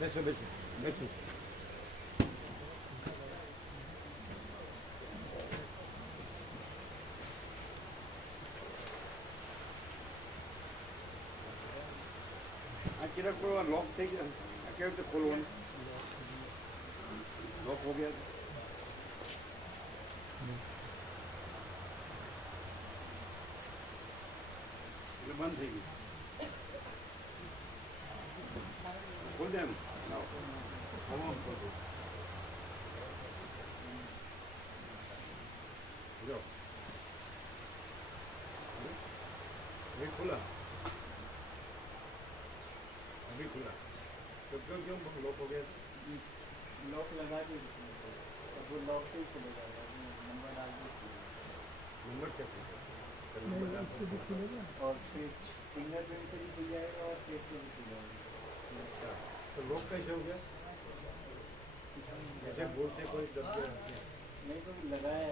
બેસો બેસો બેસો. આ કિરક ખોલવા લોક થઈ ગયા. આ કેવી રીતે ખોલવાનું? લોક હો ગયા એટલે બંધ થઈ ગયું. ખોલ દે એમ. જો ये खुला अभी खुला तो क्यों लॉक हो गया? लॉक लगा दीजिए अब वो लॉक से ही खुलेगा नंबर डाल दीजिए. नंबर क्या खुलेगा और स्विच फिंगरप्रिंट से भी खुल जाएगा और फेस से भी खुल जाएगा. अच्छा तो लॉक कैसे हो गया? जैसे बोलते कोई दब गया नहीं तो लगाया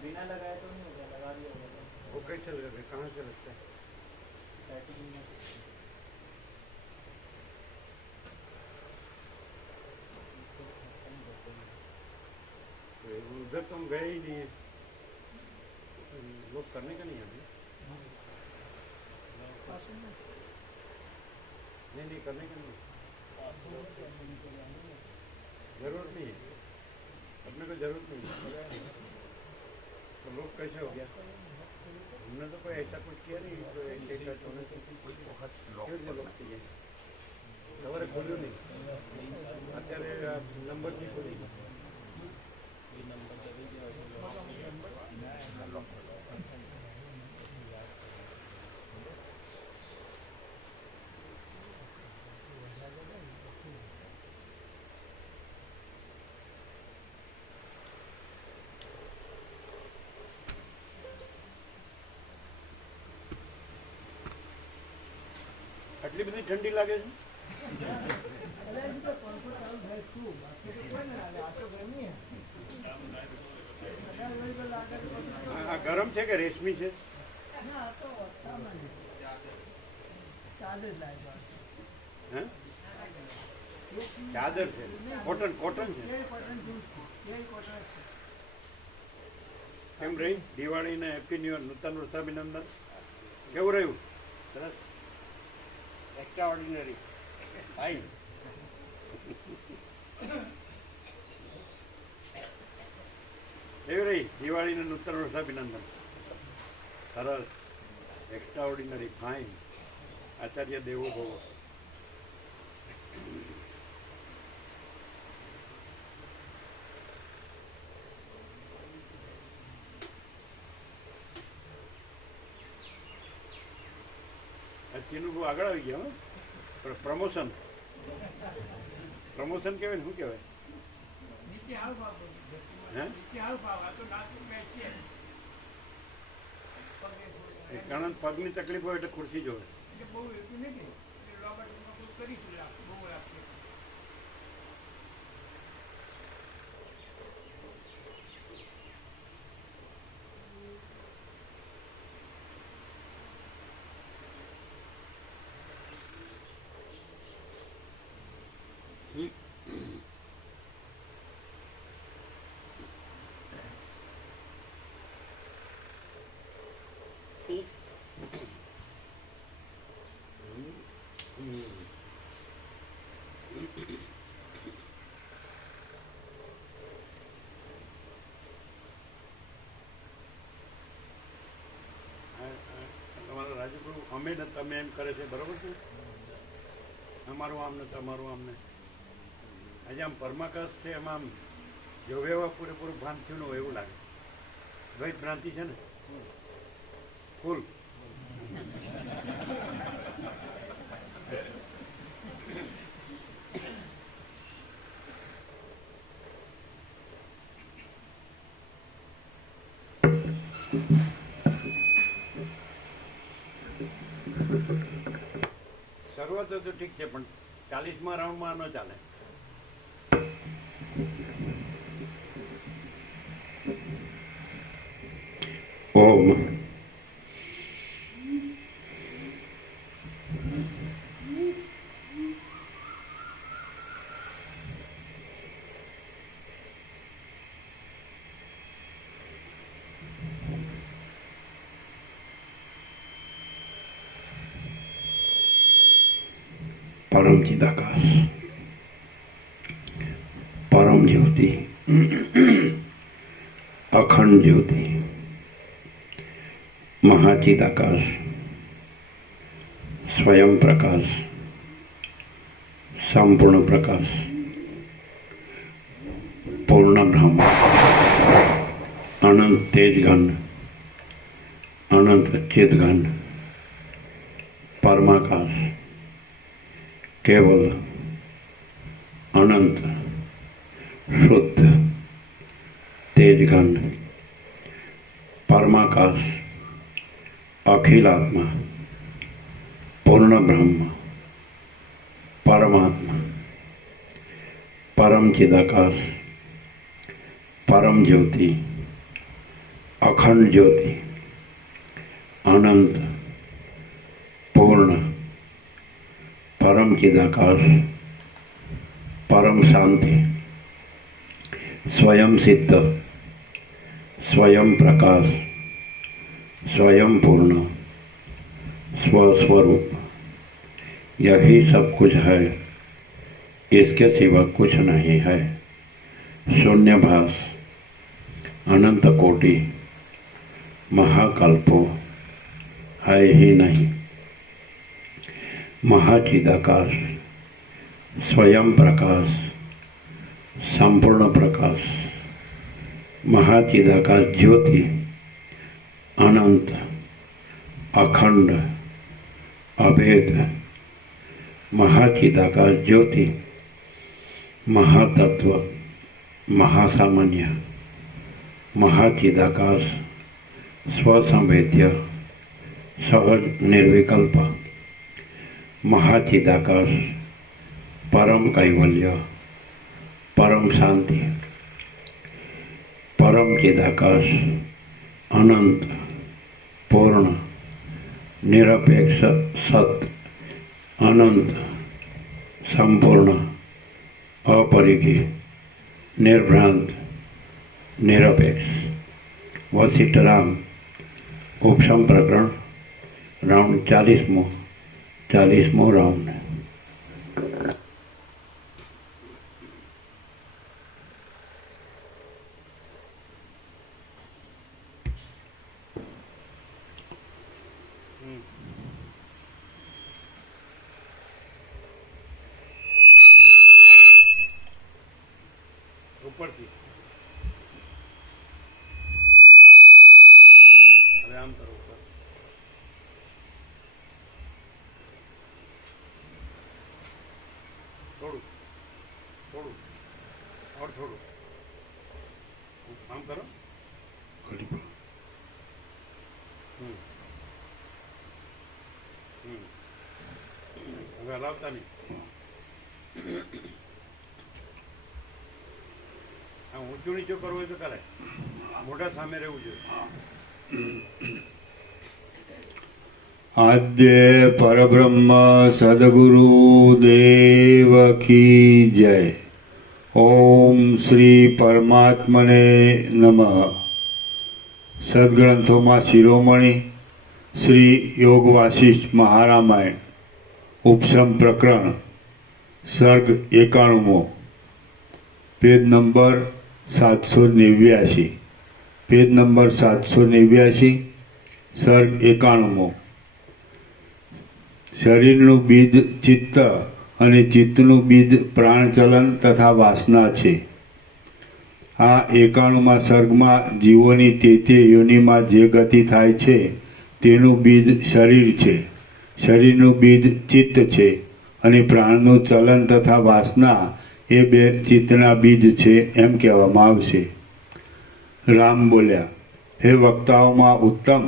बिना लगाए तो नहीं होगा, लगा दिया होगा. वो कैसे लगता है? कहाँ से लगता है? सेटिंग में तो उधर तो हम गए ही नहीं है. लोग करने का नहीं है अभी. नहीं करने का नहीं. जरूरत नहीं है अपने को, जरूरत नहीं है. तो लोग कैसे हो गया? हमने तो कोई ऐसा कुछ किया नहीं. तो ऐसे टच होने से लोग चाहिए. सवारे खोल्યું નહીં. અત્યારે નંબરથી ખોલી. આટલી બધી ઠંડી લાગે છે? આ ગરમ છે કે રેશમી છે? હે ચાદર છે? કોટન છે? કેમ રહી દિવાળીને? હેપી ન્યુ યર, નૂતન વર્ષ અભિનંદન. કેવું રહ્યું? સરસ, એક્સ્ટ્રા ઓર્ડિનરી, ફાઇન. કેવી રહી દિવાળીને નૂતન વર્ષ અભિનંદન? સરસ, એક્સ્ટ્રા ઓર્ડિનરી, ફાઇન. આચાર્ય દેવો ભવો. ચીનું બહુ આગળ આવી ગયા. પ્રમોશન કહેવાય ને? શું કહેવાય? હે ઘણા પગની તકલીફ હોય એટલે ખુરશી જોવે. તમારા રાજુભાઈ અમે ને તમે એમ કરે છે, બરોબર છે? અમારું આમ ને તમારું આમ ને. આજે આમ પરમાકાશ છે, એમાં આમ જોવે એવા પૂરેપૂરું ભાન થયું ને હોય એવું લાગે. દ્વૈત ભ્રાંતિ છે ને ફૂલ. શરૂઆત તો ઠીક છે, પણ 40મા રાઉન્ડમાં ન ચાલે. ઓમ परम चिदाकाश, परम ज्योति, अखंड ज्योति, महाचिदाकाश, स्वयं प्रकाश, संपूर्ण प्रकाश, पूर्ण ब्रह्म, अनंत तेजघन, अनंत चिदघन, परमाकाश, केवल अनंत शुद्ध तेजघन, परमाकाश, अखिलात्मा, पूर्ण ब्रह्म, परमात्मा, परम चिदाकाश, परम ज्योति, अखंड ज्योति, अनंत, पूर्ण, परम चिदाकाश, परम शांति, स्वयं सिद्ध, स्वयं प्रकाश, स्वयं पूर्ण, स्वस्वरूप, यही सब कुछ है, इसके सिवा कुछ नहीं है। शून्यभास, अनंत कोटि, महाकल्पो है ही नहीं। महाचिदाकाश, स्वयं प्रकाश, संपूर्ण प्रकाश, महाचिदाकाश ज्योति, अनंत, अखंड, अभेद, महाचिदाकाश ज्योति, महातत्व, महासामान्य, महाचिदाकाश, स्वसंवेद्य, सहज निर्विकल्प, महाचिदाकाश, परम कैवल्य, परम शांति, परम चिदाकाश, अनंत, पूर्ण, निरपेक्ष सत्य, अनंत, संपूर्ण, अपरिघी, निर्भ्रांत, निरपेक्ष। वशिष्ठ राम, उपशम प्रकरण, राउंड 40मो राउंड। ઉપરથી હવે આમ કરો ઉપર થોડું થોડું और થોડું આમ કરો હવે હલાવતા નહીં ઊંચું નીચું કરવું હોય તો કરે મોઢા સામે રહેવું જોઈએ आद्य परब्रह्म सद्गुरु देव की जय। ओम श्री परमात्मने नमः। सद्ग्रंथों शिरोमणि श्री योग वासिष्ठ महारामायण उपशम प्रकरण सर्ग 91 पेज नंबर 789 पेज नंबर 789 सर्ग 91 शरीरનું બીજ ચિત્ત અને ચિત્તનું બીજ પ્રાણચલન તથા વાસના છે। આ 91મા સર્ગમાં જીવોની તે યોનિમાં જે ગતિ થાય છે તેનું બીજ શરીર છે, શરીરનું બીજ ચિત્ત છે અને પ્રાણનું ચલન તથા વાસના એ બે ચિત્તના બીજ છે એમ કહેવામાં આવશે। રામ બોલ્યા, હે વક્તાઓમાં ઉત્તમ,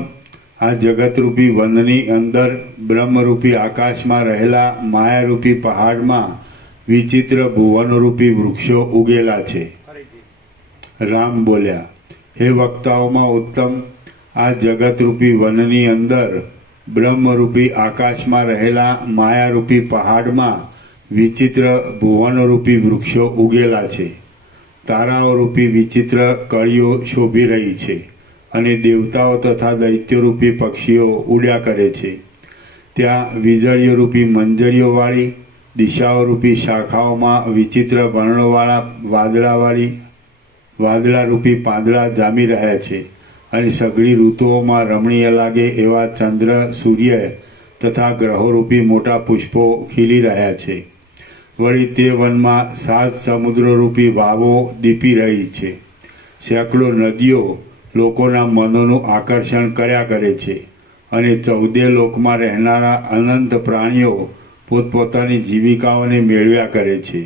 આ જગતરૂપી વનની અંદર બ્રહ્મરૂપી આકાશમાં રહેલા માયારૂપી પહાડમાં વિચિત્ર ભુવનરૂપી વૃક્ષો ઉગેલા છે। રામ બોલ્યા, હે વક્તાઓમાં ઉત્તમ, આ જગતરૂપી વનની અંદર બ્રહ્મરૂપી આકાશમાં રહેલા માયારૂપી પહાડમાં વિચિત્ર ભુવનરૂપી વૃક્ષો ઉગેલા છે। તારાઓરૂપી વિચિત્ર કળીઓ શોભી રહી છે અને દેવતાઓ તથા દૈત્યરૂપી પક્ષીઓ ઉડ્યા કરે છે। ત્યાં વીજળીઓરૂપી મંજરીઓવાળી દિશાઓરૂપી શાખાઓમાં વિચિત્ર વર્ણોવાળા વાદળારૂપી પાંદડા જામી રહ્યા છે અને સઘળી ઋતુઓમાં રમણીય લાગે એવા ચંદ્ર, સૂર્ય તથા ગ્રહોરૂપી મોટા પુષ્પો ખીલી રહ્યા છે. વળી તે વનમાં 7 સમુદ્રોરૂપી વાવો દીપી રહી છે. સેંકડો નદીઓ લોકોના મનોનું આકર્ષણ કર્યા કરે છે અને 14 લોકમાં રહેનારા અનંત પ્રાણીઓ પોતપોતાની જીવિકાઓને મેળવ્યા કરે છે.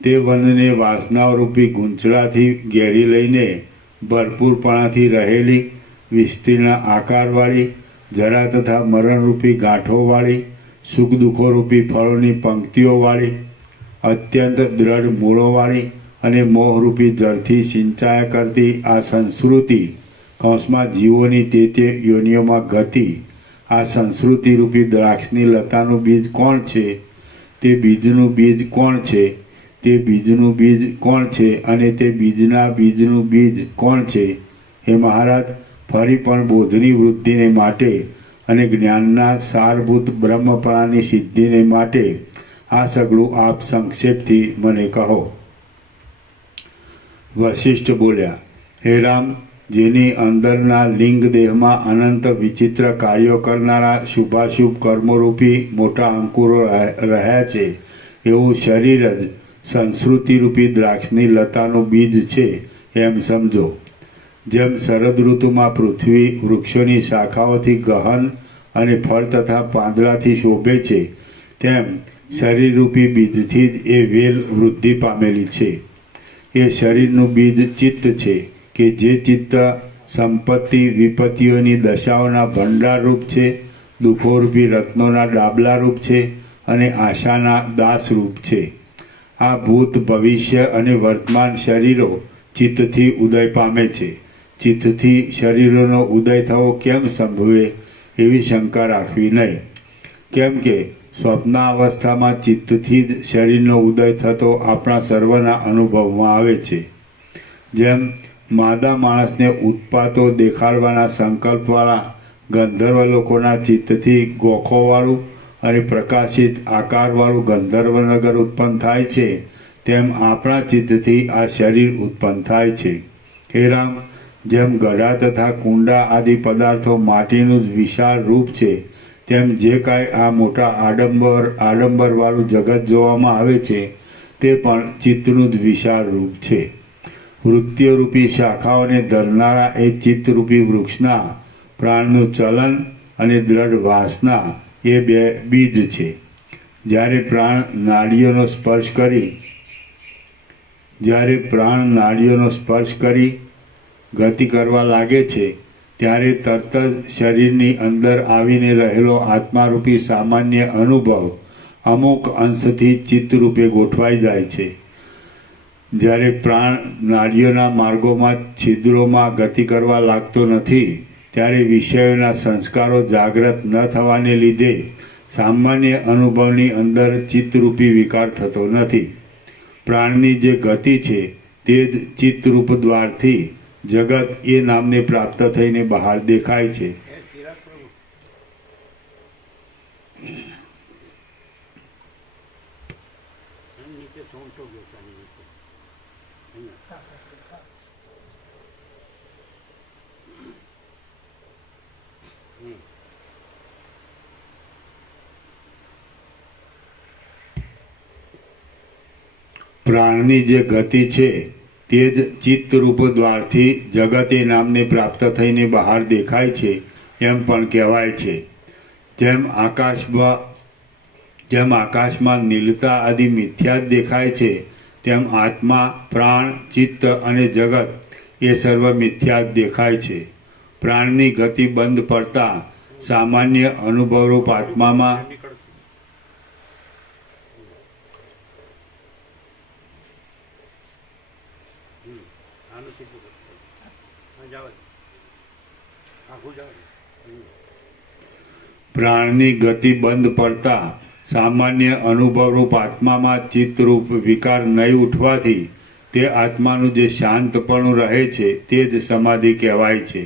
તે વનને વાસનાઓરૂપી ગૂંચળાથી ઘેરી લઈને ભરપૂરપણાથી રહેલી, વિસ્તીર્ણ આકારવાળી, જરા તથા મરણરૂપી ગાંઠોવાળી, સુખ દુઃખોરૂપી ફળોની પંક્તિઓવાળી, અત્યંત દ્રઢ મૂળોવાળી અને મોહરૂપી જળથી સિંચાયા કરતી આ સંસ્કૃતિ કૌંસમાં જીવોની તે યોનિઓમાં ગતિ, આ સંસ્કૃતિરૂપી દ્રાક્ષની લતાનું બીજ કોણ છે? તે બીજનું બીજ કોણ છે? તે બીજનું બીજ કોણ છે? અને તે બીજના બીજનું બીજ કોણ છે? હે મહારાજ, ફરી પણ બોધની વૃદ્ધિને માટે અને જ્ઞાનના સારભૂત બ્રહ્મપણાની સિદ્ધિને માટે આ સઘળું આપ સંક્ષેપથી મને કહો. વશિષ્ઠ બોલ્યા, હે રામ, જેની અંદરના લિંગ દેહમાં અનંત વિચિત્ર કાર્યો કરનારા શુભાશુભ કર્મોરૂપી મોટા અંકુરો રહ્યા છે, એવું શરીર જ સંસ્કૃતિરૂપી દ્રાક્ષની લતાનું બીજ છે એમ સમજો. જેમ શરદ ઋતુમાં પૃથ્વી વૃક્ષોની શાખાઓથી ગહન અને ફળ તથા પાંદડાથી શોભે છે, તેમ શરીરરૂપી બીજથી જ એ વેલ વૃદ્ધિ પામેલી છે. એ શરીરનું બીજ ચિત્ત છે કે જે ચિત્ત સંપત્તિ વિપત્તિઓની દશાઓના ભંડારરૂપ છે, દુઃખોરૂપી રત્નોના ડાબલારૂપ છે અને આશાના દાસરૂપ છે. આ ભૂત, ભવિષ્ય અને વર્તમાન શરીરો ચિત્તથી ઉદય પામે છે. ચિત્તથી શરીરોનો ઉદય થવો કેમ સંભવે એવી શંકા રાખવી નહીં. કેમ કે સ્વપ્નાવસ્થામાં ચિત્તથી જ શરીરનો ઉદય થતો આપણા સર્વના અનુભવમાં આવે છે. જેમ માદા માણસને ઉત્પાતો દેખાડવાના સંકલ્પવાળા ગંધર્વ લોકોના ચિત્તથી ગોખોવાળું અને પ્રકાશિત આકારવાળું ગંધર્વનગર ઉત્પન્ન થાય છે, તેમ આપણા ચિત્તથી આ શરીર ઉત્પન્ન થાય છે. હે રામ, જેમ ગઢા તથા કુંડા આદિ પદાર્થો માટીનું જ વિશાળ રૂપ છે, તેમ જે કાંઈ આ મોટા આડંબરવાળું જગત જોવામાં આવે છે તે પણ ચિત્તનું જ વિશાળ રૂપ છે. વૃત્તિઓરૂપી શાખાઓને ધરનારા એ ચિત્તરૂપી વૃક્ષના પ્રાણનું ચલન અને દ્રઢ વાસના એ 2 બીજ છે. જ્યારે પ્રાણ નાડીઓનો સ્પર્શ કરી ગતિ કરવા લાગે છે, ત્યારે તરત જ શરીરની અંદર આવીને રહેલો આત્મારૂપી સામાન્ય અનુભવ અમુક અંશથી ચિત્તરૂપે ગોઠવાઈ જાય છે. જ્યારે પ્રાણ નાડીઓના માર્ગોમાં છિદ્રોમાં ગતિ કરવા લાગતો નથી, ત્યારે વિષયોના સંસ્કારો જાગ્રત ન થવાને લીધે સામાન્ય અનુભવની અંદર ચિત્તરૂપી વિકાર થતો નથી. પ્રાણની જે ગતિ છે તે જ ચિત્તરૂપ દ્વારથી જગત એ નામને પ્રાપ્ત થઈને બહાર દેખાય છે. પ્રાણની જે ગતિ છે તે જ ચિત્તરૂપ દ્વારથી જગત એ નામને પ્રાપ્ત થઈને બહાર દેખાય છે એમ પણ કહેવાય છે. જેમ આકાશમાં નીલતા આદિ મિથ્યા જ દેખાય છે, તેમ આત્મા, પ્રાણ, ચિત્ત અને જગત એ સર્વ મિથ્યા જ દેખાય છે. પ્રાણની ગતિ બંધ પડતા સામાન્ય અનુભવરૂપ આત્મામાં પ્રાણની ગતિ બંધ પડતા સામાન્ય અનુભવરૂપ આત્મામાં ચિત્તરૂપ વિકાર નહીં ઉઠવાથી તે આત્માનું જે શાંતપણું રહે છે તે જ સમાધિ કહેવાય છે.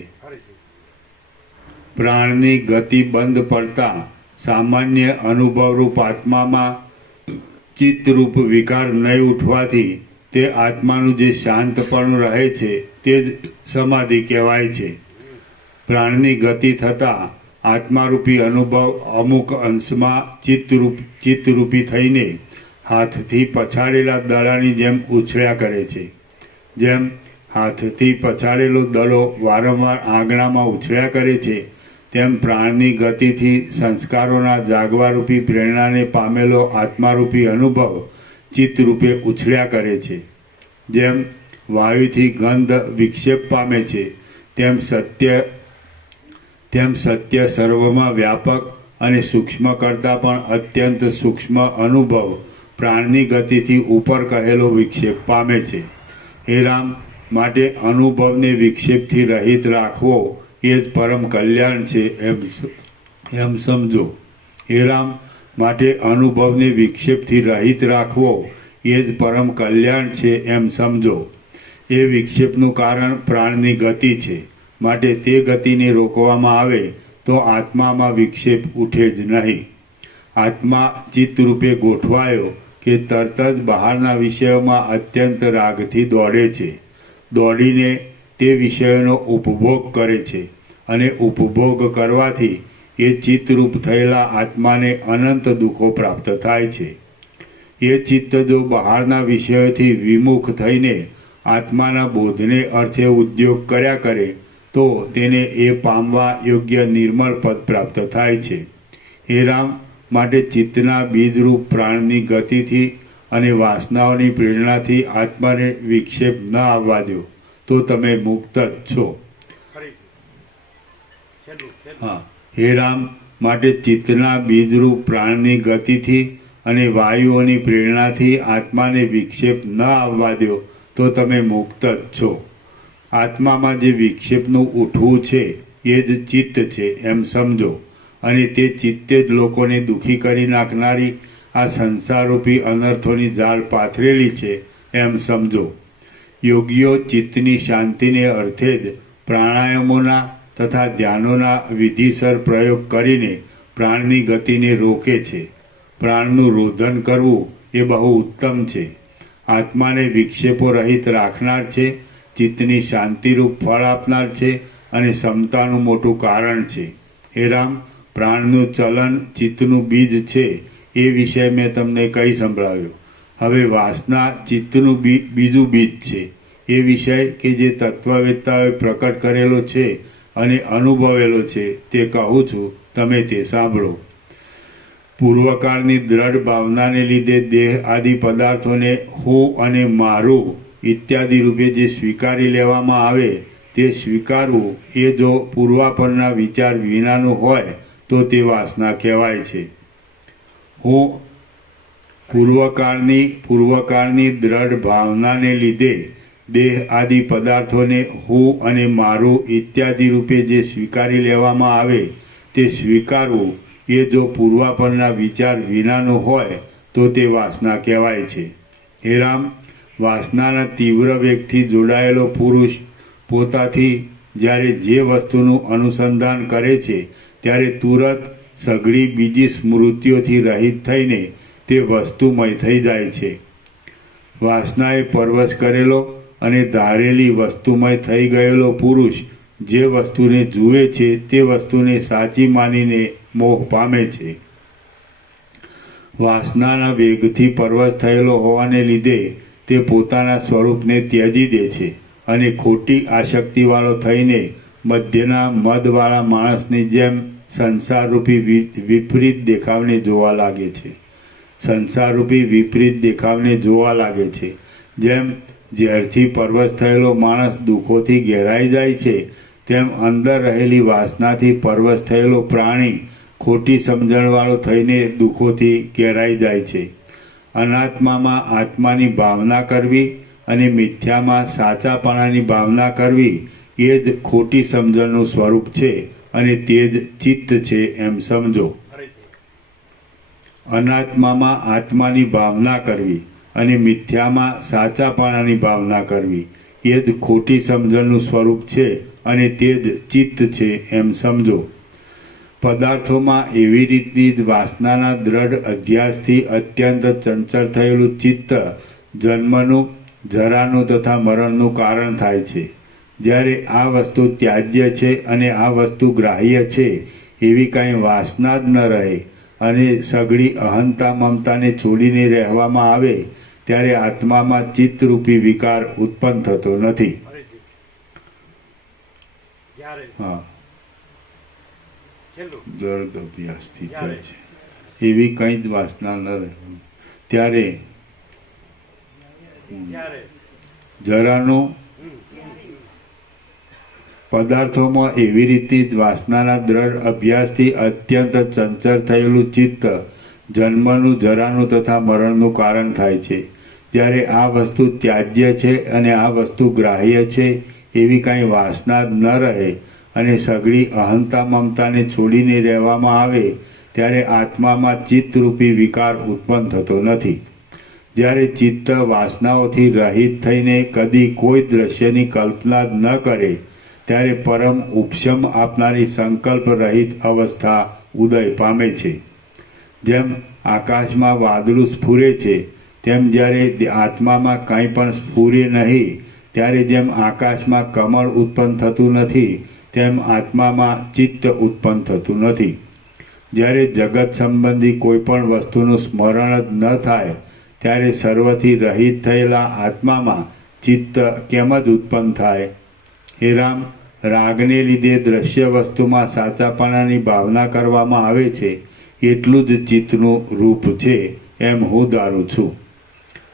પ્રાણની ગતિ બંધ પડતા સામાન્ય અનુભવરૂપ આત્મામાં ચિત્તરૂપ વિકાર નહીં ઉઠવાથી તે આત્માનું જે શાંતપણું રહે છે તે જ સમાધિ કહેવાય છે. પ્રાણની ગતિ થતાં આત્મારૂપી અનુભવ અમુક અંશમાં ચિત્તરૂપી થઈને હાથથી પછાડેલા દડાની જેમ ઉછળ્યા કરે છે. જેમ હાથથી પછાડેલો દડો વારંવાર આંગણામાં ઉછળ્યા કરે છે, તેમ પ્રાણની ગતિથી સંસ્કારોના જાગવારૂપી પ્રેરણાને પામેલો આત્મારૂપી અનુભવ ચિત્તરૂપે ઉછળ્યા કરે છે. જેમ વાયુથી ગંધ વિક્ષેપ પામે છે, તેમ સત્ય સર્વમાં વ્યાપક અને સૂક્ષ્મ કરતાં પણ અત્યંત સૂક્ષ્મ અનુભવ પ્રાણની ગતિથી ઉપર કહેલો વિક્ષેપ પામે છે. હે રામ, માટે અનુભવને વિક્ષેપથી રહિત રાખવો એ જ પરમ કલ્યાણ છે એમ સમજો. હે રામ, માટે અનુભવને વિક્ષેપથી રહિત રાખવો એ જ પરમ કલ્યાણ છે એમ સમજો. એ વિક્ષેપનું કારણ પ્રાણની ગતિ છે, માટે તે ગતિને રોકવામાં આવે તો આત્મામાં વિક્ષેપ ઉઠે જ નહીં. આત્મા ચિત્તરૂપે ગોઠવાયો કે તરત જ બહારના વિષયોમાં અત્યંત રાગથી દોડે છે. દોડીને તે વિષયોનો ઉપભોગ કરે છે અને ઉપભોગ કરવાથી એ ચિત્તરૂપ થયેલા આત્માને અનંત દુઃખો પ્રાપ્ત થાય છે. એ ચિત્ત જો બહારના વિષયોથી વિમુખ થઈને આત્માના બોધને અર્થે ઉદ્યોગ કર્યા કરે તો તેને એ પામવા યોગ્ય નિર્મળ પદ પ્રાપ્ત થાય છે. હે રામ, માટે ચિત્તના બીજરૂપ પ્રાણની ગતિથી અને વાસનાઓની પ્રેરણાથી આત્માને વિક્ષેપ ન આવવા દો તો તમે મુક્ત જ છો. હા, હે રામ, માટે ચિત્તના બીજરૂપ પ્રાણની ગતિથી અને વાયુઓની પ્રેરણાથી આત્માને વિક્ષેપ ન આવવા દો તો તમે મુક્ત જ છો. આત્મામાં જે વિક્ષેપનું ઉઠવું છે એ જ ચિત્ત છે એમ સમજો, અને તે ચિત્તે જ લોકોને દુઃખી કરી નાખનારી આ સંસારરૂપી અનર્થોની જાળ પાથરેલી છે એમ સમજો. યોગીઓ ચિત્તની શાંતિને અર્થે જ પ્રાણાયામોના તથા ધ્યાનોના વિધિસર પ્રયોગ કરીને પ્રાણની ગતિને રોકે છે. પ્રાણનું રોધન કરવું એ બહુ ઉત્તમ છે. આત્માને વિક્ષેપો રહિત રાખનાર છે, ચિત્તની શાંતિરૂપ ફળ આપનાર છે અને ક્ષમતાનું મોટું કારણ છે. હે રામ, પ્રાણનું ચલન ચિત્તનું બીજ છે એ વિષય મેં તમને કહી સંભળાવ્યો. હવે વાસના ચિત્તનું બીજું બીજ છે એ વિષય કે જે તત્વવેત્તાઓએ પ્રકટ કરેલો છે અને અનુભવેલો છે તે કહું છું, તમે તે સાંભળો. પૂર્વકાળની દ્રઢ ભાવનાને લીધે દેહ આદિ પદાર્થોને હું અને મારું ઇત્યાદિ રૂપે જે સ્વીકારી લેવામાં આવે તે સ્વીકારવું એ જો પૂર્વાપરના વિચાર વિનાનું હોય તો તે વાસના કહેવાય છે. હું પૂર્વકાળની દ્રઢ ભાવનાને લીધે દેહ આદિ પદાર્થોને હું અને મારું ઇત્યાદિ રૂપે જે સ્વીકારી લેવામાં આવે તે સ્વીકારવું એ જો પૂર્વાપરના વિચાર વિનાનું હોય તો તે વાસના કહેવાય છે. હે રામ, વાસનાના તીવ્ર વેગથી જોડાયેલો પુરુષ પોતાથી જ્યારે જે વસ્તુનું અનુસંધાન કરે છે ત્યારે તુરત સઘળી બીજી સ્મૃતિઓથી રહિત થઈને તે વસ્તુમય થઈ જાય છે. વાસનાએ પરવશ કરેલો અને ધારેલી વસ્તુમય થઈ ગયેલો પુરુષ જે વસ્તુને જુએ છે તે વસ્તુને સાચી માનીને મોહ પામે છે. વાસનાના વેગથી પરવશ થયેલો હોવાને લીધે તે પોતાના સ્વરૂપને ત્યજી દે છે અને ખોટી આસક્તિવાળો થઈને મધ્યના મદવાળા માણસની જેમ સંસારરૂપી વિપરીત દેખાવને જોવા લાગે છે. સંસારરૂપી વિપરીત દેખાવને જોવા લાગે છે. જેમ ઝેરથી પરવશ થયેલો માણસ દુઃખોથી ઘેરાઈ જાય છે, તેમ અંદર રહેલી વાસનાથી પરવશ થયેલો પ્રાણી ખોટી સમજણવાળો થઈને દુઃખોથી ઘેરાઈ જાય છે. અનાત્મામાં આત્માની ભાવના કરવી અને મિથ્યામાં સાચાપણાની ભાવના કરવી એ જ ખોટી સમજણનું સ્વરૂપ છે અને તે જ ચિત્ત છે એમ સમજો. અનાત્મામાં આત્માની ભાવના કરવી અને મિથ્યામાં સાચાપણાની ભાવના કરવી એ જ ખોટી સમજણનું સ્વરૂપ છે અને તે જ ચિત્ત છે એમ સમજો. પદાર્થોમાં એવી રીતની જ વાસનાના દ્રઢ અધ્યાસથી અત્યંત ચંચળ થયેલું ચિત્ત જન્મનું, જરાનું તથા મરણનું કારણ થાય છે. જ્યારે આ વસ્તુ ત્યાજ્ય છે અને આ વસ્તુ ગ્રાહ્ય છે એવી કાંઈ વાસના જ ન રહે અને સઘળી અહંતા મમતાને છોડીને રહેવામાં આવે ત્યારે આત્મામાં ચિત્તરૂપી વિકાર ઉત્પન્ન થતો નથી. જ્યારે હા, છેલ્લું દર્દ અભ્યાસથી થાય છે એવી કંઈ જ વાસના ન રહે ત્યારે જ્યારે જરાનું, પદાર્થોમાં એવી રીતે જ વાસનાના દ્રઢ અભ્યાસથી અત્યંત ચંચળ થયેલું ચિત્ત જન્મનું, જરાનું તથા મરણનું કારણ થાય છે. જ્યારે આ વસ્તુ ત્યાજ્ય છે અને આ વસ્તુ ગ્રાહ્ય છે એવી કાંઈ વાસના જ ન રહે અને સઘળી અહંતા મમતાને છોડીને રહેવામાં આવે ત્યારે આત્મામાં ચિત્તરૂપી વિકાર ઉત્પન્ન થતો નથી. જ્યારે ચિત્ત વાસનાઓથી રહિત થઈને કદી કોઈ દ્રશ્યની કલ્પના જ ન કરે ત્યારે પરમ ઉપશમ આપનારી સંકલ્પ રહિત અવસ્થા ઉદય પામે છે. જેમ આકાશમાં વાદળું સ્ફુરે છે તેમ જ્યારે આત્મામાં કાંઈ પણ સ્ફુરે નહીં ત્યારે જેમ આકાશમાં કમળ ઉત્પન્ન થતું નથી તેમ આત્મામાં ચિત્ત ઉત્પન્ન થતું નથી. જ્યારે જગત સંબંધી કોઈ પણ વસ્તુનું સ્મરણ જ ન થાય ત્યારે સર્વથી રહિત થયેલા આત્મામાં ચિત્ત કેમ જ ઉત્પન્ન થાય? હે રામ, રાગને લીધે દ્રશ્ય વસ્તુમાં સાચાપણાની ભાવના કરવામાં આવે છે એટલું જ ચિત્તનું રૂપ છે એમ હું ધારું છું.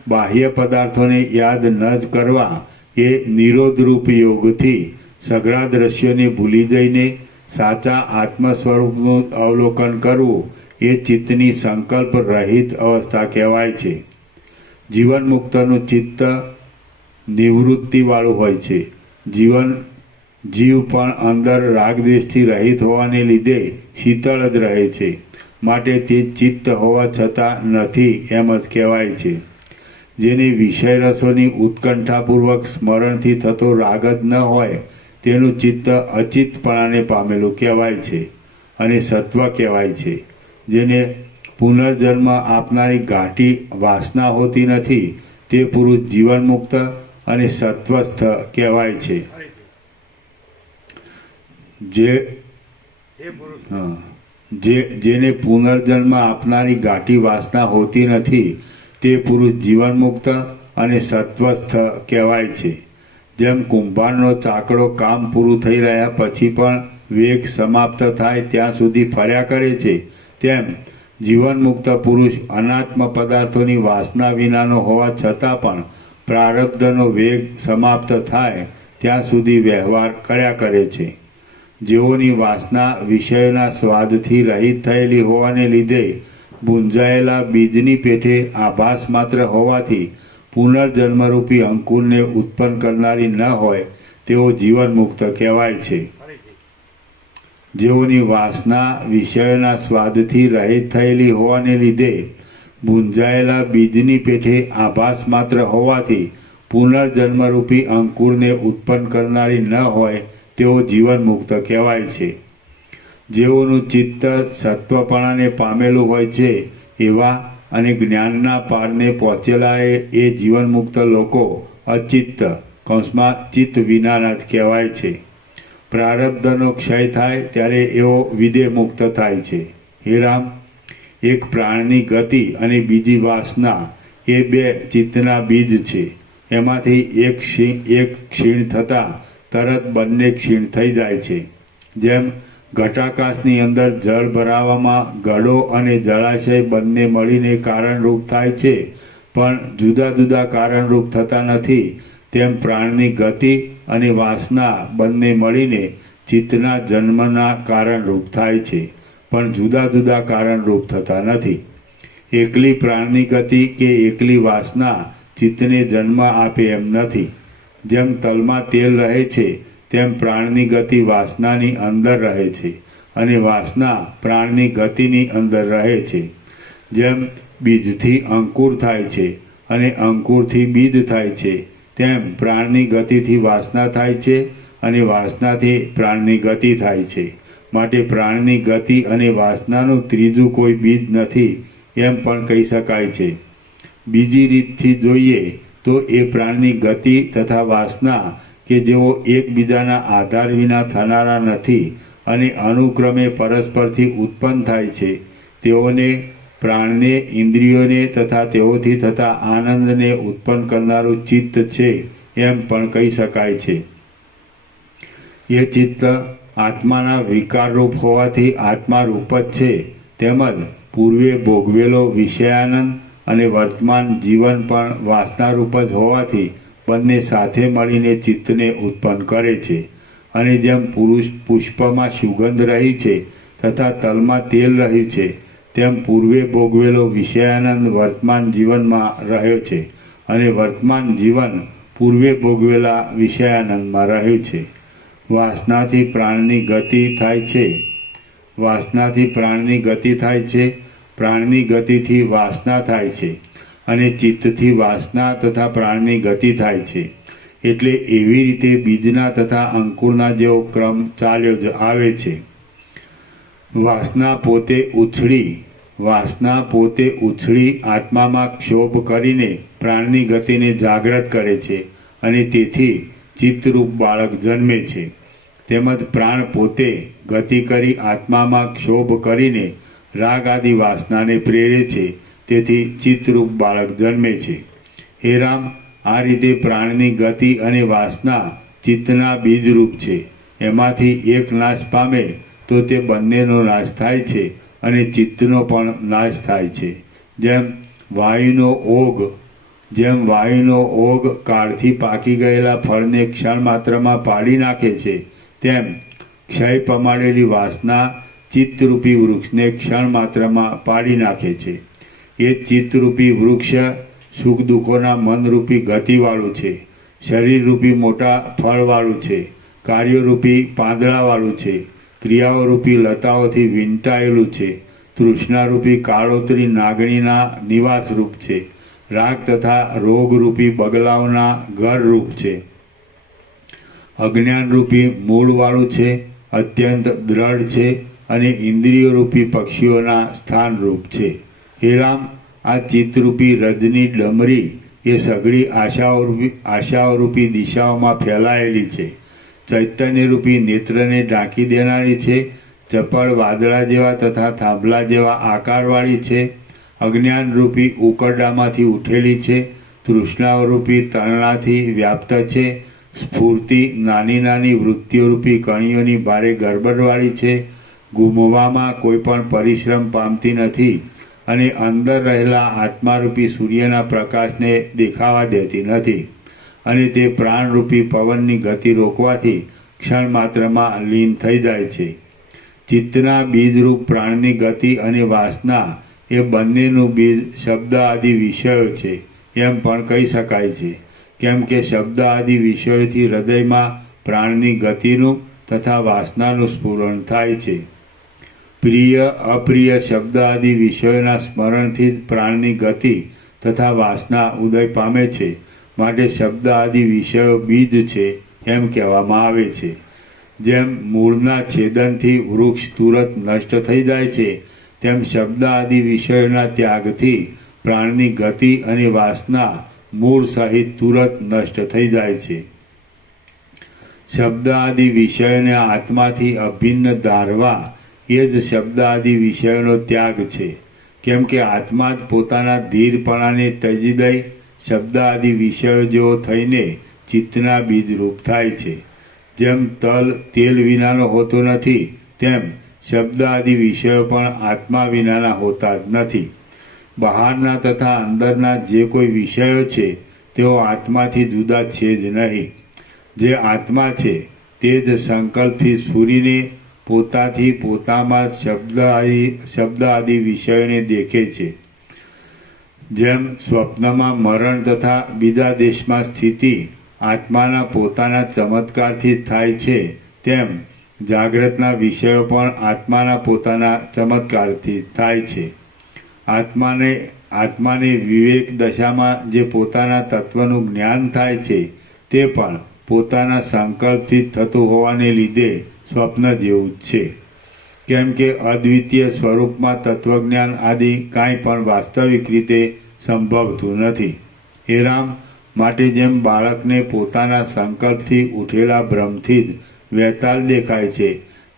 બાહ્ય પદાર્થોને યાદ ન જ કરવા એ નિરોધરૂપ યોગથી સઘળા દ્રશ્યોને ભૂલી જઈને સાચા આત્મ સ્વરૂપનું અવલોકન કરવું એ ચિત્તની સંકલ્પ રહિત અવસ્થા કહેવાય છે. જીવન મુક્તનું ચિત્ત નિવૃત્તિવાળું હોય છે. જીવ પણ અંદર રાગદ્વેષથી રહિત હોવાને લીધે શીતળ જ રહે છે, માટે તે ચિત્ત હોવા છતાં નથી એમ જ કહેવાય છે. જેને વિષય રસોની ઉત્કંઠાપૂર્વક સ્મરણથી થતો રાગ જ ન હોય તેનું ચિત્ત અચિતપણાને પામેલું કહેવાય છે અને સત્વ કહેવાય છે. જેને પુનર્જન્મ આપનારી ઘાટી વાસના હોતી નથી તે પુરુષ જીવન મુક્ત અને સત્વસ્થ કહેવાય છે. જેને પુનર્જન્મ આપનારી ઘાટી વાસના હોતી નથી તે પુરુષ જીવન મુક્ત અને સત્વસ્થ કહેવાય છે. જેમ કુંભારનો ચાકડો કામ પૂરું થઈ રહ્યા પછી પણ વેગ સમાપ્ત થાય ત્યાં સુધી ફર્યા કરે છે તેમ જીવન મુક્ત પુરુષ અનાત્મ પદાર્થોની વાસના વિનાનો હોવા છતાં પણ પ્રારબ્ધનો વેગ સમાપ્ત થાય ત્યાં સુધી વ્યવહાર કર્યા કરે છે. જેઓની વાસના વિષયોના સ્વાદથી રહિત થયેલી હોવાને લીધે ભૂંજાયેલા બીજની પેઠે આભાસ માત્ર હોવાથી પુનર્જન્મરૂપી અંકુરને ઉત્પન્ન કરનારી ન હોય તેઓ જીવન મુક્ત કહેવાય છે. જેઓની વાસના વિષયોના સ્વાદથી રહિત થયેલી હોવાને લીધે ભૂંજાયેલા બીજની પેઠે આભાસ માત્ર હોવાથી પુનર્જન્મરૂપી અંકુરને ઉત્પન્ન કરનારી ન હોય તેઓ જીવન મુક્ત કહેવાય છે. જેઓનું ચિત્ત સત્વપણાને પામેલું હોય છે એવા અને જ્ઞાનના પારને પહોંચેલા એ જીવન મુક્ત લોકો અચિત્ત ચિત્ત વિનાના જ કહેવાય છે. પ્રારબ્ધનો ક્ષય થાય ત્યારે એઓ વિદેહ મુક્ત થાય છે. હે રામ, એક પ્રાણની ગતિ અને બીજી વાસના એ બે ચિત્તના બીજ છે. એમાંથી એક ક્ષીણ થતાં તરત બંને ક્ષીણ થઈ જાય છે. જેમ ઘટાકાશની અંદર જળ ભરાવામાં ઘડો અને જળાશય બંને મળીને કારણરૂપ થાય છે પણ જુદા જુદા કારણરૂપ થતા નથી, તેમ પ્રાણની ગતિ અને વાસના બંને મળીને ચિત્તના જન્મના કારણરૂપ થાય છે પણ જુદા જુદા કારણરૂપ થતા નથી. એકલી પ્રાણની ગતિ કે એકલી વાસના ચિત્તને જન્મ આપે એમ નથી. જેમ તલમાં તેલ રહે છે તેમ પ્રાણની ગતિ વાસનાની અંદર રહે છે અને વાસના પ્રાણની ગતિની અંદર રહે છે. જેમ બીજથી અંકુર થાય છે અને અંકુરથી બીજ થાય છે તેમ પ્રાણની ગતિથી વાસના થાય છે અને વાસનાથી પ્રાણની ગતિ થાય છે માટે પ્રાણની ગતિ અને વાસનાનું ત્રીજું કોઈ બીજ નથી એમ પણ કહી શકાય છે. બીજી રીતથી જોઈએ તો એ પ્રાણની ગતિ તથા વાસના કે જેઓ એકબીજાના આધાર વિના થનારા નથી અને અનુક્રમે પરસ્પરથી ઉત્પન્ન થાય છે, તેઓને પ્રાણને, ઇન્દ્રિયોને તથા તેઓથી થતા આનંદને ઉત્પન્ન કરનારું ચિત્ત છે એમ પણ કહી શકાય છે. એ ચિત્ત આત્માના વિકારરૂપ હોવાથી આત્મારૂપ જ છે, તેમજ પૂર્વે ભોગવેલો વિષયાનંદ અને વર્તમાન જીવન પણ વાસનારૂપ જ હોવાથી બંને સાથે મળીને ચિત્તને ઉત્પન્ન કરે છે. અને જેમ પુષ્પમાં સુગંધ રહી છે તથા તલમાં તેલ રહ્યું છે, તેમ પૂર્વે ભોગવેલો વિષયાનંદ વર્તમાન જીવનમાં રહ્યો છે અને વર્તમાન જીવન પૂર્વે ભોગવેલા વિષયાનંદમાં રહ્યું છે. વાસનાથી પ્રાણની ગતિ થાય છે. વાસનાથી પ્રાણની ગતિ થાય છે, પ્રાણની ગતિથી વાસના થાય છે અને ચિત્તથી વાસના તથા પ્રાણની ગતિ થાય છે. એટલે એવી રીતે બીજના તથા અંકુરના જેવો ક્રમ ચાલ્યો જ આવે છે. વાસના પોતે ઉછળી આત્મામાં ક્ષોભ કરીને પ્રાણની ગતિને જાગ્રત કરે છે અને તેથી ચિત્તરૂપ બાળક જન્મે છે. તેમજ પ્રાણ પોતે ગતિ કરી આત્મામાં ક્ષોભ કરીને રાગ આદિ વાસનાને પ્રેરે છે, તેથી ચિત્તરૂપ બાળક જન્મે છે. હે રામ, આ રીતે પ્રાણની ગતિ અને વાસના ચિત્તના બીજરૂપ છે. એમાંથી એક નાશ પામે તો તે બંનેનો નાશ થાય છે અને ચિત્તનો પણ નાશ થાય છે. જેમ વાયુનો ઓગ કાળથી પાકી ગયેલા ફળને ક્ષણ માત્રમાં પાડી નાખે છે, તેમ ક્ષય પમાડેલી વાસના ચિત્તરૂપી વૃક્ષને ક્ષણ માત્રમાં પાડી નાખે છે. એ ચિત્તરૂપી વૃક્ષ સુખ દુઃખોના મનરૂપી ગતિવાળું છે, શરીરરૂપી મોટા ફળવાળું છે, કાર્યોરૂપી પાંદડાવાળું છે, ક્રિયાઓરૂપી લતાઓથી વીંટાયેલું છે, તૃષ્ણારૂપી કાળોતરી નાગણીના નિવાસરૂપ છે, રાગ તથા રોગરૂપી બગલાઓના ઘરરૂપ છે, અજ્ઞાનરૂપી મૂળવાળું છે, અત્યંત દ્રઢ છે અને ઇન્દ્રિયોરૂપી પક્ષીઓના સ્થાનરૂપ છે. હે રામ, આ ચિત્તરૂપી રજની ડમરી એ સઘળી આશાઓરૂપી દિશાઓમાં ફેલાયેલી છે. ચૈતન્યરૂપી નેત્રને ઢાંકી દેનારી છે, ચપળ વાદળા જેવા તથા થાંભલા જેવા આકારવાળી છે, અજ્ઞાનરૂપી ઉકરડામાંથી ઉઠેલી છે, તૃષ્ણાઓરૂપી તરણાથી વ્યાપ્ત છે, સ્ફૂર્તિ નાની નાની વૃત્તિઓરૂપી કણીઓની ભારે ગરબડવાળી છે, ગુમવામાં કોઈ પણ પરિશ્રમ પામતી નથી અને અંદર રહેલા આત્મારૂપી સૂર્યના પ્રકાશને દેખાવા દેતી નથી અને તે પ્રાણરૂપી પવનની ગતિ રોકવાથી ક્ષણ માત્રમાં લીન થઈ જાય છે. ચિત્તના બીજરૂપ પ્રાણની ગતિ અને વાસના એ બંનેનું બીજ શબ્દ આદિ વિષયો છે એમ પણ કહી શકાય છે, કેમ કે શબ્દ આદિ વિષયોથી હૃદયમાં પ્રાણની ગતિનું તથા વાસનાનું સ્ફુરણ થાય છે. પ્રિય અપ્રિય શબ્દ આદિ વિષયોના સ્મરણથી જ પ્રાણની ગતિ તથા વાસના ઉદય પામે છે, માટે શબ્દ આદિ વિષયો બીજ છે એમ કહેવામાં આવે છે. જેમ મૂળના છેદનથી વૃક્ષ તુરત નષ્ટ થઈ જાય છે, તેમ શબ્દ આદિ વિષયોના ત્યાગથી પ્રાણની ગતિ અને વાસના મૂળ સહિત તુરત નષ્ટ થઈ જાય છે. શબ્દ આદિ વિષયોને આત્માથી અભિન્ન ધારવા એ જ શબ્દ આદિ વિષયોનો ત્યાગ છે, કેમ કે આત્મા જ પોતાના ધીરપણાને ત્યજી દઈ શબ્દ આદિ વિષયો જેવો થઈને ચિત્તના બીજરૂપ થાય છે. જેમ તલ તેલ વિનાનો હોતો નથી, તેમ શબ્દ આદિ વિષયો પણ આત્મા વિનાના હોતા જ નથી. બહારના તથા અંદરના જે કોઈ વિષયો છે તેઓ આત્માથી જુદા છે જ નહીં. જે આત્મા છે તે જ સંકલ્પથી સ્ફુરીને પોતાથી પોતામાં શબ્દ આદિ વિષયોને દેખે છે. જેમ સ્વપ્નમાં મરણ તથા બીજા દેશમાં સ્થિતિ આત્માના પોતાના ચમત્કારથી થાય છે, તેમ જાગ્રતના વિષયો પણ આત્માના પોતાના ચમત્કારથી થાય છે. આત્માને વિવેક દશામાં જે પોતાના તત્વનું જ્ઞાન થાય છે તે પણ પોતાના સંકલ્પથી થતું હોવાને લીધે સ્વપ્ન જેવું જ છે. કેમ કે અદ્વિતીય સ્વરૂપમાં તત્વજ્ઞાન આદિ કાંઈ પણ વાસ્તવિક રીતે સંભવતું નથી. હે રામ, માટે જેમ બાળકને પોતાના સંકલ્પથી ઉઠેલા ભ્રમથી જ વેતાળ દેખાય છે,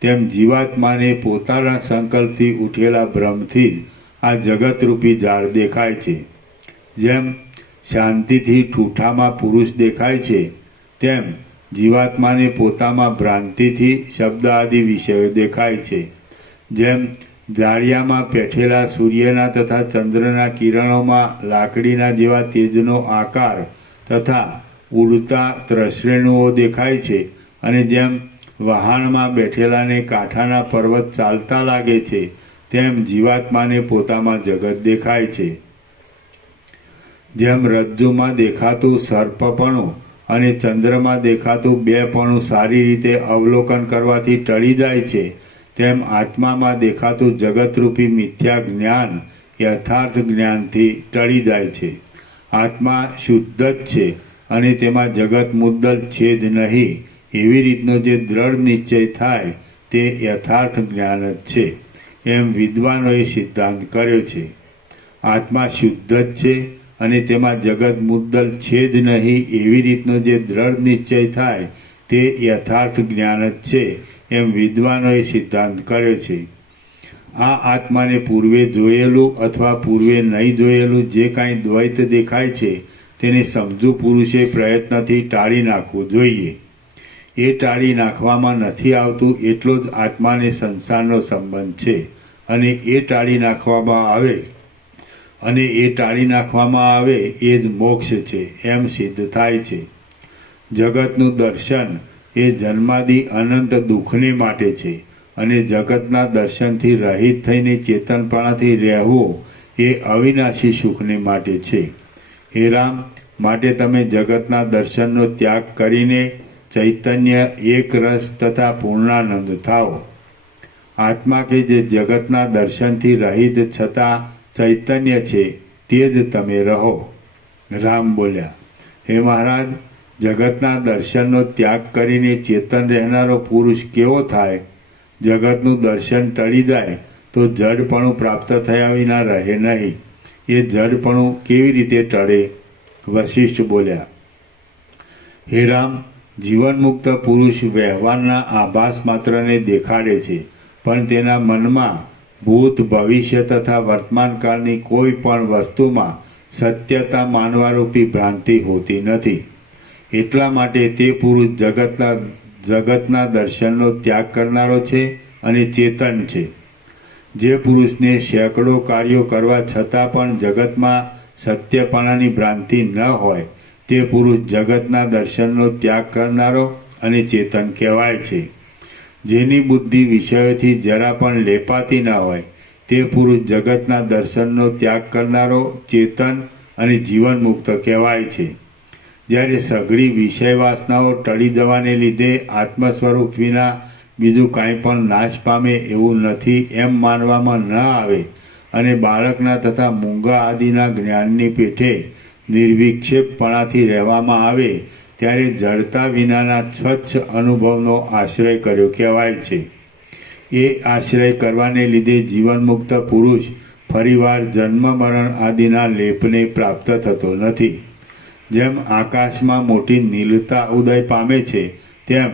તેમ જીવાત્માને પોતાના સંકલ્પથી ઉઠેલા ભ્રમથી જ આ જગતરૂપી ઝાડ દેખાય છે. જેમ શાંતિથી ઠૂઠામાં પુરુષ દેખાય છે, તેમ જીવાત્માને પોતામાં ભ્રાંતિથી શબ્દ આદિ વિષયો દેખાય છે. જેમ જાળિયામાં પેઠેલા સૂર્યના તથા ચંદ્રના કિરણોમાં લાકડીના જેવા તેજનો આકાર તથા ઉડતા ત્રશ્રેણુઓ દેખાય છે, અને જેમ વહાણમાં બેઠેલાને કાંઠાના પર્વત ચાલતા લાગે છે, તેમ જીવાત્માને પોતામાં જગત દેખાય છે. જેમ રજ્જુમાં દેખાતું સર્પપણું અને ચંદ્રમાં દેખાતું બેપણું સારી રીતે અવલોકન કરવાથી ટળી જાય છે, તેમ આત્મામાં દેખાતું જગતરૂપી મિથ્યા જ્ઞાન યથાર્થ જ્ઞાનથી ટળી જાય છે. આત્મા શુદ્ધ જ છે અને તેમાં જગત મુદ્દલ છે જ નહીં, એવી રીતનો જે દ્રઢ નિશ્ચય થાય તે યથાર્થ જ્ઞાન જ છે, એમ વિદ્વાનોએ સિદ્ધાંત કર્યો છે. આત્મા શુદ્ધ જ છે અને તેમાં જગત મુદ્દલ છે જ નહીં, એવી રીતનો જે દ્રઢ નિશ્ચય થાય તે યથાર્થ જ્ઞાન જ છે, એમ વિદ્વાનોએ સિદ્ધાંત કર્યો છે. આ આત્માને પૂર્વે જોયેલું અથવા પૂર્વે નહીં જોયેલું જે કાંઈ દ્વૈત દેખાય છે, તેને સમજુ પુરુષે પ્રયત્નથી ટાળી નાખવું જોઈએ. એ ટાળી નાખવામાં નથી આવતું એટલો જ આત્માને સંસારનો સંબંધ છે, અને એ ટાળી નાખવામાં આવે એ જ મોક્ષ છે, એમ સિદ્ધ થાય છે. જગતનું દર્શન એ જન્માદિ અનંત દુઃખને માટે છે, અને જગતના દર્શનથી રહિત થઈને ચેતનપણાથી રહેવું એ અવિનાશી સુખને માટે છે. હે રામ, માટે તમે જગતના દર્શનનો ત્યાગ કરીને ચૈતન્ય એક રસ તથા પૂર્ણાનંદ થાઓ. આત્મા કે જે જગતના દર્શનથી રહિત છતાં ચૈતન્ય છે, તે જ તમે રહો. રામ બોલ્યા, હે મહારાજ, જગતના દર્શનનો ત્યાગ કરીને ચેતન રહેનારો પુરુષ કેવો થાય? જગતનું દર્શન ટળી જાય તો જડપણું પ્રાપ્ત થયા વિના રહે નહીં. એ જડપણું કેવી રીતે ટળે? વશિષ્ઠ બોલ્યા, હે રામ, જીવનમુક્ત પુરુષ વ્યવહારના આભાસ માત્રને દેખાડે છે, પણ તેના મનમાં ભૂત, ભવિષ્ય તથા વર્તમાનકાળની કોઈ પણ વસ્તુમાં સત્યતા માનવારૂપી ભ્રાંતિ હોતી નથી. એટલા માટે તે પુરુષ જગતના દર્શનનો ત્યાગ કરનારો છે અને ચેતન છે. જે પુરુષને સેંકડો કાર્યો કરવા છતાં પણ જગતમાં સત્યપણાની ભ્રાંતિ ન હોય, તે પુરુષ જગતના દર્શનનો ત્યાગ કરનારો અને ચેતન કહેવાય છે. જેની બુદ્ધિ વિષયોથી જરા પણ લેપાતી ન હોય, તે પુરુષ જગતના દર્શનનો ત્યાગ કરનારો, ચેતન અને જીવનમુક્ત કહેવાય છે. જ્યારે સઘળી વિષય વાસનાઓ ટળી જવાને લીધે આત્મ સ્વરૂપ વિના બીજું કાંઈ પણ નાશ પામે એવું નથી એમ માનવામાં ન આવે, અને બાળકના તથા મૂંગા આદિના જ્ઞાનની પેઠે નિર્વિક્ષેપપણાથી રહેવામાં આવે, ત્યારે જડતા વિનાના સ્વચ્છ અનુભવનો આશ્રય કર્યો કહેવાય છે. એ આશ્રય કરવાને લીધે જીવનમુક્ત પુરુષ ફરીવાર જન્મ મરણ આદિના લેપને પ્રાપ્ત થતો નથી. જેમ આકાશમાં મોટી નીલતા ઉદય પામે છે, તેમ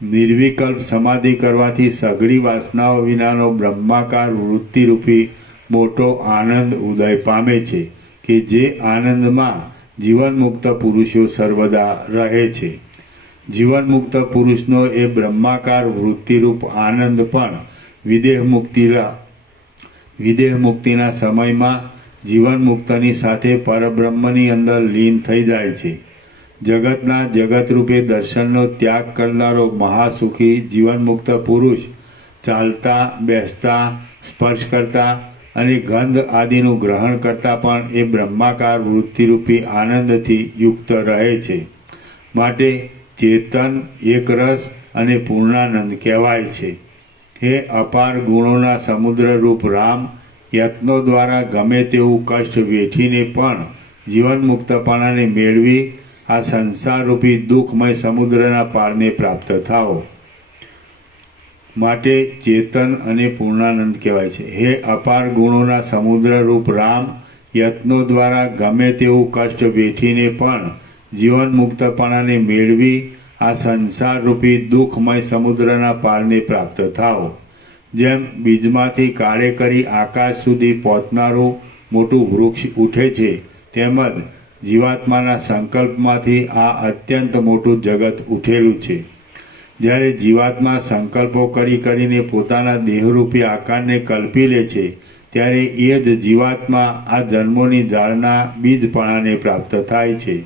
નિર્વિકલ્પ સમાધિ કરવાથી સઘળી વાસનાઓ વિનાનો બ્રહ્માકાર વૃત્તિરૂપી મોટો આનંદ ઉદય પામે છે, કે જે આનંદમાં જીવનમુક્ત પુરુષો સર્વદા રહે છે. જીવનમુક્ત પુરુષનો એ બ્રહ્માકાર વૃત્તિરૂપ આનંદ પણ વિદેહ મુક્તિના સમયમાં જીવનમુક્તની સાથે પરબ્રહ્મની અંદર લીન થઈ જાય છે. જગતના જગતરૂપે દર્શનનો ત્યાગ કરનારો મહાસુખી જીવનમુક્ત પુરુષ ચાલતા, બેસતા, સ્પર્શ કરતા અને ગંધ આદિનું ગ્રહણ કરતા પણ એ બ્રહ્માકાર વૃત્તિરૂપી આનંદથી યુક્ત રહે છે. માટે ચેતન, એકરસ અને પૂર્ણાનંદ કહેવાય છે. હે અપાર ગુણોના સમુદ્રરૂપ રામ, યત્નો દ્વારા ગમે તેવું કષ્ટ વેઠીને પણ જીવનમુક્તપણાને મેળવી આ સંસારરૂપી દુઃખમય સમુદ્રના પારને પ્રાપ્ત થાઓ. માટે ચેતન અને પૂર્ણાનંદ કહેવાય છે. હે અપાર ગુણોના સમુદ્રરૂપ રામ, યત્નો દ્વારા ગમે તેવું કષ્ટ વેઠીને પણ જીવન મુક્તપણાને મેળવી આ સંસારરૂપી દુઃખમય સમુદ્રના પારને પ્રાપ્ત થાઓ. જેમ બીજમાંથી કાળે કરી આકાશ સુધી પહોંચનારું મોટું વૃક્ષ ઉઠે છે, તેમજ જીવાત્માના સંકલ્પમાંથી આ અત્યંત મોટું જગત ઉઠેલું છે. જ્યારે જીવાત્મા સંકલ્પો કરીને પોતાના દેહરૂપી આકારને કલ્પી લે છે, ત્યારે એ જ જીવાત્મા આ જન્મોની જાળના બીજપણાને પ્રાપ્ત થાય છે.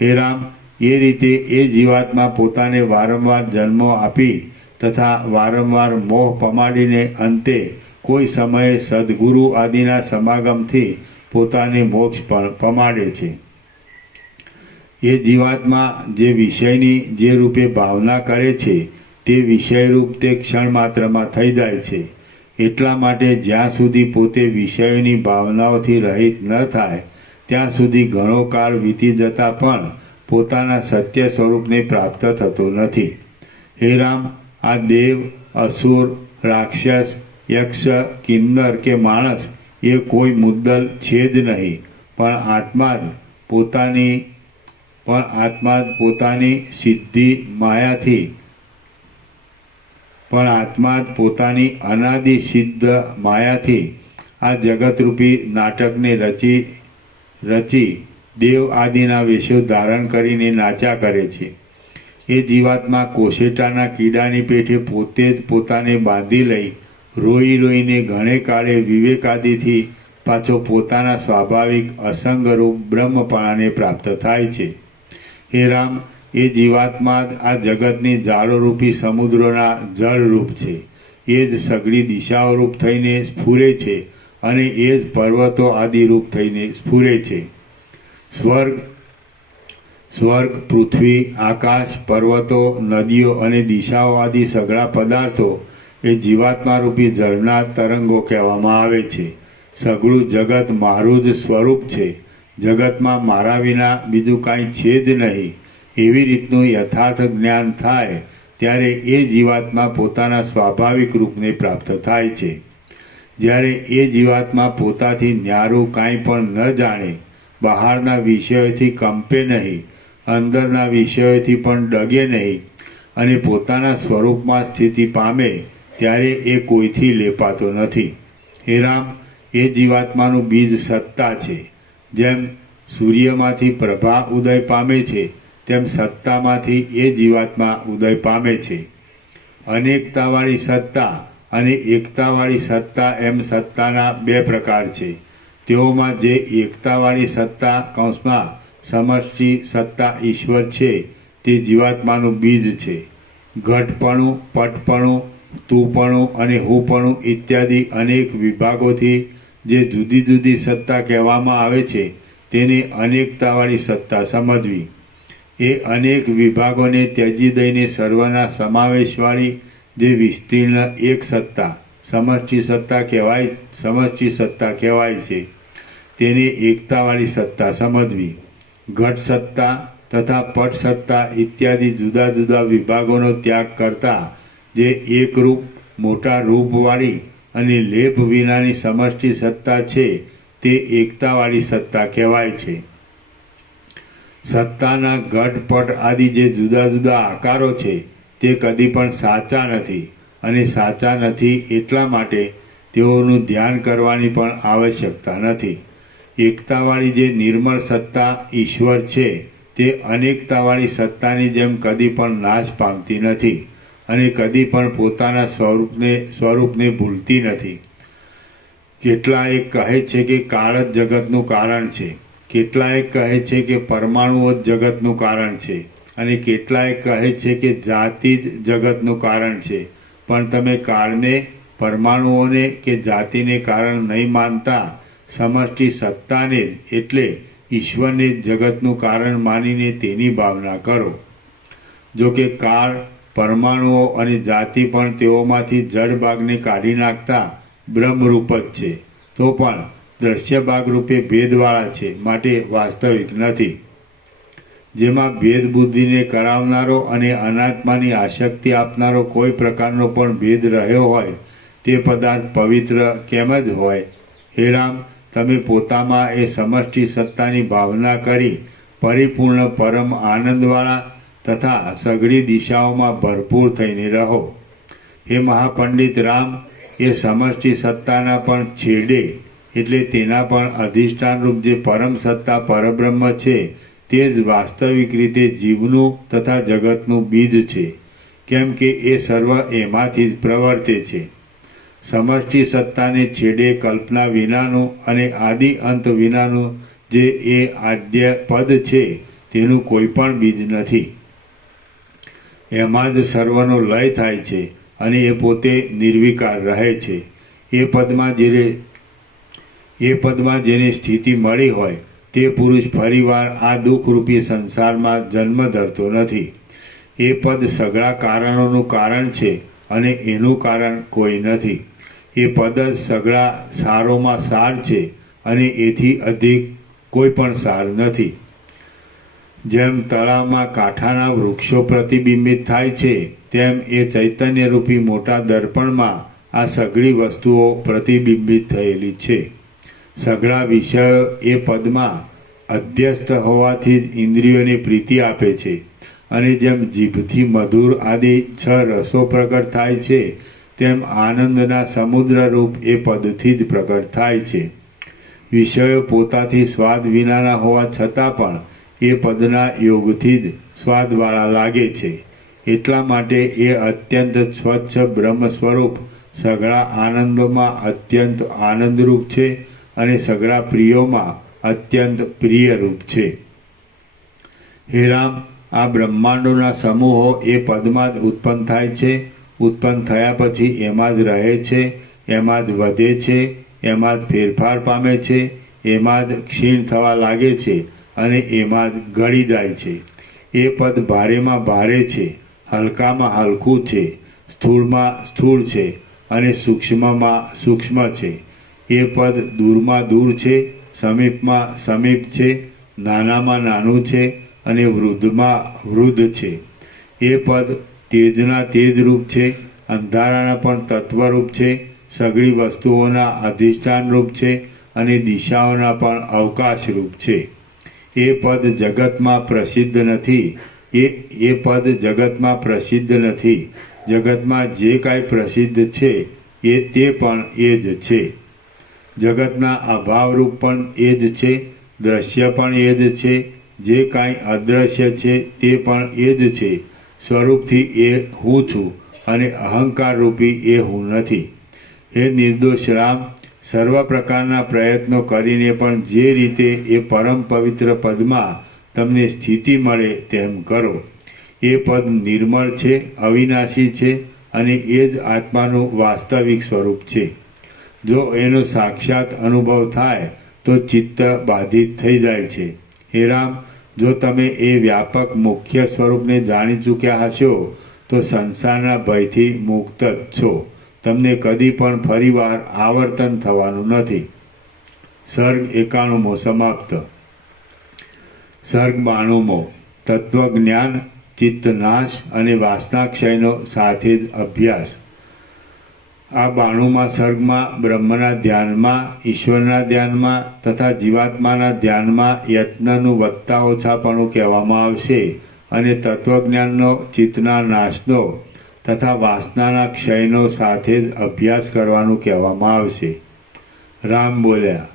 હે રામ, એ રીતે એ જીવાત્મા પોતાને વારંવાર જન્મો આપી તથા વારંવાર મોહ પમાડીને અંતે કોઈ સમયે સદગુરુ આદિના સમાગમથી પોતાને મોક્ષ પણ પમાડે છે. એ જીવાત્મા જે વિષયની જે રૂપે ભાવના કરે છે તે વિષયરૂપ તે ક્ષણ માત્રમાં થઈ જાય છે. એટલા માટે જ્યાં સુધી પોતે વિષયોની ભાવનાઓથી રહિત ન થાય ત્યાં સુધી ઘણો કાળ વીતી જતાં પણ પોતાના સત્ય સ્વરૂપને પ્રાપ્ત થતો નથી. હે રામ, આ દેવ, અસુર, રાક્ષસ, યક્ષ, કિન્નર કે માણસ એ કોઈ મુદ્દલ છે જ નહીં, પણ આત્મા જ પોતાની સિદ્ધિ માયાથી અનાદિ સિદ્ધ માયાથી આ જગતરૂપી નાટકને રચી દેવ આદિના વેશો ધારણ કરીને નાચ્યા કરે છે. એ જીવાત્મા કોશેટાના કીડાની પેઠે પોતે જ પોતાને બાંધી લઈ રોઈને ઘણે કાળે વિવેકાદિથી પાછો પોતાના સ્વાભાવિક અસંગરૂપ બ્રહ્મપણાને પ્રાપ્ત થાય છે. હે રામ, એ જીવાત્મા જ આ જગતની જાળોરૂપી સમુદ્રોના જળરૂપ છે. એ જ સઘળી દિશાઓરૂપ થઈને સ્ફુરે છે અને એ જ પર્વતો આદિરૂપ થઈને સ્ફુરે છે. સ્વર્ગ, પૃથ્વી, આકાશ, પર્વતો, નદીઓ અને દિશાઓ આદિ સઘળા પદાર્થો એ જીવાત્મારૂપી જળના તરંગો કહેવામાં આવે છે. સઘળું જગત મારું જ સ્વરૂપ છે. જગતમાં મારા વિના બીજું કાંઈ છે જ નહીં. એવી રીતનું યથાર્થ જ્ઞાન થાય ત્યારે એ જીવાત્મા પોતાના સ્વાભાવિક રૂપને પ્રાપ્ત થાય છે. જ્યારે એ જીવાત્મા પોતાથી ન્યારું કાંઈ પણ ન જાણે, બહારના વિષયોથી કંપે નહીં, અંદરના વિષયોથી પણ ડગે નહીં અને પોતાના સ્વરૂપમાં સ્થિતિ પામે ત્યારે એ કોઈથી લેપાતો નથી. હે રામ, એ જીવાત્માનું બીજ સત્તા છે. જેમ સૂર્યમાંથી પ્રભા ઉદય પામે છે તેમ સત્તામાંથી એ જીવાત્મા ઉદય પામે છે. અનેકતાવાળી સત્તા અને એકતાવાળી સત્તા એમ સત્તાના બે પ્રકાર છે. તેઓમાં જે એકતાવાળી સત્તા કૌંસમાં સમષ્ટિ સત્તા ઈશ્વર છે તે જીવાત્માનું બીજ છે. ઘટપણું, પટપણું, તુંપણું અને હુંપણું ઇત્યાદિ અનેક વિભાગોથી જે જુદી જુદી સત્તા કહેવામાં આવે છે તેને અનેકતાવાળી સત્તા સમજવી. એ અનેક વિભાગોને ત્યજી દઈને સર્વના સમાવેશવાળી જે વિસ્તીર્ણ એક સત્તા સમષ્ટિ સત્તા કહેવાય છે તેને એકતાવાળી સત્તા સમજવી. ઘટ સત્તા તથા પટ સત્તા ઇત્યાદિ જુદા જુદા વિભાગોનો ત્યાગ કરતા જે એકરૂપ મોટા રૂપવાળી અને લેપ વિનાની સમષ્ટિ સત્તા છે તે એકતાવાળી સત્તા કહેવાય છે. સત્તાના ઘટ પટ આદિ જે જુદા જુદા આકારો છે તે કદી પણ સાચા નથી અને સાચા નથી એટલા માટે તેઓનું ધ્યાન કરવાની પણ આવશ્યકતા નથી. એકતાવાળી જે નિર્મળ સત્તા ઈશ્વર છે તે અનેકતાવાળી સત્તાની જેમ કદી પણ નાશ પામતી નથી અને કદી પણ પોતાના સ્વરૂપને ભૂલતી નથી. કેટલાએ કહે છે કે કાળ જ જગતનું કારણ છે, કેટલાએ કહે છે કે પરમાણુઓ જ જગતનું કારણ છે અને કેટલાએ કહે છે કે જાતિ જ જગતનું કારણ છે. પણ તમે કાળને, પરમાણુઓને કે જાતિને કારણ નહીં માનતા સમષ્ટિ સત્તાને એટલે ઈશ્વરને જગતનું કારણ માનીને તેની ભાવના કરો. જો કે કાળ, પરમાણુઓ અને જાતિ પણ તેઓમાંથી જડ ભાગને કાઢી નાખતા બ્રહ્મરૂપ જ છે, તો પણ દ્રશ્ય ભાગ રૂપે ભેદવાળા છે, માટે વાસ્તવિક નથી. જેમાં ભેદ બુદ્ધિને કરાવનારો અને અનાત્માની આસક્તિ આપનારો કોઈ પ્રકારનો પણ ભેદ રહ્યો હોય તે પદાર્થ પવિત્ર કેમ જ હોય? હે રામ, તમે પોતામાં એ સમષ્ટિ સત્તાની ભાવના કરી પરિપૂર્ણ પરમ આનંદવાળા તથા સઘળી દિશાઓમાં ભરપૂર થઈને રહો. હે મહાપંડિત રામ, એ સમષ્ટિ સત્તાના પણ છેડે એટલે તેના પણ અધિષ્ઠાનરૂપ જે પરમ સત્તા પરબ્રહ્મ છે તે જ વાસ્તવિક રીતે જીવનું તથા જગતનું બીજ છે, કેમ કે એ સર્વ એમાંથી જ પ્રવર્તે છે. સમષ્ટિ સત્તાને છેડે કલ્પના વિનાનું અને આદિ અંત વિનાનું જે એ આદ્ય પદ છે તેનું કોઈ પણ બીજ નથી. એમાં જ સર્વનો લય થાય છે અને એ પોતે નિર્વિકાર રહે છે. એ પદમાં જેને સ્થિતિ મળી હોય તે પુરુષ ફરીવાર આ દુઃખરૂપી સંસારમાં જન્મ ધરતો નથી. એ પદ સઘળા કારણોનું કારણ છે અને એનું કારણ કોઈ નથી. એ પદ જ સઘળા સારોમાં સાર છે અને એથી અધિક કોઈ પણ સાર નથી. જેમ તળાવમાં કાંઠાના વૃક્ષો પ્રતિબિંબિત થાય છે તેમ એ ચૈતન્યરૂપી મોટા દર્પણમાં આ સઘળી વસ્તુઓ પ્રતિબિંબિત થયેલી છે. સઘળા વિષયો એ પદમાં અધ્યસ્ત હોવાથી જ ઇન્દ્રિયોને પ્રીતિ આપે છે અને જેમ જીભથી મધુર આદિ 6 રસો પ્રગટ થાય છે તેમ આનંદના સમુદ્રરૂપ એ પદથી જ પ્રગટ થાય છે. વિષયો પોતાથી સ્વાદ વિનાના હોવા છતાં પણ એ પદના યોગથી જ સ્વાદવાળા લાગે છે. એટલા માટે એ અત્યંત સ્વચ્છ બ્રહ્મ સ્વરૂપ સઘળા આનંદોમાં અત્યંત આનંદરૂપ છે અને સઘળા પ્રિયોમાં અત્યંત પ્રિયરૂપ છે. હે રામ, આ બ્રહ્માંડોના સમૂહો એ પદમાં જ ઉત્પન્ન થાય છે. ઉત્પન્ન થયા પછી એમાં જ રહે છે, એમાં જ વધે છે, એમાં જ ફેરફાર પામે છે, એમાં જ ક્ષીણ થવા લાગે છે અને એમાં જ ગળી જાય છે. એ પદ ભારેમાં ભારે છે, હલકામાં હલકું છે, સ્થૂળમાં સ્થૂળ છે અને સૂક્ષ્મમાં સૂક્ષ્મ છે. એ પદ દૂરમાં દૂર છે, સમીપમાં સમીપ છે, નાનામાં નાનું છે અને વૃદ્ધમાં વૃદ્ધ છે. એ પદ તેજના તેજરૂપ છે, અંધારાના પણ તત્વરૂપ છે, સઘળી વસ્તુઓના અધિષ્ઠાનરૂપ છે અને દિશાઓના પણ અવકાશરૂપ છે. એ પદ જગતમાં પ્રસિદ્ધ નથી. એ પદ જગતમાં પ્રસિદ્ધ નથી. જગતમાં જે કાંઈ પ્રસિદ્ધ છે તે પણ એ જ છે. જગતના અભાવરૂપ પણ એ જ છે, દ્રશ્ય પણ એ જ છે, જે કાંઈ અદ્રશ્ય છે તે પણ એ જ છે. સ્વરૂપથી એ હું છું અને અહંકારરૂપી એ હું નથી. હે નિર્દોષ રામ, સર્વ પ્રકારના પ્રયત્નો કરીને પણ જે રીતે એ પરમ પવિત્ર પદમાં તમને સ્થિતિ મળે તેમ કરો. એ પદ નિર્મળ છે, અવિનાશી છે અને એ જ આત્માનું વાસ્તવિક સ્વરૂપ છે. જો એનો સાક્ષાત અનુભવ થાય તો ચિત્ત બાધિત થઈ જાય છે. હે રામ, જો તમે એ વ્યાપક મુખ્ય સ્વરૂપને જાણી ચૂક્યા હશો તો સંસારના ભયથી મુક્ત જ છો. તમને કદી પણ ફરીવાર આવર્તન થવાનું નથી. સર્ગ 91 સમાપ્ત. સર્ગ 92 તત્વજ્ઞાન, ચિત્તનાશ અને વાસનાક્ષયનો સાથે જ અભ્યાસ. આ 92મા સર્ગમાં બ્રહ્મના ધ્યાનમાં, ઈશ્વરના ધ્યાનમાં તથા જીવાત્માના ધ્યાનમાં યત્નનું વધતા ઓછાપણું કહેવામાં આવશે અને તત્વજ્ઞાનનો, ચિત્તના નાશનો તથા વાસનાના ક્ષયનો સાથે જ અભ્યાસ કરવાનું કહેવામાં આવશે. રામ બોલ્યા,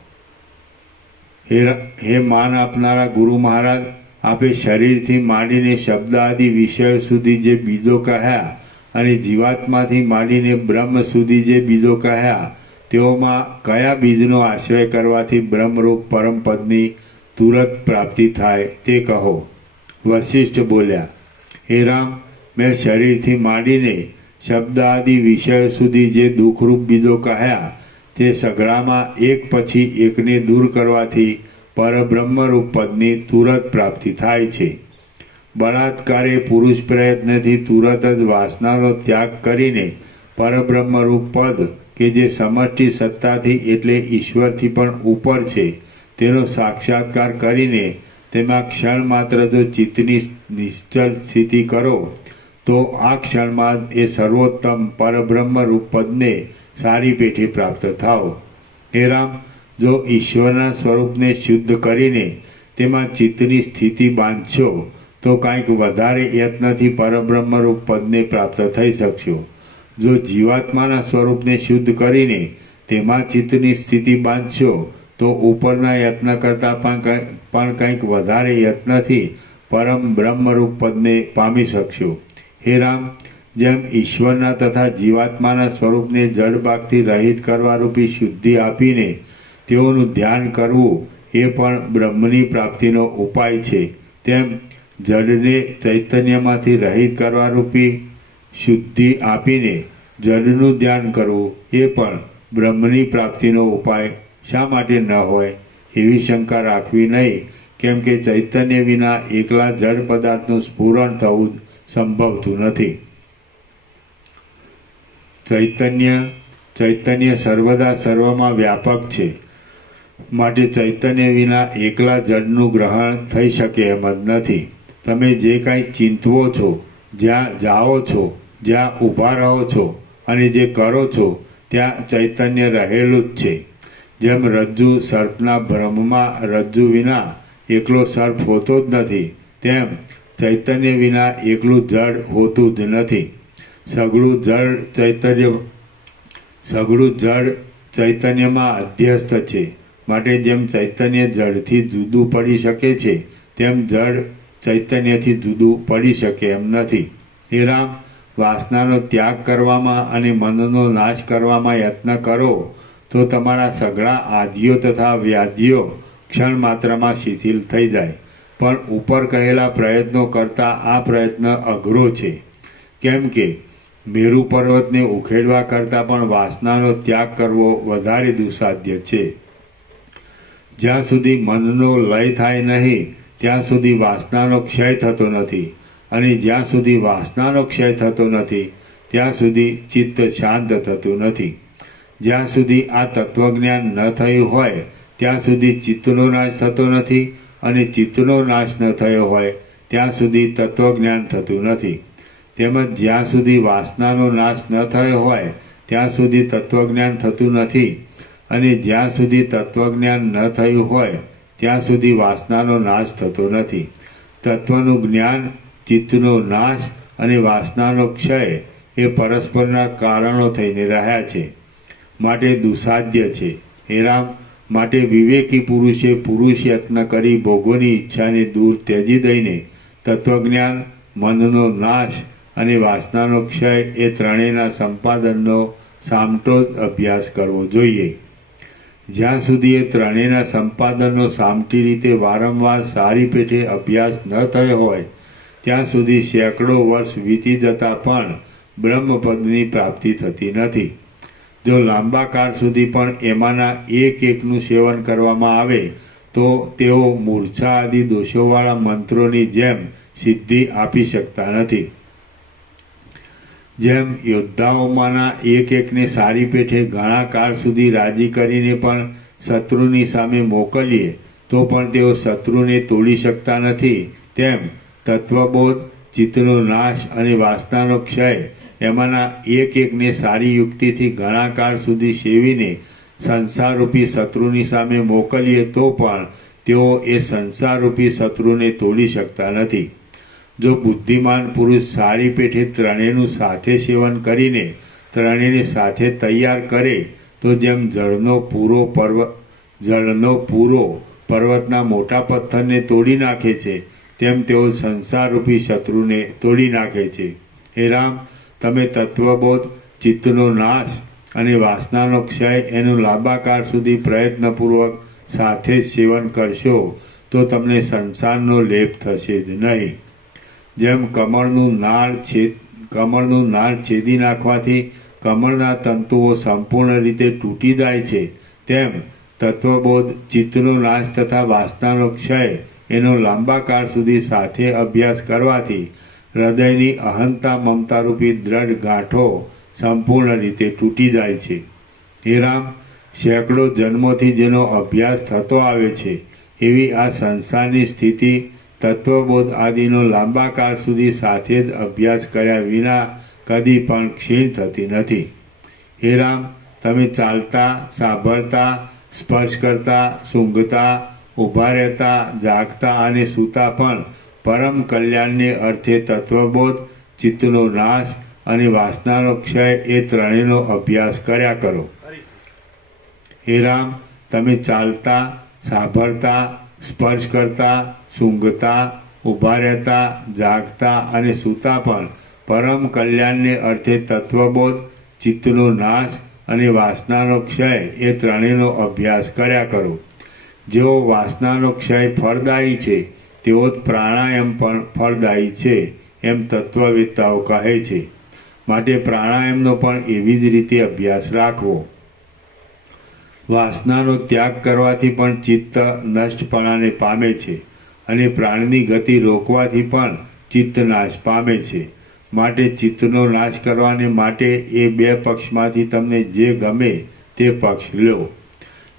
હે માન આપનારા ગુરુ મહારાજ, આપે શરીરથી માંડીને શબ્દ આદિ વિષયો સુધી જે બીજો કહ્યા અને જીવાત્માથી માંડીને બ્રહ્મ સુધી જે બીજો કહ્યા તેઓમાં કયા બીજનો આશ્રય કરવાથી બ્રહ્મરૂપ પરમપદની તુરત પ્રાપ્તિ થાય તે કહો. વશિષ્ઠ બોલ્યા, હે રામ, મેં શરીરથી માંડીને શબ્દ આદિ વિષયો સુધી જે દુઃખરૂપ બીજો કહ્યા તે સઘળામાં એક પછી એકને દૂર કરવાથી પરબ્રહ્મરૂપ પદની તુરત પ્રાપ્તિ થાય છે. બળાત્કારે પુરુષ પ્રયત્નથી તુરત જ વાસનાનો ત્યાગ કરીને પરબ્રહ્મરૂપ પદ કે જે સમષ્ટિ સત્તાથી એટલે ઈશ્વરથી પણ ઉપર છે તેનો સાક્ષાત્કાર કરીને તેમાં ક્ષણ માત્ર જો ચિત્તની નિશ્ચલ સ્થિતિ કરો તો આ ક્ષણમાં એ સર્વોત્તમ પરબ્રહ્મરૂપ પદને સારી પેઠે પ્રાપ્ત થાઓ. હે રામ, જો ઈશ્વરના સ્વરૂપને શુદ્ધ કરીને તેમાં ચિત્તની સ્થિતિ બાંધશો તો કાંઈક વધારે યત્નથી પરબ્રહ્મરૂપ પદને પ્રાપ્ત થઈ શકશો. જો જીવાત્માના સ્વરૂપને શુદ્ધ કરીને તેમાં ચિત્તની સ્થિતિ બાંધશો તો ઉપરના યત્ન કરતાં પણ કંઈક વધારે યત્નથી પરમ બ્રહ્મરૂપ પદને પામી શકશો. હે રામ, જેમ ઈશ્વરના તથા જીવાત્માના સ્વરૂપને જડ ભાગથી રહિત કરવા રૂપી શુદ્ધિ આપીને તેઓનું ધ્યાન કરવું એ પણ બ્રહ્મની પ્રાપ્તિનો ઉપાય છે, તેમ જડને ચૈતન્યમાંથી રહિત કરવા રૂપી શુદ્ધિ આપીને જડનું ધ્યાન કરવું એ પણ બ્રહ્મની પ્રાપ્તિનો ઉપાય શા માટે ન હોય એવી શંકા રાખવી નહીં, કેમ કે ચૈતન્ય વિના એકલા જડ પદાર્થનું સ્ફુરણ થવું સંભવતું નથી. ચૈતન્ય સર્વદા સર્વમાં વ્યાપક છે, માટે ચૈતન્ય વિના એકલા જડનું ગ્રહણ થઈ શકે એમ જ નથી. તમે જે કાંઈ ચિંતવો છો, જ્યાં જાઓ છો, જ્યાં ઊભા રહો છો અને જે કરો છો ત્યાં ચૈતન્ય રહેલું જ છે. જેમ રજ્જુ સર્પના ભ્રમમાં રજ્જુ વિના એકલો સર્પ હોતો જ નથી, તેમ ચૈતન્ય વિના એકલું જડ હોતું જ નથી. સઘળું જડ ચૈતન્યમાં અધ્યસ્થ છે, માટે જેમ ચૈતન્ય જડથી જુદું પડી શકે છે તેમ જડ ચૈતન્યથી જુદું પડી શકે એમ નથી. હે રામ, વાસનાનો ત્યાગ કરવામાં અને મનનો નાશ કરવામાં યત્ન કરો તો તમારા સઘળા આદિઓ તથા વ્યાધિઓ ક્ષણ માત્રમાં શિથિલ થઈ જાય. પણ ઉપર કહેલા પ્રયત્નો કરતાં આ પ્રયત્ન અઘરો છે, કેમ કે મેરુ પર્વતને ઉખેડવા કરતાં પણ વાસનાનો ત્યાગ કરવો વધારે દુસ્સાધ્ય છે. જ્યાં સુધી મનનો લય થાય નહીં ત્યાં સુધી વાસનાનો ક્ષય થતો નથી, અને જ્યાં સુધી વાસનાનો ક્ષય થતો નથી ત્યાં સુધી ચિત્ત શાંત થતું નથી. જ્યાં સુધી આ તત્વજ્ઞાન ન થયું હોય ત્યાં સુધી ચિત્તનો નાશ થતો નથી, અને ચિત્તનો નાશ ન થયો હોય ત્યાં સુધી તત્વજ્ઞાન થતું નથી. તેમજ જ્યાં સુધી વાસનાનો નાશ ન થયો હોય ત્યાં સુધી તત્વજ્ઞાન થતું નથી, અને જ્યાં સુધી તત્વજ્ઞાન ન થયું હોય ત્યાં સુધી વાસનાનો નાશ થતો નથી. તત્વનું જ્ઞાન, ચિત્તનો નાશ અને વાસનાનો ક્ષય એ પરસ્પરના કારણો થઈને રહ્યા છે, માટે દુસાધ્ય છે. હે રામ, માટે વિવેકી પુરુષે પુરુષ યત્ન કરી ભોગોની ઈચ્છાને દૂર ત્યજી દઈને તત્વજ્ઞાન, મનનો નાશ અને વાસનાનો ક્ષય એ ત્રણેયના સંપાદનનો સામટો જ અભ્યાસ કરવો જોઈએ. જ્યાં સુધી એ ત્રણેયના સંપાદનનો સામટી રીતે વારંવાર સારી પેઠે અભ્યાસ ન થયો હોય ત્યાં સુધી સેંકડો વર્ષ વીતી જતાં પણ બ્રહ્મપદની પ્રાપ્તિ થતી નથી. જો લાંબા કાળ સુધી પણ એમાંના એકનું સેવન કરવામાં આવે તો તેઓ મૂર્છા આદિ દોષોવાળા મંત્રોની જેમ સિદ્ધિ આપી શકતા નથી. જેમ યોદ્ધાઓમાંના એકને સારી પેઠે ઘણા કાળ સુધી રાજી કરીને પણ શત્રુની સામે મોકલીએ તો પણ તેઓ શત્રુને તોડી શકતા નથી, તેમ તત્વબોધ, ચિત્તનો નાશ અને વાસનાનો ક્ષય એમાંના એકને સારી યુક્તિથી ઘણા કાળ સુધી સેવીને સંસારરૂપી શત્રુની સામે મોકલીએ તો પણ તેઓ એ સંસારરૂપી શત્રુને તોડી શકતા નથી. જો બુદ્ધિમાન પુરુષ સારી પેઠે ત્રણેયનું સાથે સેવન કરીને ત્રણેયને સાથે તૈયાર કરે તો જેમ જળનો પૂરો પર્વતના મોટા પથ્થરને તોડી નાખે છે તેમ તેઓ સંસારરૂપી શત્રુને તોડી નાખે છે. હે રામ, તમે તત્વબોધ, ચિત્તનો નાશ અને વાસનાનો ક્ષય એનું લાંબા કાળ સુધી પ્રયત્નપૂર્વક સાથે જ સેવન કરશો તો તમને સંસારનો લેપ થશે જ નહીં. જેમ કમળનું નાળ છેદી નાખવાથી કમળના તંતુઓ સંપૂર્ણ રીતે તૂટી જાય છે, તેમ તત્વબોધ, ચિત્તનો નાશ તથા વાસનાનો ક્ષય એનો લાંબા કાળ સુધી સાથે અભ્યાસ કરવાથી હૃદયની અહંતા મમતારૂપી દ્રઢ ગાંઠો સંપૂર્ણ રીતે તૂટી જાય છે. હે રામ, સેંકડો જન્મોથી જેનો અભ્યાસ થતો આવે છે એવી આ સંસારની સ્થિતિ તત્વબોધ આદિનો લાંબા કાળ સુધી સાથે જ અભ્યાસ કર્યા વિના કદી પણ ક્ષીણ થતી નથી. હે રામ, તમે ચાલતા, સાંભળતા, સ્પર્શ કરતા, સૂંઘતા, ઊભા રહેતા, જાગતા અને સૂતા પણ પરમ કલ્યાણને અર્થે તત્વબોધ, ચિત્તનો નાશ અને વાસનાનો ક્ષય એ ત્રણેયનો અભ્યાસ કર્યા કરો. હે રામ, તમે ચાલતા, સાંભળતા, સ્પર્શ કરતા, સૂંઘતા, ઊભા રહેતા, જાગતા અને સૂતા પણ પરમ કલ્યાણને અર્થે તત્વબોધ, ચિત્તનો નાશ અને વાસનાનો ક્ષય એ ત્રણેયનો અભ્યાસ કર્યા કરો. જેઓ વાસનાનો ક્ષય ફળદાયી છે તેઓ જ પ્રાણાયામ પણ ફળદાયી છે એમ તત્વવેત્તાઓ કહે છે. માટે પ્રાણાયામનો પણ એવી જ રીતે અભ્યાસ રાખવો. વાસનાનો ત્યાગ કરવાથી પણ ચિત્ત નષ્ટપણાને પામે છે અને પ્રાણની ગતિ રોકવાથી પણ ચિત્ત નાશ પામે છે. માટે ચિત્તનો નાશ કરવાને માટે એ બે પક્ષમાંથી તમને જે ગમે તે પક્ષ લો.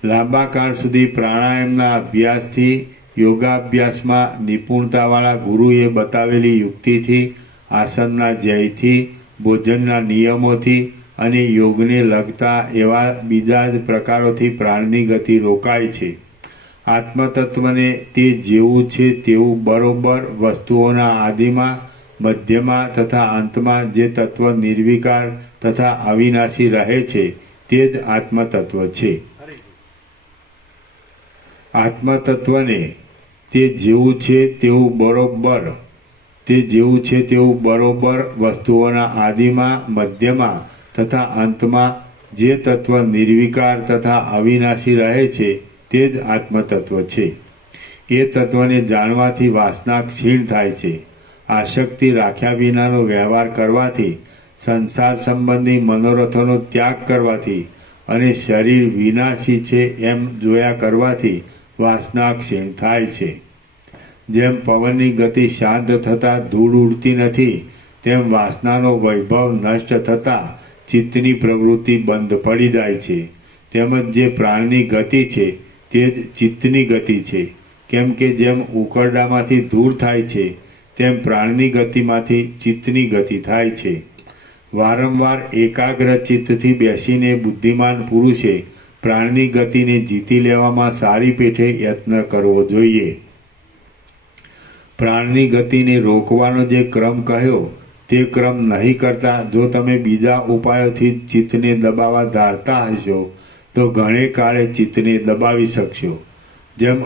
લાંબા કાળ સુધી પ્રાણાયામના અભ્યાસથી, યોગાભ્યાસમાં નિપુણતાવાળા ગુરુએ બતાવેલી યુક્તિથી, આસનના જયથી, ભોજનના નિયમોથી અને યોગને લગતા એવા બીજા જ પ્રકારોથી પ્રાણની ગતિ રોકાય છે. આત્મતત્વને તે જેવું છે તેવું બરોબર વસ્તુઓના આદિમાં, મધ્યમાં તથા અંતમાં જે તત્વ નિર્વિકાર તથા અવિનાશી રહે છે તે જ આત્મતત્વ છે. આત્મતત્વને તે જેવું છે તેવું બરોબર વસ્તુઓના આદિમાં, મધ્યમાં તથા અંતમાં જે તત્વ નિર્વિકાર તથા અવિનાશી રહે છે તે જ આત્મતત્વ છે. એ તત્વને જાણવાથી વાસના ક્ષીણ થાય છે. આસક્તિ રાખ્યા વિનાનો વ્યવહાર કરવાથી, સંસાર સંબંધી મનોરથોનો ત્યાગ કરવાથી અને શરીર વિનાશી છે એમ જોયા કરવાથી વાસના ક્ષીણ થાય છે. જેમ પવનની ગતિ શાંત થતાં ધૂળ ઉડતી નથી તેમ વાસનાનો વૈભવ નષ્ટ થતાં ચિત્તની પ્રવૃત્તિ બંધ પડી જાય છે. તેમજ જે પ્રાણની ગતિ છે તે જ ચિત્તની ગતિ છે. કેમ કે જેમ ઉકરડામાંથી ધૂળ થાય છે તેમ પ્રાણની ગતિમાંથી ચિત્તની ગતિ થાય છે. વારંવાર એકાગ્ર ચિત્તથી બેસીને બુદ્ધિમાન પુરુષે પ્રાણની ગતિને જીતી લેવામાં સારી પેઠે યત્ન કરવો જોઈએ. પ્રાણની ગતિને રોકવાનો જે ક્રમ કહ્યો તે ક્રમ નહીં કરતા જો તમે બીજા ઉપાયોથી ચિત્તને દબાવવા ધારતા હશો તો ઘણે કાળે ચિત્તને દબાવી શકશો. જેમ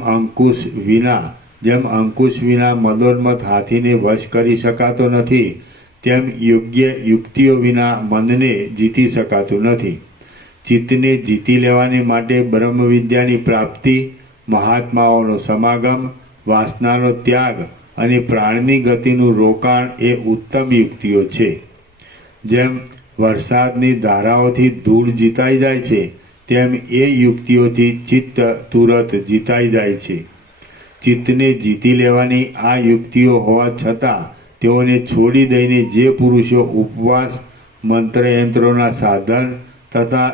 અંકુશ વિના મદોન્મત્ત હાથીને વશ કરી શકાતો નથી તેમ યોગ્ય યુક્તિઓ વિના મનને જીતી શકાતું નથી. ચિત્તને જીતી લેવાને માટે બ્રહ્મવિદ્યાની પ્રાપ્તિ, મહાત્માઓનો સમાગમ, વાસનાનો ત્યાગ અને પ્રાણની ગતિનું રોકાણ એ ઉત્તમ યુક્તિઓ છે. જેમ વરસાદની ધારાઓથી ધૂળ જીતાઈ જાય છે તેમ એ યુક્તિઓથી ચિત્ત તુરત જીતાઈ જાય છે. ચિત્તને જીતી લેવાની આ યુક્તિઓ હોવા છતાં તેઓને છોડી દઈને જે પુરુષો ઉપવાસ, મંત્રયંત્રોના સાધન તથા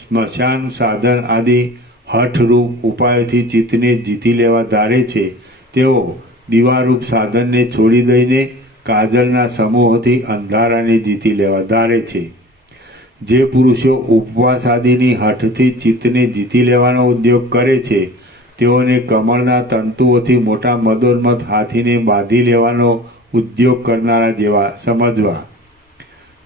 સ્મશાન સાધન આદિ હઠરૂપ ઉપાયોથી ચિત્તને જીતી લેવા ધારે છે તેઓ દીવારૂપ સાધનને છોડી દઈને કાજળના સમૂહોથી અંધારાને જીતી લેવા ધારે છે. જે પુરુષો ઉપવાસ આદિની હઠથી ચિત્તને જીતી લેવાનો ઉદ્યોગ કરે છે તેઓને કમળના તંતુઓથી મોટા મદોન્મત્ત હાથીને બાંધી લેવાનો ઉદ્યોગ કરનારા જેવા સમજવા.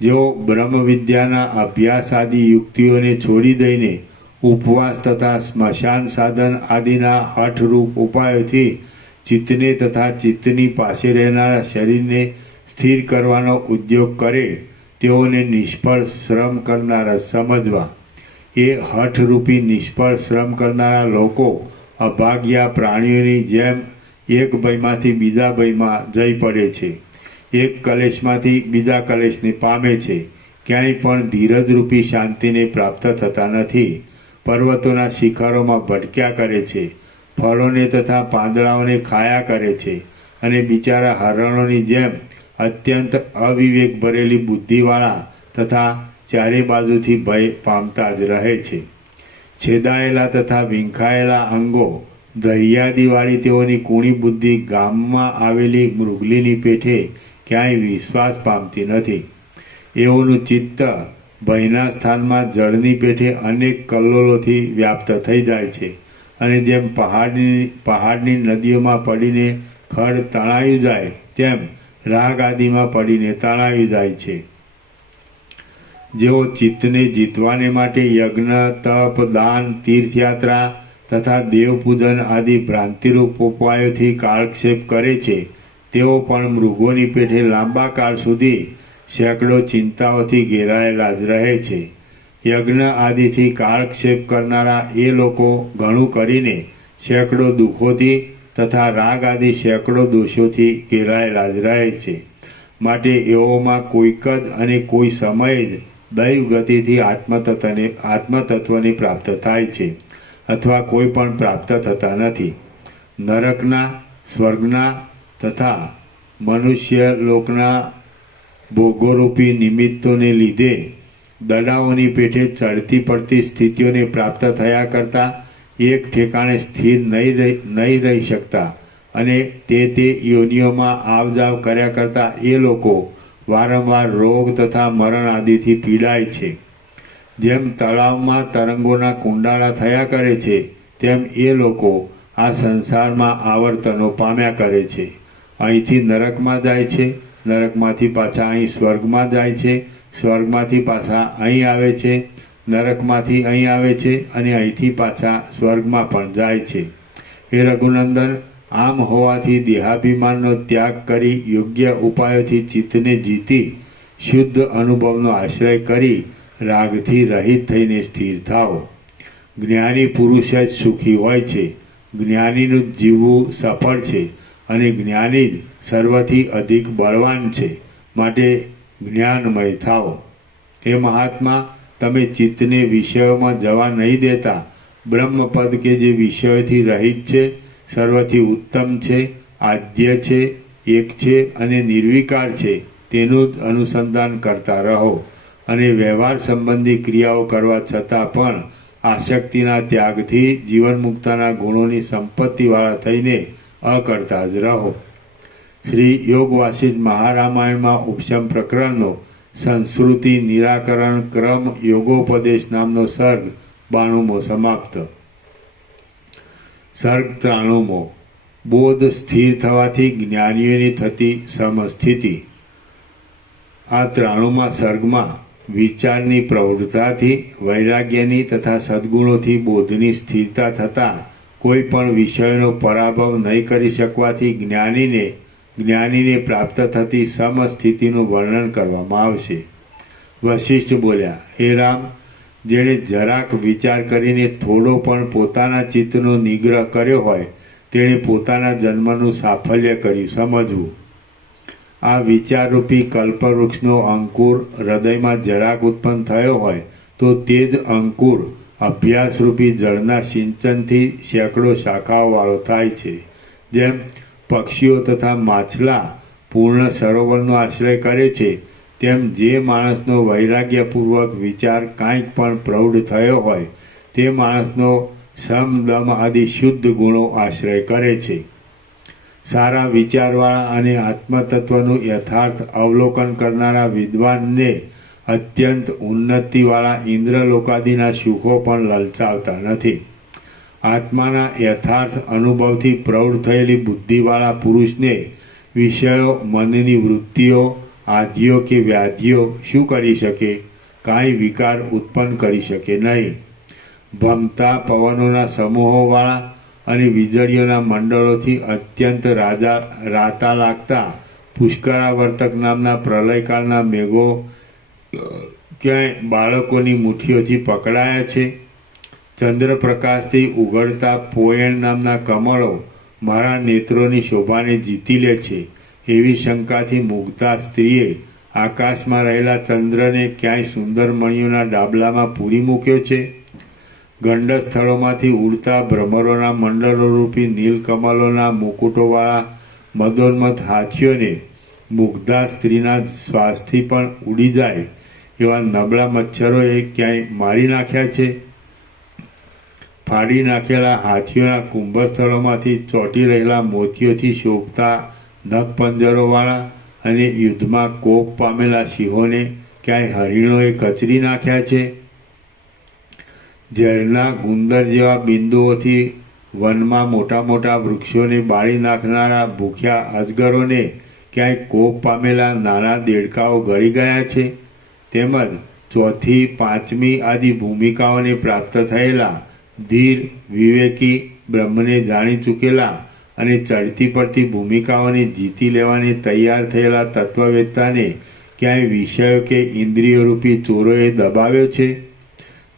જેઓ બ્રહ્મવિદ્યાના અભ્યાસ આદિ યુક્તિઓને છોડી દઈને ઉપવાસ તથા સ્મશાન સાધન આદિના હઠરૂપ ઉપાયોથી ચિત્તને તથા ચિત્તની પાસે રહેનારા શરીરને સ્થિર કરવાનો ઉદ્યોગ કરે તેઓને નિષ્ફળ શ્રમ કરનારા સમજવા. એ હઠરૂપી નિષ્ફળ શ્રમ કરનારા લોકો અભાગ્યા પ્રાણીઓની જેમ એક ભયમાંથી બીજા ભયમાં જઈ પડે છે. એક કલેશમાંથી બીજા કલેશને પામે છે. ક્યાંય પણ ધીરજરૂપી શાંતિને પ્રાપ્ત થતા નથી. પર્વતોના શિખરોમાં ભટક્યા કરે છે. ફળોને તથા પાંદડાઓને ખાયા કરે છે અને બિચારા હરણોની જેમ અત્યંત અવિવેક ભરેલી બુદ્ધિવાળા તથા ચારે બાજુથી ભય પામતા જ રહે છે. છેદાયેલા તથા વિંખાયેલા અંગો ધૈર્યાદીવાળી તેઓની કૂણી બુદ્ધિ ગામમાં આવેલી મૃગલીની પેઠે ક્યાંય વિશ્વાસ પામતી નથી. એઓનું ચિત્ત ભયના સ્થાનમાં જળની પેઠે અનેક કલ્લોલોથી વ્યાપ્ત થઈ જાય છે અને જેમ પહાડની નદીઓમાં પડીને ખડ તણાયું જાય તેમ રાગ આદિમાં પડીને તણાયું જાય છે. જેઓ ચિત્તને જીતવાને માટે યજ્ઞ, તપ, દાન, તીર્થયાત્રા તથા દેવપૂજન આદિ ભ્રાંતિરૂપ ઉપાયોથી કાળક્ષેપ કરે છે તેઓ પણ મૃગોની પેઠે લાંબા કાળ સુધી સેંકડો ચિંતાઓથી ઘેરાયેલા જ રહે છે. યજ્ઞ આદિથી કાળક્ષેપ કરનારા એ લોકો ઘણું કરીને સેંકડો દુઃખોથી તથા રાગ આદિ સેંકડો દોષોથી ઘેરાયેલા જ રહે છે. માટે એઓમાં કોઈક જ અને કોઈ સમયે જ દૈવ ગતિથી આત્મતત્વની પ્રાપ્ત થાય છે અથવા કોઈ પણ પ્રાપ્ત થતા નથી. નરકના, સ્વર્ગના તથા મનુષ્ય લોકના ભોગોરૂપી નિમિત્તોને લીધે દડાઓની પેઠે ચડતી પડતી સ્થિતિઓને પ્રાપ્ત થયા કરતાં એક ઠેકાણે સ્થિર નહીં રહી શકતા અને તે યોનિઓમાં આવજાવ કર્યા કરતાં એ લોકો વારંવાર રોગ તથા મરણ આદિથી પીડાય છે. જેમ તળાવમાં તરંગોના કુંડાળા થયા કરે છે તેમ એ લોકો આ સંસારમાં આવર્તનો પામ્યા કરે છે. અહીંથી નરકમાં જાય છે, નરકમાંથી પાછા અહીં સ્વર્ગમાં જાય છે, સ્વર્ગમાંથી પાછા અહીં આવે છે, નરકમાંથી અહીં આવે છે અને અહીંથી પાછા સ્વર્ગમાં પણ જાય છે. હે રઘુનંદન, આમ હોવાથી દેહાભિમાનનો ત્યાગ કરી યોગ્ય ઉપાયોથી ચિત્તને જીતી શુદ્ધ અનુભવનો આશ્રય કરી રાગથી રહિત થઈને સ્થિર થાઓ. જ્ઞાની પુરુષ જ સુખી હોય છે. જ્ઞાનીનું જીવવું સફળ છે અને જ્ઞાની જ સર્વથી અધિક બળવાન છે. માટે જ્ઞાનમય થાઓ. હે મહાત્મા, તમે ચિત્તને વિષયોમાં જવા નહીં દેતા. બ્રહ્મપદ કે જે વિષયોથી રહિત છે, સર્વથી ઉત્તમ છે, આદ્ય છે, એક છે અને નિર્વિકાર છે તેનું જ અનુસંધાન કરતા રહો અને વ્યવહાર સંબંધી ક્રિયાઓ કરવા છતાં પણ આસક્તિના ત્યાગથી જીવનમુક્તના ગુણોની સંપત્તિવાળા થઈને અકર્તા જ રહો. શ્રી યોગ વાસિષ્ઠ મહારામાયણમાં ઉપશમ પ્રકરણનો સંસ્કૃતિ નિરાકરણ ક્રમ યોગોપદેશ નામનો સર્ગ 92મો સમાપ્ત. સર્ગ 93મો. બોધ સ્થિર થવાથી જ્ઞાનીઓની થતી સમસ્થિતિ. આ 93મા સર્ગમાં વિચારની પ્રવૃત્તાથી વૈરાગ્યની તથા સદ્ગુણોથી બોધની સ્થિરતા થતાં કોઈ પણ વિષયનો પરાભવ નહીં કરી શકવાથી જ્ઞાનીને પ્રાપ્ત થતી સમસ્થિતિનું વર્ણન કરવામાં આવશે. વશિષ્ઠ બોલ્યા, હે રામ, જેણે જરાક વિચાર કરીને થોડો પણ પોતાના ચિત્તનો નિગ્રહ કર્યો હોય તેણે પોતાના જન્મનું સાફલ્ય કર્યું સમજવું. આ વિચારરૂપી કલ્પવૃક્ષનો અંકુર હૃદયમાં જરાક ઉત્પન્ન થયો હોય તો તે જ અંકુર અભ્યાસરૂપી જળના સિંચનથી સેંકડો શાખાઓવાળો થાય છે. જેમ પક્ષીઓ તથા માછલા પૂર્ણ સરોવરનો આશ્રય કરે છે તેમ જે માણસનો વૈરાગ્યપૂર્વક વિચાર કાંઈક પણ પ્રૌઢ થયો હોય તે માણસનો સમ દમ આદિ શુદ્ધ ગુણો આશ્રય કરે છે. સારા વિચારવાળા અને આત્મતત્વનું યથાર્થ અવલોકન કરનારા વિદ્વાનને અત્યંત ઉન્નતિવાળા ઇન્દ્રલોકાદિના સુખો પણ લલચાવતા નથી. આત્માના યથાર્થ અનુભવથી પ્રૌઢ થયેલી બુદ્ધિવાળા પુરુષને વિષયો, મનની વૃત્તિઓ, આધિઓ કે વ્યાધિઓ શું કરી શકે? કાંઈ વિકાર ઉત્પન્ન કરી શકે નહીં. ભમતા પવનોના સમૂહોવાળા અને વીજળીઓના મંડળોથી અત્યંત રાતા લાગતા પુષ્કરાવર્તક નામના પ્રલયકાળના મેઘો ક્યાંય બાળકોની મુઠ્ઠીઓથી પકડાયા છે? ચંદ્રપ્રકાશથી ઉઘડતા પોયણ નામના કમળો મારા નેત્રોની શોભાને જીતી લે છે એવી શંકાથી મુગ્ધા સ્ત્રીએ આકાશમાં રહેલા ચંદ્રને ક્યાંય સુંદર મણિઓના ડાબલામાં પૂરી મૂક્યો છે? ગંડ સ્થળોમાંથી ઉડતા ભ્રમરોના મંડળોરૂપી નીલકમલોના મુકુટોવાળા મદોન્મથ હાથીઓને મુગ્ધા સ્ત્રીના શ્વાસથી પણ ઉડી જાય એવા નબળા મચ્છરોએ ક્યાંય મારી નાખ્યા છે? ફાડી નાખેલા હાથીઓના કુંભસ્થળોમાંથી ચોંટી રહેલા મોતીઓથી શોભતા નખપંજરોવાળા અને યુદ્ધમાં કોપ પામેલા સિંહોને ક્યાંય હરિણોએ કચરી નાખ્યા છે? ઝેરના ગુંદર જેવા બિંદુઓથી વનમાં મોટા મોટા વૃક્ષોને બાળી નાખનારા ભૂખ્યા અજગરોને ક્યાંય કોપ પામેલા નાના દેડકાઓ ગળી ગયા છે? તેમજ ચોથી પાંચમી આદિ ભૂમિકાઓને પ્રાપ્ત થયેલા ધીર વિવેકી બ્રહ્મને જાણી ચૂકેલા અને ચડતી પડતી ભૂમિકાઓને જીતી લેવાની તૈયાર થયેલા તત્વવેત્તાને ક્યાંય વિષયો કે ઇન્દ્રિયોરૂપી ચોરોએ દબાવ્યો છે?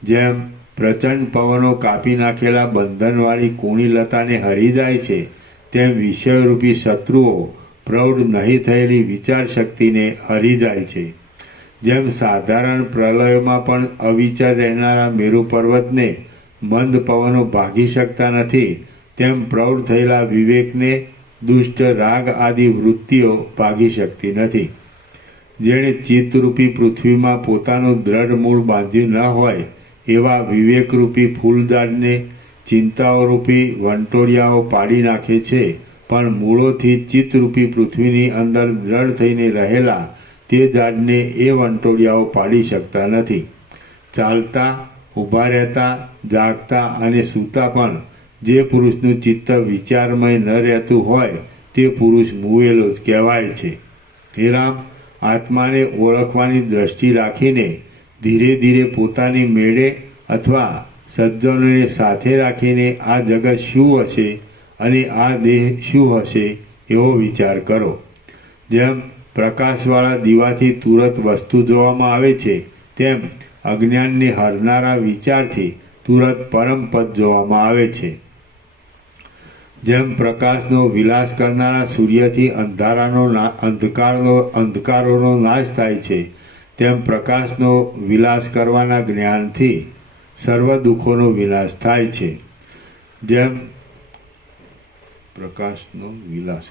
જેમ પ્રચંડ પવનો કાપી નાખેલા બંધનવાળી કૂણી લતાને હરી જાય છે, તેમ વિષયરૂપી શત્રુઓ પ્રૌઢ નહીં થયેલી વિચાર શક્તિને હરી જાય છે. જેમ સાધારણ પ્રલયોમાં પણ અવિચર રહેનારા મેરુ પર્વતને મંદ પવનો ભાગી શકતા નથી, તેમ પ્રૌઢ થયેલા વિવેકને દુષ્ટ રાગ આદિ વૃત્તિઓ ભાગી શકતી નથી. જેણે ચિત્તરૂપી પૃથ્વીમાં પોતાનું દ્રઢ મૂળ બાંધ્યું ન હોય એવા વિવેકરૂપી ફૂલઝાડને ચિંતાઓરૂપી વંટોળિયાઓ પાડી નાખે છે, પણ મૂળોથી ચિત્તરૂપી પૃથ્વીની અંદર દ્રઢ થઈને રહેલા તે ઝાડને એ વંટોળિયાઓ પાડી શકતા નથી. ચાલતા, ઊભા રહેતા, જાગતા અને સૂતા પણ જે પુરુષનું ચિત્ત વિચારમય ન રહેતું હોય તે પુરુષ મુવેલો જ કહેવાય છે. હે રામ, આત્માને ઓળખવાની દ્રષ્ટિ રાખીને ધીરે ધીરે પોતાની મેળે અથવા સજ્જનોને સાથે રાખીને આ જગત શું હશે અને આ દેહ શું હશે એવો વિચાર કરો. જેમ પ્રકાશવાળા દીવાથી તુરત વસ્તુ જોવામાં આવે છે, તેમ અજ્ઞાનને હરનારા વિચારથી તુરત પરમપદ જોવામાં આવે છે. જેમ પ્રકાશનો વિલાસ કરનારા સૂર્યથી અંધકારોનો નાશ થાય છે, તેમ પ્રકાશનો વિલાસ કરવાના જ્ઞાનથી સર્વ દુઃખોનો વિનાશ થાય છે. જેમ પ્રકાશનો વિલાસ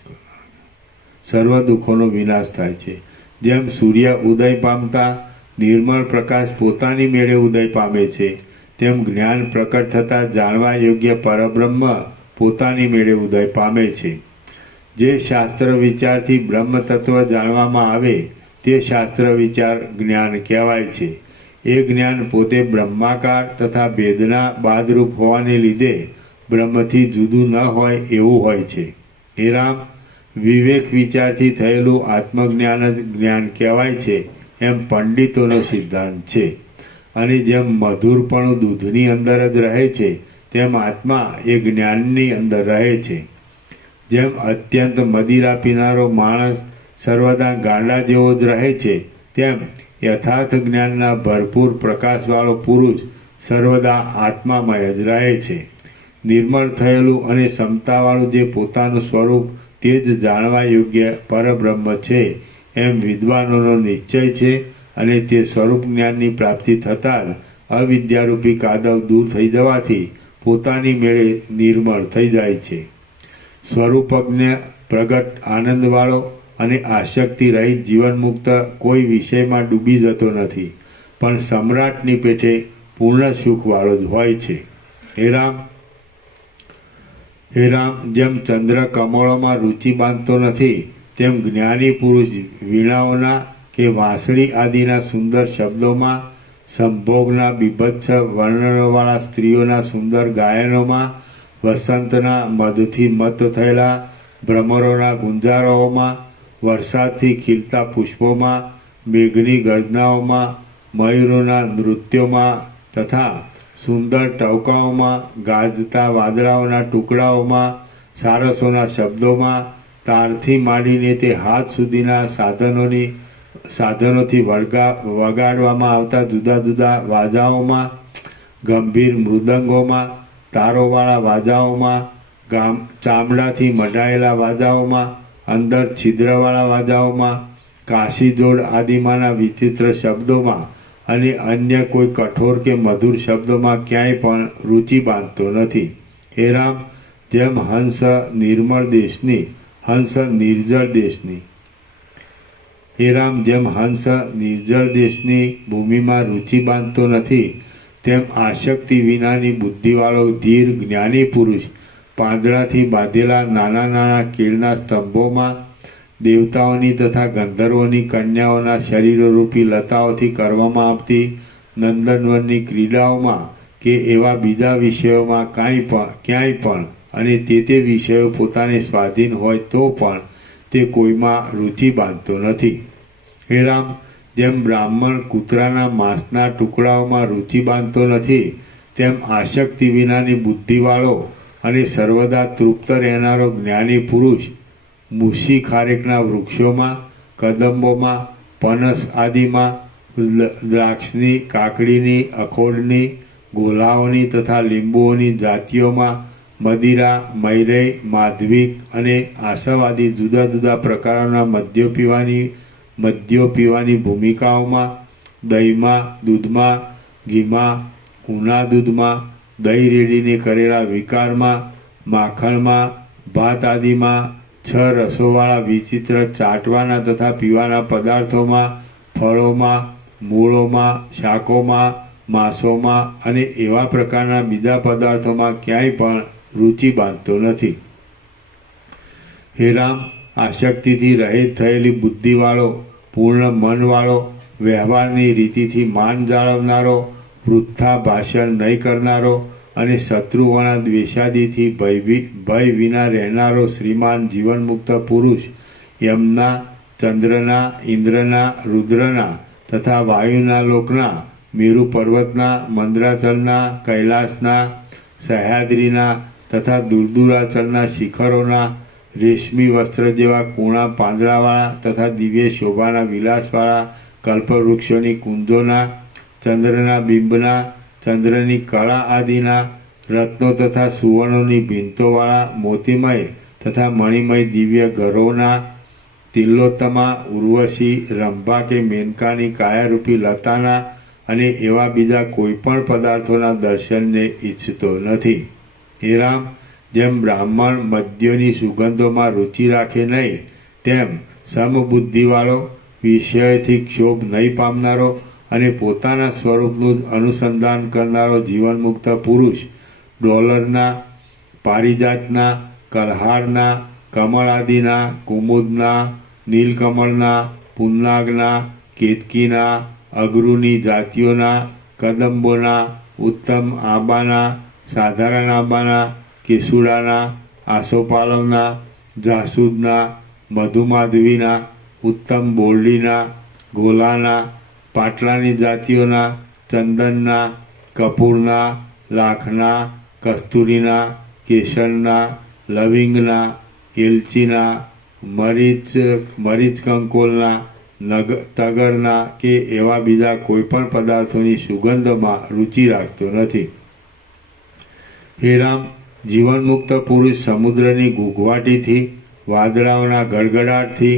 સર્વ દુઃખોનો વિનાશ થાય છે. જેમ સૂર્ય ઉદય પામતા નિર્મળ પ્રકાશ પોતાની મેળે ઉદય પામે છે, તેમ જ્ઞાન પ્રકટ થતાં જાણવા યોગ્ય પરબ્રહ્મ પોતાની મેળે ઉદય પામે છે. જે શાસ્ત્ર વિચારથી બ્રહ્મ તત્વ જાણવામાં આવે તે શાસ્ત્ર વિચાર જ્ઞાન કહેવાય છે. એ જ્ઞાન પોતે બ્રહ્માકાર તથા ભેદના બાદરૂપ હોવાને લીધે બ્રહ્મથી જુદું ન હોય એવું હોય છે. હે રામ, વિવેક વિચારથી થયેલું આત્મજ્ઞાન જ જ્ઞાન કહેવાય છે એમ પંડિતોનો સિદ્ધાંત છે. અને જેમ મધુરપણું દૂધની અંદર જ રહે છે, તેમ આત્મા એ જ્ઞાનની અંદર રહે છે. જેમ અત્યંત મદિરા પીનારો માણસ સર્વદા ગાંડા જેવો જ રહે છે, તેમ યથાર્થ જ્ઞાનના ભરપૂર પ્રકાશવાળો પુરુષ સર્વદા આત્મામય જ રહે છે. નિર્મળ થયેલું અને ક્ષમતાવાળું જે પોતાનું સ્વરૂપ તે જ જાણવા યોગ્ય પરબ્રહ્મ છે એમ વિદ્વાનોનો નિશ્ચય છે. અને તે સ્વરૂપ જ્ઞાનની પ્રાપ્તિ થતાં જ અવિદ્યારૂપી કાદવ દૂર થઈ જવાથી પોતાની મેળે નિર્મળ થઈ જાય છે. સ્વરૂપજ્ઞ પ્રગટ આનંદવાળો અને આસક્તિ રહિત જીવનમુક્ત કોઈ વિષયમાં ડૂબી જતો નથી, પણ સમ્રાટની પેઠે પૂર્ણ સુખવાળો જ હોય છે. હે રામ, જેમ ચંદ્ર કમળોમાં રુચિ બાંધતો નથી, તેમ જ્ઞાની પુરુષ વીણાઓના કે વાંસળી આદિના સુંદર શબ્દોમાં, સંભોગના બીભત્સ વર્ણનોવાળા સ્ત્રીઓના સુંદર ગાયનોમાં, વસંતના મધથી મત થયેલા ભ્રમરોના ગુંજારોમાં, વરસાદથી ખીલતા પુષ્પોમાં, મેઘની ગર્જનાઓમાં, મયુરોના નૃત્યોમાં તથા સુંદર ટવકાઓમાં, ગાજતા વાદળાઓના ટુકડાઓમાં, સારસોના શબ્દોમાં, તારથી માંડીને તે હાથ સુધીના સાધનોથી વગાડવામાં આવતા જુદા જુદા વાજાઓમાં, ગંભીર મૃદંગોમાં, તારોવાળા વાજાઓમાં, ચામડાથી મઢાયેલા વાજાઓમાં, અંદર છિદ્રવાળા વાજાઓમાં, કાશીજોડ આદિમાંના વિચિત્ર શબ્દોમાં અને અન્ય કોઈ કઠોર કે મધુર શબ્દોમાં ક્યાંય પણ રુચિ બાંધતો નથી. હે રામ, જેમ હંસ નિર્મળ દેશની ભૂમિમાં રુચિ બાંધતો નથી, તેમ આસક્તિ વિનાની બુદ્ધિવાળો ધીર જ્ઞાની પુરુષ પાંદડાથી બાંધેલા નાના નાના કેળના સ્તંભોમાં દેવતાઓની તથા ગંધર્વોની કન્યાઓના શરીરરૂપી લતાઓથી કરવામાં આવતી નંદનવનની ક્રીડાઓમાં કે એવા બીજા વિષયોમાં ક્યાંય પણ અને તે વિષયો પોતાને સ્વાધીન હોય તો પણ તે કોઈમાં રુચિ બાંધતો નથી. હે રામ, જેમ બ્રાહ્મણ કૂતરાના માંસના ટુકડાઓમાં રુચિ બાંધતો નથી, તેમ આસક્તિ વિનાની બુદ્ધિવાળો અને સર્વદા તૃપ્ત રહેનારો જ્ઞાની પુરુષ મૂસી ખારેકના વૃક્ષોમાં, કદંબોમાં, પનસ આદિમાં, દ્રાક્ષની, કાકડીની, અખોડની, ગોલાઓની તથા લીંબુઓની જાતિઓમાં, મદિરા, મૈરઈ, માધવિક અને આસવાદી જુદા જુદા પ્રકારોના મદ્યો પીવાની ભૂમિકાઓમાં, દહીંમાં, દૂધમાં, ઘીમાં, ઊના દૂધમાં, દહીં રેડીને કરેલા વિકારમાં, માખણમાં, ભાત આદિમાં, 6 રસોવાળા વિચિત્ર ચાટવાના તથા પીવાના પદાર્થોમાં, ફળોમાં, મૂળોમાં, શાકોમાં, માંસોમાં અને એવા પ્રકારના બીજા પદાર્થોમાં ક્યાંય પણ રુચિ બાંધતો નથી. હે રામ, આસક્તિથી રહિત થયેલી બુદ્ધિવાળો, પૂર્ણ મનવાળો, વ્યવહારની રીતિથી માન જાળવનારો, વૃથા ભાષણ નહીં કરનારો અને શત્રુઓના દ્વેષાદિથી ભય વિના રહેનારો શ્રીમાન જીવનમુક્ત પુરુષ યમના, ચંદ્રના, ઇન્દ્રના, રુદ્રના તથા વાયુના લોકના, મેરુ પર્વતના, મંદ્રાચલના, કૈલાસના, સહ્યાદ્રીના તથા દૂરદૂરાચલના શિખરોના, રેશમી વસ્ત્ર જેવા કૂણા પાંદડાવાળા તથા દિવ્ય શોભાના વિલાસવાળા કલ્પવૃક્ષોની કુંજોના, ચંદ્રના બિંબના, ચંદ્રની કળા આદિના, રત્નો તથા સુવર્ણોની ભીંતોવાળા મોતીમય તથા મણિમય દિવ્ય ઘરોના, તિલોત્તમા, ઉર્વશી, રંભા કે મેનકાની કાયારૂપી લતાના અને એવા બીજા કોઈ પણ પદાર્થોના દર્શનને ઈચ્છતો નથી. હે રામ, જેમ બ્રાહ્મણ મદ્યોની સુગંધોમાં રુચિ રાખે નહીં, તેમ સમબુદ્ધિવાળો, વિષયોથી ક્ષોભ નહીં પામનારો અને પોતાના સ્વરૂપનું અનુસંધાન કરનારો જીવનમુક્ત પુરુષ ડોલરના, પારિજાતના, કલહારના, કમળ આદિના, કુમુદના, નીલકમળના, પુન્નાગના, કેતકીના, અગરુની જાતિઓના, કદંબોના, ઉત્તમ આંબાના, સાધારણ આંબાના, કેસુડાના, આસોપાલવના, જાસૂદના, મધુમાધવીના, ઉત્તમ બોરડીના, ગોલાના, પાટલાની જાતિઓના, ચંદનના, કપૂરના, લાખના, કસ્તુરીના, કેસરના, લવિંગના, એલચીના, મરીચ કંકોલના, તગરના કે એવા બીજા કોઈ પણ પદાર્થોની સુગંધમાં રુચિ રાખતો નથી. હે રામ, જીવનમુક્ત પુરુષ સમુદ્રની ઘૂઘવાટીથી, વાદળાઓના ગડગડાટથી,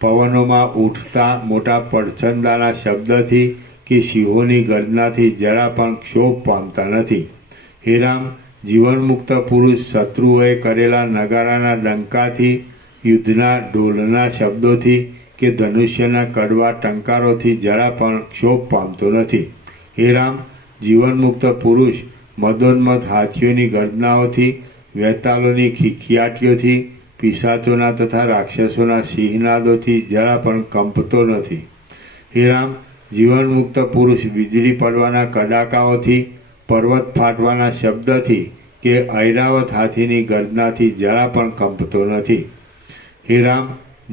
પવનોમાં ઉઠતા મોટા પડછંદાના શબ્દથી કે સિંહોની ગર્જનાથી જરા પણ ક્ષોભ પામતા નથી. હે રામ, જીવનમુક્ત પુરુષ શત્રુઓએ કરેલા નગારાના ડંકાથી, યુદ્ધના ઢોલના શબ્દોથી કે ધનુષ્યના કડવા ટંકારોથી જરા પણ ક્ષોભ પામતો નથી. હે રામ, જીવનમુક્ત પુરુષ મદોન્મત હાથીઓની ગર્જનાઓથી, વેતાલોની ખિખિયાટીઓથી, પિશાચોના તથા રાક્ષસોના સિંહનાદોથી જરા પણ કંપતો નથી. હે રામ, જીવનમુક્ત પુરુષ વીજળી પડવાના કડાકાઓથી, પર્વત ફાટવાના શબ્દથી કે ઐરાવત હાથીની ગર્જનાથી જરા પણ કંપતો નથી. હે રામ,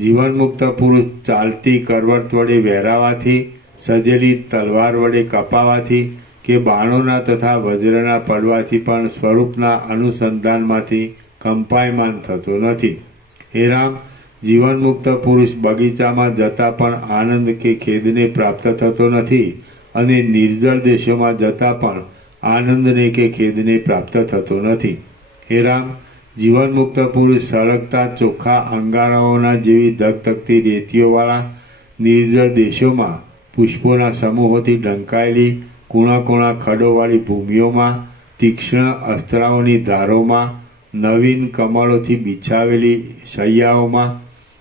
જીવનમુક્ત પુરુષ ચાલતી કરવટ વડે વહેરાવાથી, સજેલી તલવાર વડે કપાવાથી કે બાણોના તથા વજ્રના પડવાથી પણ સ્વરૂપના અનુસંધાનમાંથી કંપાયમાન થતો નથી. હે રામ, જીવનમુક્ત પુરુષ બગીચામાં જતા પણ આનંદ કે ખેદને પ્રાપ્ત થતો નથી અને નિર્જળ દેશોમાં જતા પણ આનંદને કે ખેદને પ્રાપ્ત થતો નથી. હે રામ, જીવનમુક્ત પુરુષ સળગતા ચોખ્ખા અંગારાઓના જેવી ધગધગતી રેતીઓવાળા નિર્જળ દેશોમાં, પુષ્પોના સમૂહોથી ઢંકાયેલી કૂણા કૂણા ખડોવાળી ભૂમિઓમાં, તીક્ષ્ણ અસ્ત્રાઓની ધારોમાં, નવીન કમળોથી બિછાવેલી શૈયાઓમાં,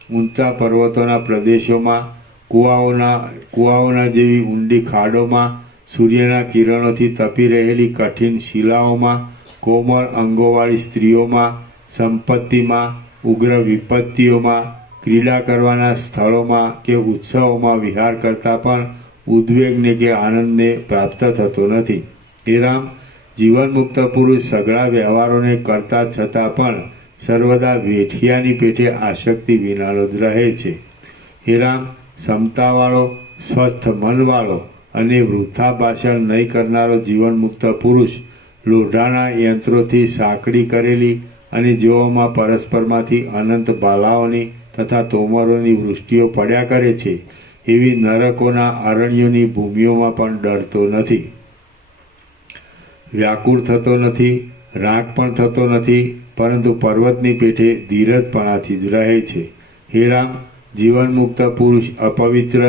ઊંચા પર્વતોના પ્રદેશોમાં, કૂવાઓના જેવી ઊંડી ખાડોમાં, સૂર્યના કિરણોથી તપી રહેલી કઠિન શિલાઓમાં, કોમળ અંગોવાળી સ્ત્રીઓમાં, સંપત્તિમાં, ઉગ્ર વિપત્તિઓમાં, ક્રીડા કરવાના સ્થળોમાં કે ઉત્સવોમાં વિહાર કરતાં પણ ઉદ્વેગને કે આનંદને પ્રાપ્ત થતો નથી. હે રામ, જીવનમુક્ત પુરુષ સઘળા વ્યવહારોને કરતા છતાં પણ સર્વદા વેઠિયાની પેઠે આસક્તિ વિનાનો જ રહે છે. હે રામ, સમતાવાળો, સ્વસ્થ મનવાળો અને વૃથા ભાષણ નહીં કરનારો જીવનમુક્ત પુરુષ લોઢાના યંત્રોથી સાંકડી કરેલી અને જેઓમાં પરસ્પરમાંથી અનંત બાલાઓની તથા તોમરોની વૃષ્ટિઓ પડ્યા કરે છે એવી નરકોના અરણ્યોની ભૂમિઓમાં પણ ડરતો નથી. વ્યાકુળ થતો નથી, રાગ પણ થતો નથી, પરંતુ પર્વતની પેઠે ધીરજપણાથી જ રહે છે. હે રામ, જીવનમુક્ત પુરુષ અપવિત્ર,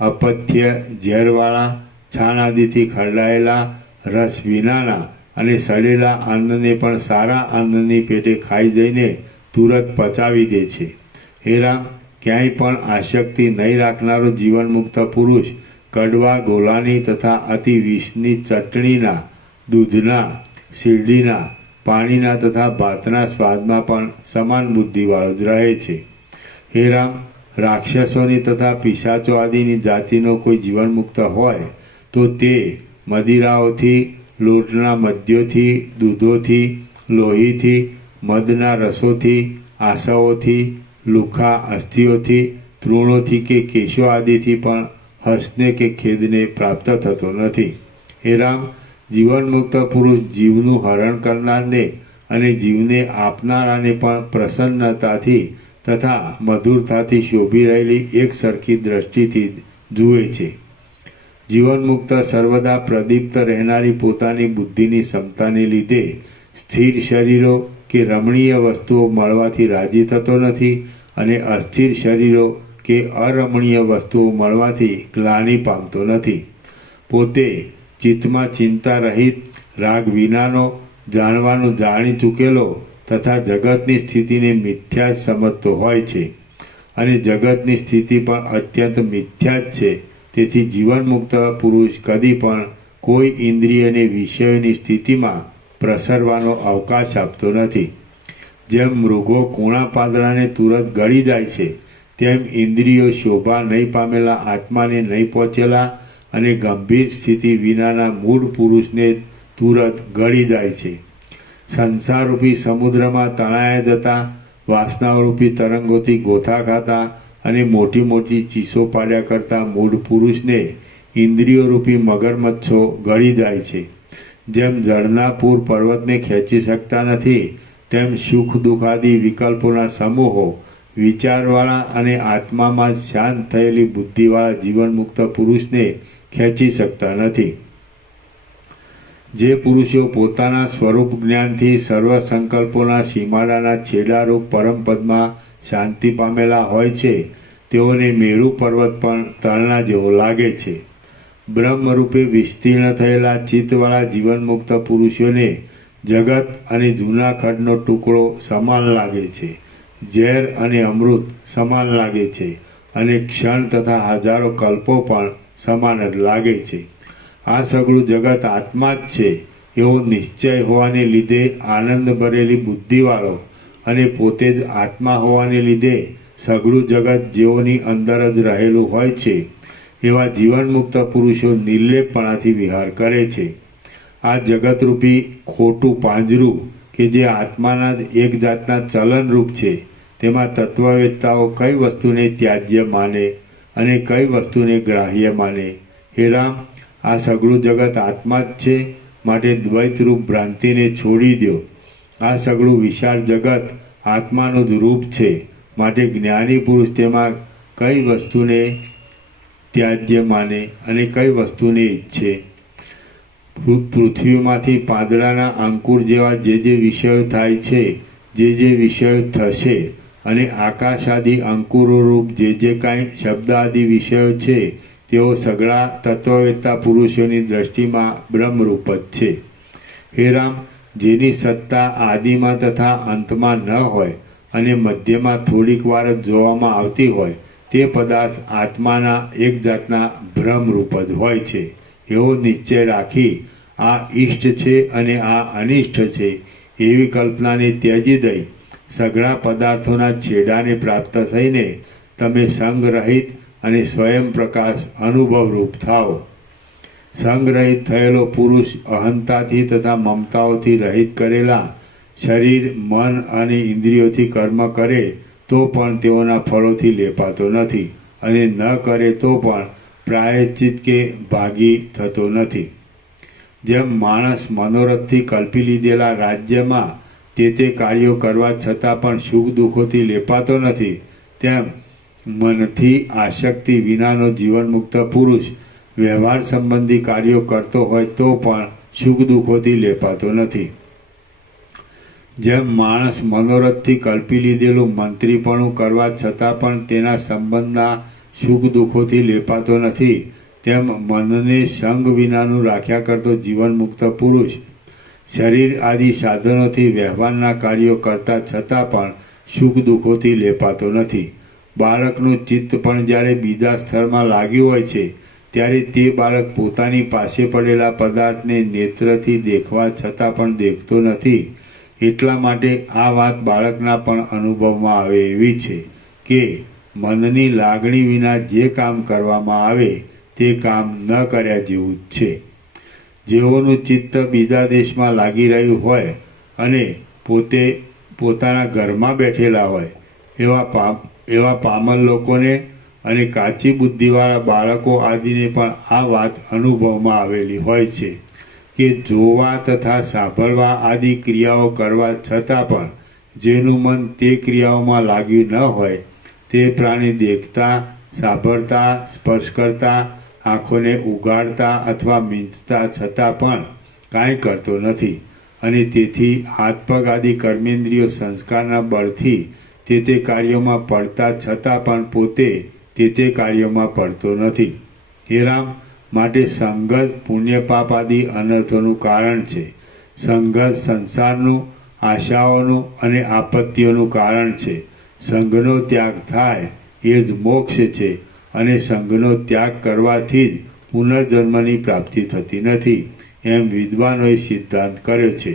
અપથ્ય, ઝેરવાળા, છાણ આદિથી ખરડાયેલા, રસ વિનાના અને સડેલા અન્નને પણ સારા અન્નની પેટે ખાઈ જઈને તુરત પચાવી દે છે. હે રામ, ક્યાંય પણ આસક્તિ નહીં રાખનારો જીવનમુક્ત પુરુષ કડવા ગોલાની તથા અતિ વિષની ચટણીના, દૂધના, શીરડીના, પાણીના તથા ભાતના સ્વાદમાં પણ સમાન બુદ્ધિવાળો જ રહે છે. હે રામ, રાક્ષસોની તથા પિશાચો આદિની જાતિનો કોઈ જીવનમુક્ત હોય તો તે મદિરાઓથી, લોટના મદ્યોથી, દૂધોથી, લોહીથી, મધના રસોથી, આશાઓથી, લુખા અસ્થિઓથી, તૃણોથી કે કેશો આદિથી પણ હસને કે ખેદને પ્રાપ્ત થતો નથી. હે રામ, જીવનમુક્ત પુરુષ જીવનું હરણ કરનારને અને જીવને આપનારાને પણ પ્રસન્નતાથી તથા મધુરતાથી શોભી રહેલી એક સરખી દ્રષ્ટિથી જુએ છે. જીવનમુક્ત સર્વદા પ્રદીપ્ત રહેનારી પોતાની બુદ્ધિની ક્ષમતાને લીધે સ્થિર શરીરો કે રમણીય વસ્તુઓ મળવાથી રાજી થતો નથી અને અસ્થિર શરીરો કે અરમણીય વસ્તુઓ મળવાથી ગ્લાનિ પામતો નથી. પોતે ચિત્તમાં ચિંતા રહિત, રાગ વિનાનો, જાણવાનું જાણી ચૂકેલો તથા જગતની સ્થિતિને મિથ્યા જ સમજતો હોય છે અને જગતની સ્થિતિ પણ અત્યંત મિથ્યા જ છે. તેથી જીવનમુક્ત પુરુષ કદી પણ કોઈ ઇન્દ્રિયને વિષયોની સ્થિતિમાં પ્રસરવાનો અવકાશ આપતો નથી. જેમ મૃગો કૂણા પાંદડાને તુરત ગળી જાય છે, તેમ ઇન્દ્રિયો શોભા નહીં પામેલા આત્માને નહીં પહોંચેલા અને ગંભીર સ્થિતિ વિનાના મૂળ પુરુષને તુરત ગળી જાય છે. સંસારરૂપી સમુદ્રમાં તણાયા જતા, વાસનારૂપી તરંગોથી ગોથા ખાતા અને મોટી મોટી ચીસો પાડ્યા કરતા મૂળ પુરુષને ઇન્દ્રિયોરૂપી મગરમચ્છો ગળી જાય છે. જેમ જળના પૂર પર્વતને ખેંચી શકતા નથી, તેમ સુખ દુઃખ આદિ વિકલ્પોના સમૂહો વિચારવાળા અને આત્મામાં જ શાંત થયેલી બુદ્ધિવાળા જીવનમુક્ત પુરુષને ખેંચી શકતા નથી. જે પુરુષો પોતાના સ્વરૂપ જ્ઞાનથી સર્વ સંકલ્પોના સીમાડાના છેડારૂપ પરમપદમાં શાંતિ પામેલા હોય છે, તેઓને મેરુ પર્વત પણ તલના જેવો લાગે છે. બ્રહ્મરૂપે વિસ્તીર્ણ થયેલા ચિત્તવાળા જીવનમુક્ત પુરુષોને જગત અને જૂના ખડનો ટુકડો સમાન લાગે છે, ઝેર અને અમૃત સમાન લાગે છે અને ક્ષણ તથા હજારો કલ્પો પણ સમાન જ લાગે છે. આ સગળું જગત આત્મા જ છે એવો નિશ્ચય હોવાને લીધે આનંદ ભરેલી બુદ્ધિવાળો અને પોતે જ આત્મા હોવાને લીધે સઘળું જગત જેઓની અંદર જ રહેલું હોય છે એવા જીવનમુક્ત પુરુષો નિર્લેપપણાથી વિહાર કરે છે. આ જગતરૂપી ખોટું પાંજરું કે જે આત્માના જ એક જાતના ચલનરૂપ છે, તેમાં તત્વવેત્તાઓ કઈ વસ્તુને ત્યાજ્ય માને અને કઈ વસ્તુને ગ્રાહ્ય માને. હે રામ, આ સઘળું જગત આત્મા જ છે, માટે દ્વૈતરૂપ ભ્રાંતિને છોડી દો. આ સઘળું વિશાળ જગત આત્માનું જ રૂપ છે, માટે જ્ઞાની પુરુષ તેમાં કઈ વસ્તુને ત્યાજ્ય માને અને કઈ વસ્તુને ઈચ્છે. પૃથ્વીમાંથી પાંદડાના અંકુર જેવા જે વિષયો થાય છે, જે વિષયો થશે અને આકાશ આદિ અંકુરોરૂપ જે કાંઈ શબ્દ આદિ વિષયો છે, તેઓ સઘળા તત્વવેત્તા પુરુષોની દ્રષ્ટિમાં બ્રહ્મરૂપ જ છે. હે રામ, જેની સત્તા આદિમાં તથા અંતમાં ન હોય અને મધ્યમાં થોડીક વાર જ જોવામાં આવતી હોય, તે પદાર્થ આત્માના એક જાતના ભ્રમરૂપ જ હોય છે. એવો નિશ્ચય રાખી આ ઈષ્ટ છે અને આ અનિષ્ટ છે એવી કલ્પનાને ત્યજી દઈ સઘળા પદાર્થોના છેડાને પ્રાપ્ત થઈને તમે સંગરહિત અને સ્વયં પ્રકાશ અનુભવરૂપ થાઓ. સંગરહિત થયેલો પુરુષ અહંતાથી તથા મમતાઓથી રહિત કરેલા શરીર, મન અને ઇન્દ્રિયોથી કર્મ કરે તો પણ તેઓના ફળોથી લેપાતો નથી અને ન કરે તો પણ પ્રાયશ્ચિત કે ભાગી થતો નથી. જેમ માણસ મનોરથથી કલ્પી લીધેલા રાજ્યમાં તે કાર્યો કરવા છતાં પણ સુખ દુઃખોથી લેપાતો નથી, તેમ મનથી આસક્તિ વિનાનો જીવનમુક્ત પુરુષ વ્યવહાર સંબંધી કાર્યો કરતો હોય તો પણ સુખ દુઃખોથી લેપાતો નથી. જેમ માણસ મનોરથથી કલ્પી લીધેલું મંત્રીપણું કરવા છતાં પણ તેના સંબંધના સુખ દુઃખોથી લેપાતો નથી, તેમ મનને સંગ વિનાનું રાખ્યા કરતો જીવનમુક્ત પુરુષ શરીર આદિ સાધનોથી વ્યવહારના કાર્યો કરતા છતાં પણ સુખ દુઃખોથી લેપાતો નથી. બાળકનું ચિત્ત પણ જ્યારે બીજા સ્થળમાં લાગ્યું હોય છે ત્યારે તે બાળક પોતાની પાસે પડેલા પદાર્થને નેત્રથી દેખવા છતાં પણ દેખતો નથી. એટલા માટે આ વાત બાળકના પણ અનુભવમાં આવે એવી છે કે મનની લાગણી વિના જે કામ કરવામાં આવે તે કામ ન કર્યા જેવું જ છે. જેઓનું ચિત્ત બીજા દેશમાં લાગી રહ્યું હોય અને પોતે પોતાના ઘરમાં બેઠેલા હોય એવા પામર લોકોને અને કાચી બુદ્ધિવાળા બાળકો આદિને પણ આ વાત અનુભવમાં આવેલી હોય છે કે જોવા તથા સાંભળવા આદિ ક્રિયાઓ કરવા છતાં પણ જેનું મન તે ક્રિયાઓમાં લાગ્યું ન હોય તે પ્રાણી દેખતા, સાંભળતા, સ્પર્શ કરતા, આંખોને ઉગાડતા અથવા મીંચતા છતાં પણ કાંઈ કરતો નથી અને તેથી હાથ પગ આદિ કર્મેન્દ્રિયો સંસ્કારના બળથી તે કાર્યોમાં પડતા છતાં પણ પોતે તે કાર્યોમાં પડતો નથી. હે રામ, માટે સંગત પુણ્ય પાપ આદિ અનર્થોનું કારણ છે. સંગત સંસારનું, આશાઓનું અને આપત્તિઓનું કારણ છે. સંઘનો ત્યાગ થાય એ જ મોક્ષ છે અને સંઘનો ત્યાગ કરવાથી જ પુનર્જન્મની પ્રાપ્તિ થતી નથી એમ વિદ્વાનોએ સિદ્ધાંત કર્યો છે.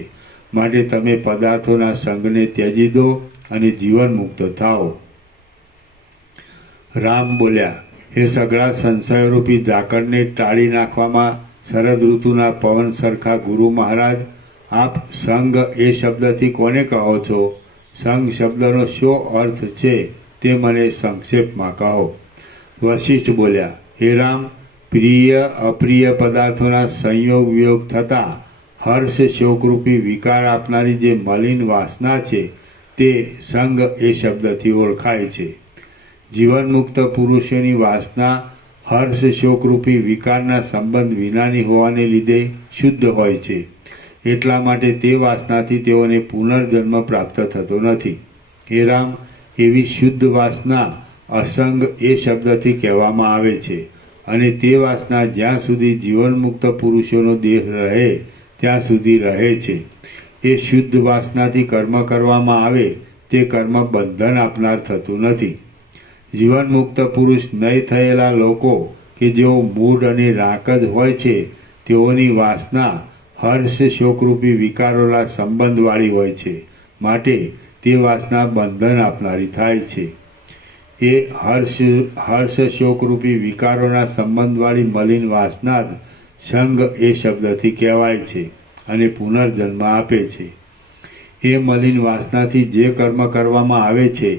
માટે તમે પદાર્થોના સંઘને ત્યજી દો અને જીવન મુક્ત થાઓ. રામ બોલ્યા, હે સઘળા સંશયરૂપી ઝાકળને ટાળી નાખવામાં શરદ ઋતુના પવન સરખા ગુરુ મહારાજ, આપ સંઘ એ શબ્દથી કોને કહો છો? સંઘ શબ્દનો શો અર્થ છે તે મને સંક્ષેપમાં કહો. વશિષ્ઠ બોલ્યા, હે રામ, પ્રિય અપ્રિય પદાર્થોના સંયોગ વિયોગ થતાં હર્ષ શોકરૂપી વિકાર આપનારી જે મલિન વાસના છે તે સંગ એ શબ્દથી ઓળખાય છે. જીવનમુક્ત પુરુષોની વાસના હર્ષ શોકરૂપી વિકારના સંબંધ વિનાની હોવાને લીધે શુદ્ધ હોય છે. એટલા માટે તે વાસનાથી તેઓને પુનર્જન્મ પ્રાપ્ત થતો નથી. હે રામ, એવી શુદ્ધ વાસના અસંગ એ શબ્દથી કહેવામાં આવે છે અને તે વાસના જ્યાં સુધી જીવનમુક્ત પુરુષોનો દેહ રહે ત્યાં સુધી રહે છે. એ શુદ્ધ વાસનાથી કર્મ કરવામાં આવે તે કર્મ બંધન આપનાર થતું નથી. જીવનમુક્ત પુરુષ નહીં થયેલા લોકો કે જેઓ મૂઢ અને રાંક જ હોય છે તેઓની વાસના હર્ષ શોકરૂપી વિકારોના સંબંધવાળી હોય છે. માટે તે વાસના બંધન આપનારી થાય છે. એ હર્ષ શોકરૂપી વિકારોના સંબંધવાળી મલિન વાસના જ સંગ એ શબ્દથી કહેવાય છે અને પુનર્જન્મ આપે છે. એ મલિન વાસનાથી જે કર્મ કરવામાં આવે છે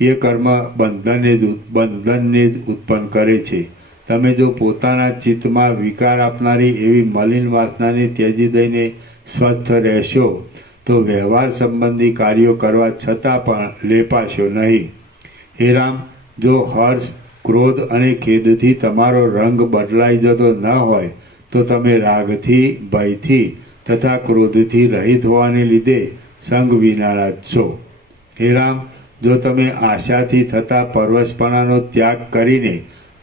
એ કર્મ બંધનને જ ઉત્પન્ન કરે છે. તમે જો પોતાના ચિત્તમાં વિકાર આપનારી એવી મલિન વાસનાને ત્યજી દઈને સ્વસ્થ રહેશો તો વ્યવહાર સંબંધી કાર્યો કરવા છતાં પણ લેપાશો નહીં. હે રામ, જો હર્ષ, ક્રોધ અને ખેદથી તમારો રંગ બદલાઈ જતો ન હોય તો તમે રાગથી, ભયથી તથા ક્રોધથી રહિત હોવાને લીધે સંગ વિનાના જ છો. હે રામ, જો તમે આશાથી થતા પરવશપણાનો ત્યાગ કરીને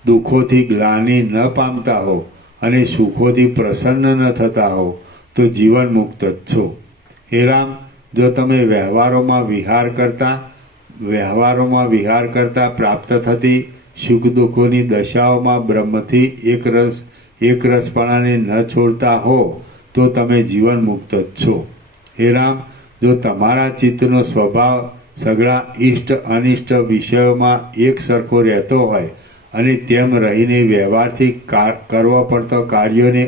દુઃખોથી ગ્લાનિ ન પામતા હો અને સુખોથી પ્રસન્ન ન થતા હો તો જીવન મુક્ત જ છો. હે રામ, જો તમે વ્યવહારોમાં વિહાર કરતા પ્રાપ્ત થતી સુખ દુઃખોની દશાઓમાં બ્રહ્મથી એકરસપણાને ન છોડતા હો તો તમે જીવન મુક્ત જ છો. હે રામ, જો તમારા ચિત્તનો સ્વભાવ સઘળા ઇષ્ટ અનિષ્ટ વિષયોમાં એક સરખો રહેતો હોય અને તેમ રહીને વ્યવહારથી કરવા પડતા કાર્યોને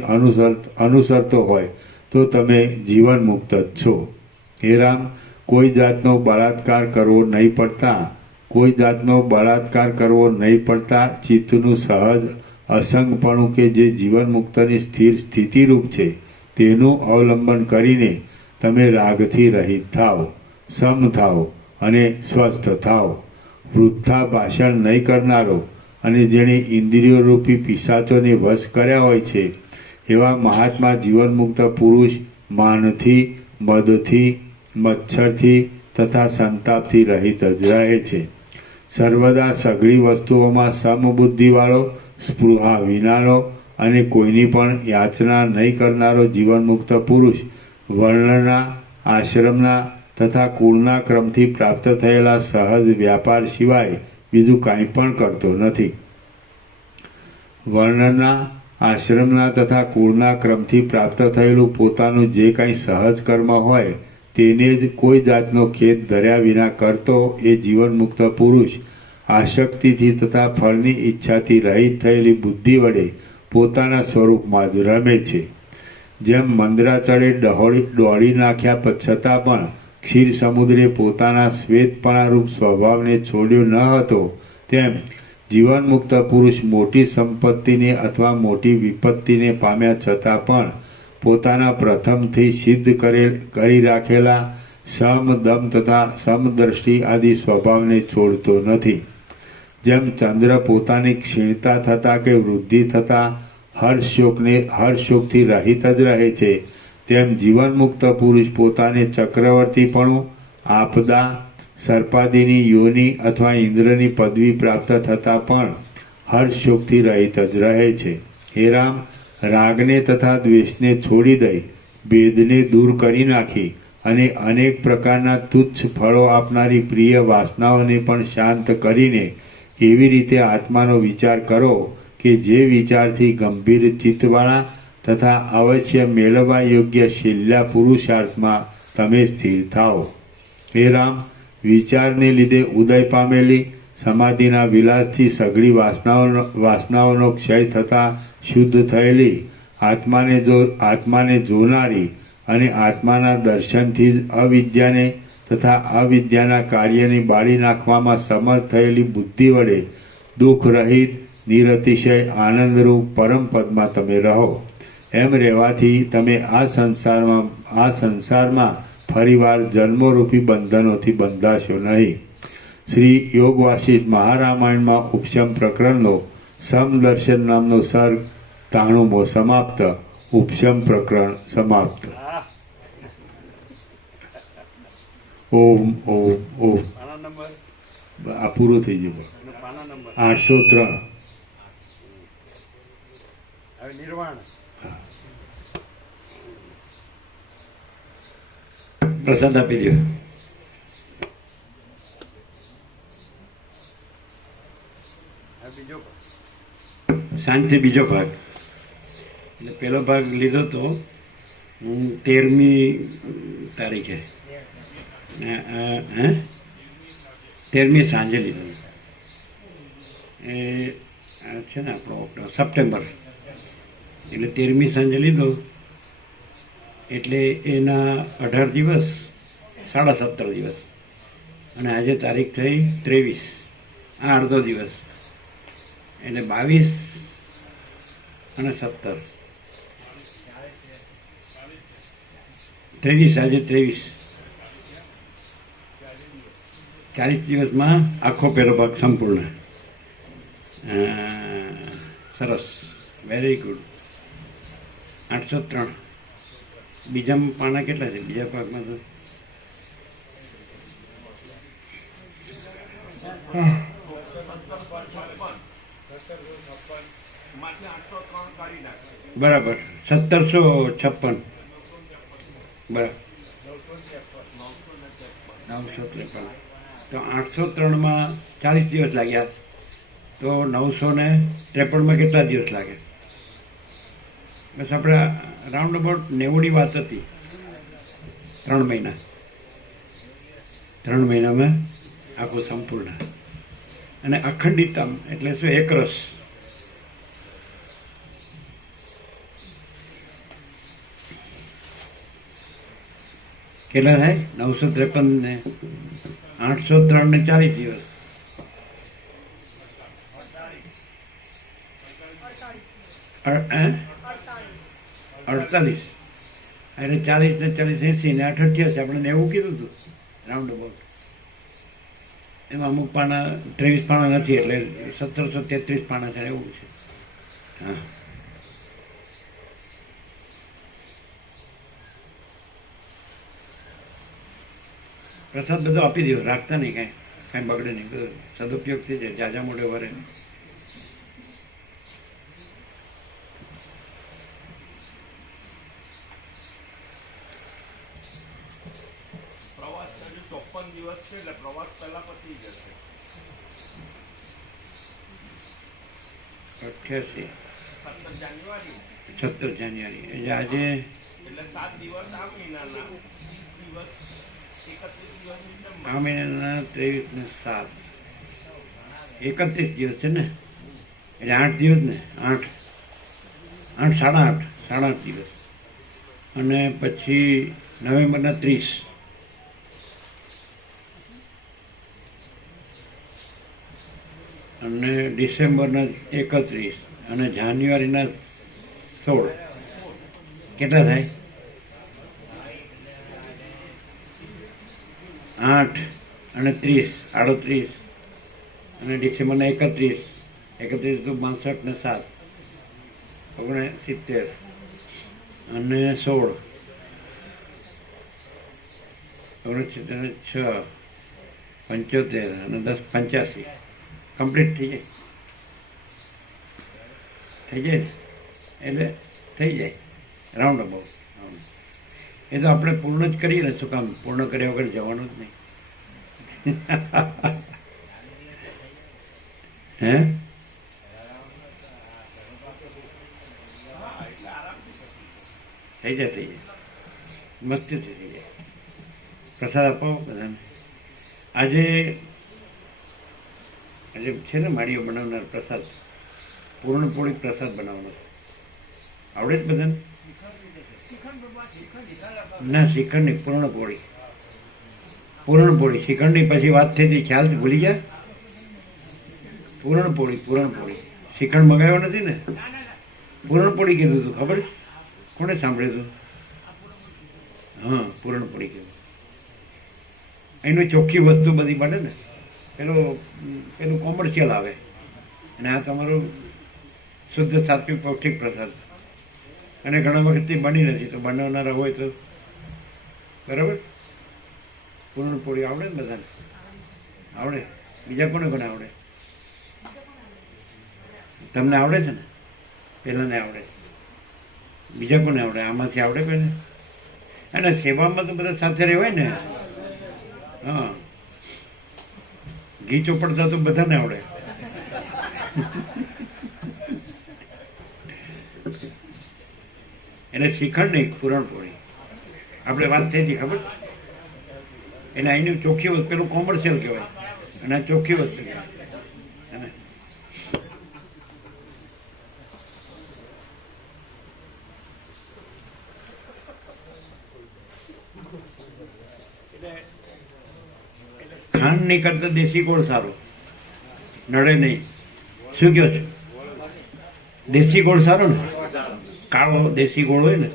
અનુસરતો હોય તો તમે જીવન મુક્ત જ છો. હે રામ, કોઈ જાતનો બળાત્કાર કરવો નહીં પડતા ચિત્તનું સહજ અસંગપણું કે જે જીવન મુક્તની સ્થિર સ્થિતિરૂપ છે તેનું અવલંબન કરીને તમે રાગથી રહિત થાઓ, સમ થાઓ અને સ્વસ્થ થાઓ. વૃથા ભાષણ નહીં કરનારો અને જેણે ઇન્દ્રિયો રૂપી પિશાચોને વશ કર્યા હોય છે એવા મહાત્મા જીવનમુક્ત પુરુષ માનથી, મદથી, મચ્છરથી તથા સંતાપથી રહિત જ રહે છે. સર્વદા સઘળી વસ્તુઓમાં સમબુદ્ધિવાળો, સ્પૃહા વિનાનો અને કોઈની પણ યાચના નહીં કરનારો જીવનમુક્ત પુરુષ વર્ણના, આશ્રમના તથા કુળના ક્રમથી પ્રાપ્ત થયેલા સહજ વ્યાપાર સિવાય બીજું કાંઈ પણ કરતો નથી. વર્ણના, આશ્રમના તથા કુળના ક્રમથી પ્રાપ્ત થયેલું પોતાનું જે કાંઈ સહજ કર્મ હોય તેને જ કોઈ જાતનો ખેદ ધર્યા વિના કરતો એ જીવનમુક્ત પુરુષ આસક્તિથી તથા ફળની ઈચ્છાથી રહિત થયેલી બુદ્ધિ વડે પોતાના સ્વરૂપમાં જ રમે છે. જેમ મંદરાચળે દોડી નાખ્યા છતાં પણ ક્ષીર સમુદ્રે પોતાના શ્વેતપણારૂપ સ્વભાવને છોડ્યો ન હતો, તેમ જીવનમુક્ત પુરુષ મોટી સંપત્તિને અથવા મોટી વિપત્તિને પામ્યા છતાં પણ પોતાના પ્રથમથી સિદ્ધ કરી રાખેલા સમ, દમ તથા સમદ્રષ્ટિ આદિ સ્વભાવને છોડતો નથી. જેમ ચંદ્ર પોતાની ક્ષીણતા થતાં કે વૃદ્ધિ થતાં હર્ષશોકથી રહિત જ રહે છે, તેમ જીવનમુક્ત પુરુષ પોતાને ચક્રવર્તીપણું, આપદા, સર્પાદિની યોની અથવા ઇન્દ્રની પદવી પ્રાપ્ત થતાં પણ હર્ષશોકથી રહિત જ રહે છે. હે રામ, રાગને તથા દ્વેષને છોડી દઈ, ભેદને દૂર કરી નાખી અને અનેક પ્રકારના તુચ્છ ફળો આપનારી પ્રિય વાસનાઓને પણ શાંત કરીને એવી રીતે આત્માનો વિચાર કરો કે જે વિચારથી ગંભીર ચિત્તવાળા તથા અવશ્ય મેળવવા યોગ્ય છેલ્લા પુરુષાર્થમાં તમે સ્થિર થાઓ. હે રામ, વિચારને લીધે ઉદય પામેલી સમાધિના વિલાસથી સઘળી વાસનાઓનો ક્ષય થતાં શુદ્ધ થયેલી આત્માને જોનારી અને આત્માના દર્શનથી જ અવિદ્યાને તથા અવિદ્યાના કાર્યને બાળી નાખવામાં સમર્થ થયેલી બુદ્ધિ વડે દુઃખ રહિત, નિરતિશય આનંદરૂપ પરમ પદમાં તમે રહો. એમ રહેવાથી તમે આ સંસારમાં ફરીવાર જન્મરૂપી બંધનોથી બંધાશો નહીં. શ્રી યોગ વાસિષ્ઠ મહારામાયણમાં ઉપશમ પ્રકરણનો સમદર્શન નામનો સર્ગ 93મો સમાપ્ત. ઉપશમ પ્રકરણ સમાપ્ત. ઓમ ઓમ ઓમ. આ પૂરું થઈ ગયું. 803. નિર્વાણ. પ્રસાદ આપી દો. બીજો સાંજથી બીજો ભાગ. એટલે પહેલો ભાગ લીધો તો 13મી તારીખે, 13મી સાંજે લીધો. એ છે ને આપણો સપ્ટેમ્બર, એટલે 13મી સાંજે લીધો એટલે એના 18 દિવસ, 17.5 દિવસ, અને આજે તારીખ થઈ 23, આ અડધો દિવસ, એટલે 22 અને 17, 23, આજે 23, 40 દિવસમાં આખો પહેલો ભાગ સંપૂર્ણ. સરસ, વેરી ગુડ. 803. બીજા પાના કેટલા છે બીજા ભાગમાં? તો બરાબર 1756. બરાબર 953. તો 803માં 40 દિવસ લાગ્યા, તો 953માં કેટલા દિવસ લાગે? બસ આપણે રાઉન્ડ અબાઉટ 90ની વાત હતી. 3 મહિના 3 મહિનામાં આખું સંપૂર્ણ. અને અખંડિતમ એટલે શું? એકરસ. કેટલા થાય? 953 ને 803 ને 40 દિવસ. 48 એટલે 40 ને 40 80 ને 8 88 આપણે 90 કીધું હતું રાઉન્ડ અબાઉટ. એમાં અમુક પાના 23 પાના નથી એટલે 1733 પાના છે એવું છે. હા, પ્રસાદ બધો આપી દો, રાખતા નહીં, કાંઈ બગડે નહીં, બધો સદુપયોગ થઈ જાય, જાજા મોઢે વરે. પ્રવાસ હજુ 54 દિવસ છે એટલે પ્રવાસ પહેલા પતી જશે. 88 17 જાન્યુઆરી 17 જાન્યુઆરી એટલે આજે એટલે 7 દિવસ આ મહિનાના, 30 દિવસ 31 દિવસ ડિસેમ્બર. આ મહિનાના 23 ને 7 31 દિવસ છે ને, એટલે 8 દિવસ ને, 8 8 દિવસ. અને પછી નવેમ્બરના 30 અને ડિસેમ્બરના 31 અને જાન્યુઆરીના 16. કેટલા થાય? 8 અને 30 38 અને ડિસેમ્બરના 31 તો 62 ને 7 69 અને 16 69 6 75 અને 10 85 કમ્પ્લીટ થઈ જાય એટલે થઈ જાય રાઉન્ડ અબાઉટ. એ તો આપણે પૂર્ણ જ કરીએ ને, શું કામ? પૂર્ણ કર્યા વગર જવાનું જ નહીં. હે થઈ જાય મસ્તીથી થઈ જાય. પ્રસાદ આપો બધાને. આજે છે ને માળીઓ બનાવનાર પ્રસાદ, પૂર્ણપોળી પ્રસાદ બનાવવાનો છે. આવડે જ બધાને? ના, શ્રીખંડ નહીં, પૂર્ણપોળી. શ્રીખંડની પછી વાત થઈ હતી, ખ્યાલ ભૂલી ગયા? પૂર્ણપોળી શ્રીખંડ મંગાવ્યો નથી ને, પૂર્ણપોળી કીધું હતું. ખબર છે? કોને સાંભળ્યું હતું? હા, પૂર્ણપોળી કીધું. એનું ચોખ્ખી વસ્તુ બધી બને ને, પેલું કોમર્શિયલ આવે, અને આ તમારું શુદ્ધ સાત્વિક પૌષ્ટિક પ્રસાદ. અને ઘણા વખતથી બની નથી, તો બનાવનારા હોય તો બરાબર. પૂર્ણપોળી આવડે ને બધાને? આવડે? બીજા કોને આવડે? તમને આવડે છે ને? પહેલાંને આવડે? બીજા કોને આવડે? આમાંથી આવડે પહેલાં? અને સેવામાં તો બધા સાથે રહેવાય ને. હા, ઘી ચોપડતા તો બધાને આવડે. એટલે શ્રીખંડ નહીં, પૂરણપોળી. આપણે વાત થઈ હતી, ખબર? એટલે અહીંની ચોખ્ખી વસ્તુ, પેલું કોમર્શિયલ કહેવાય, અને આ ચોખ્ખી વસ્તુ કહેવાય. ખાંડ નહીં કરતા દેશી ગોળ સારો, નડે નહીં. શું કહો છો? દેશી ગોળ સારો ને, કાળો દેશી ગોળ હોય ને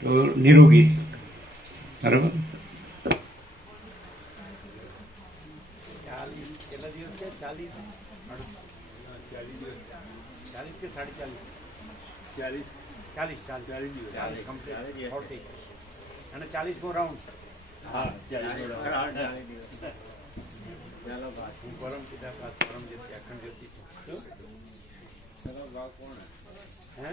તો નિરોગી. બરાબર. 40 રાઉન્ડ. હા, પરમ પિતા પરમ જ્યોતિ અખંડ જ્યોતિ છું. હે?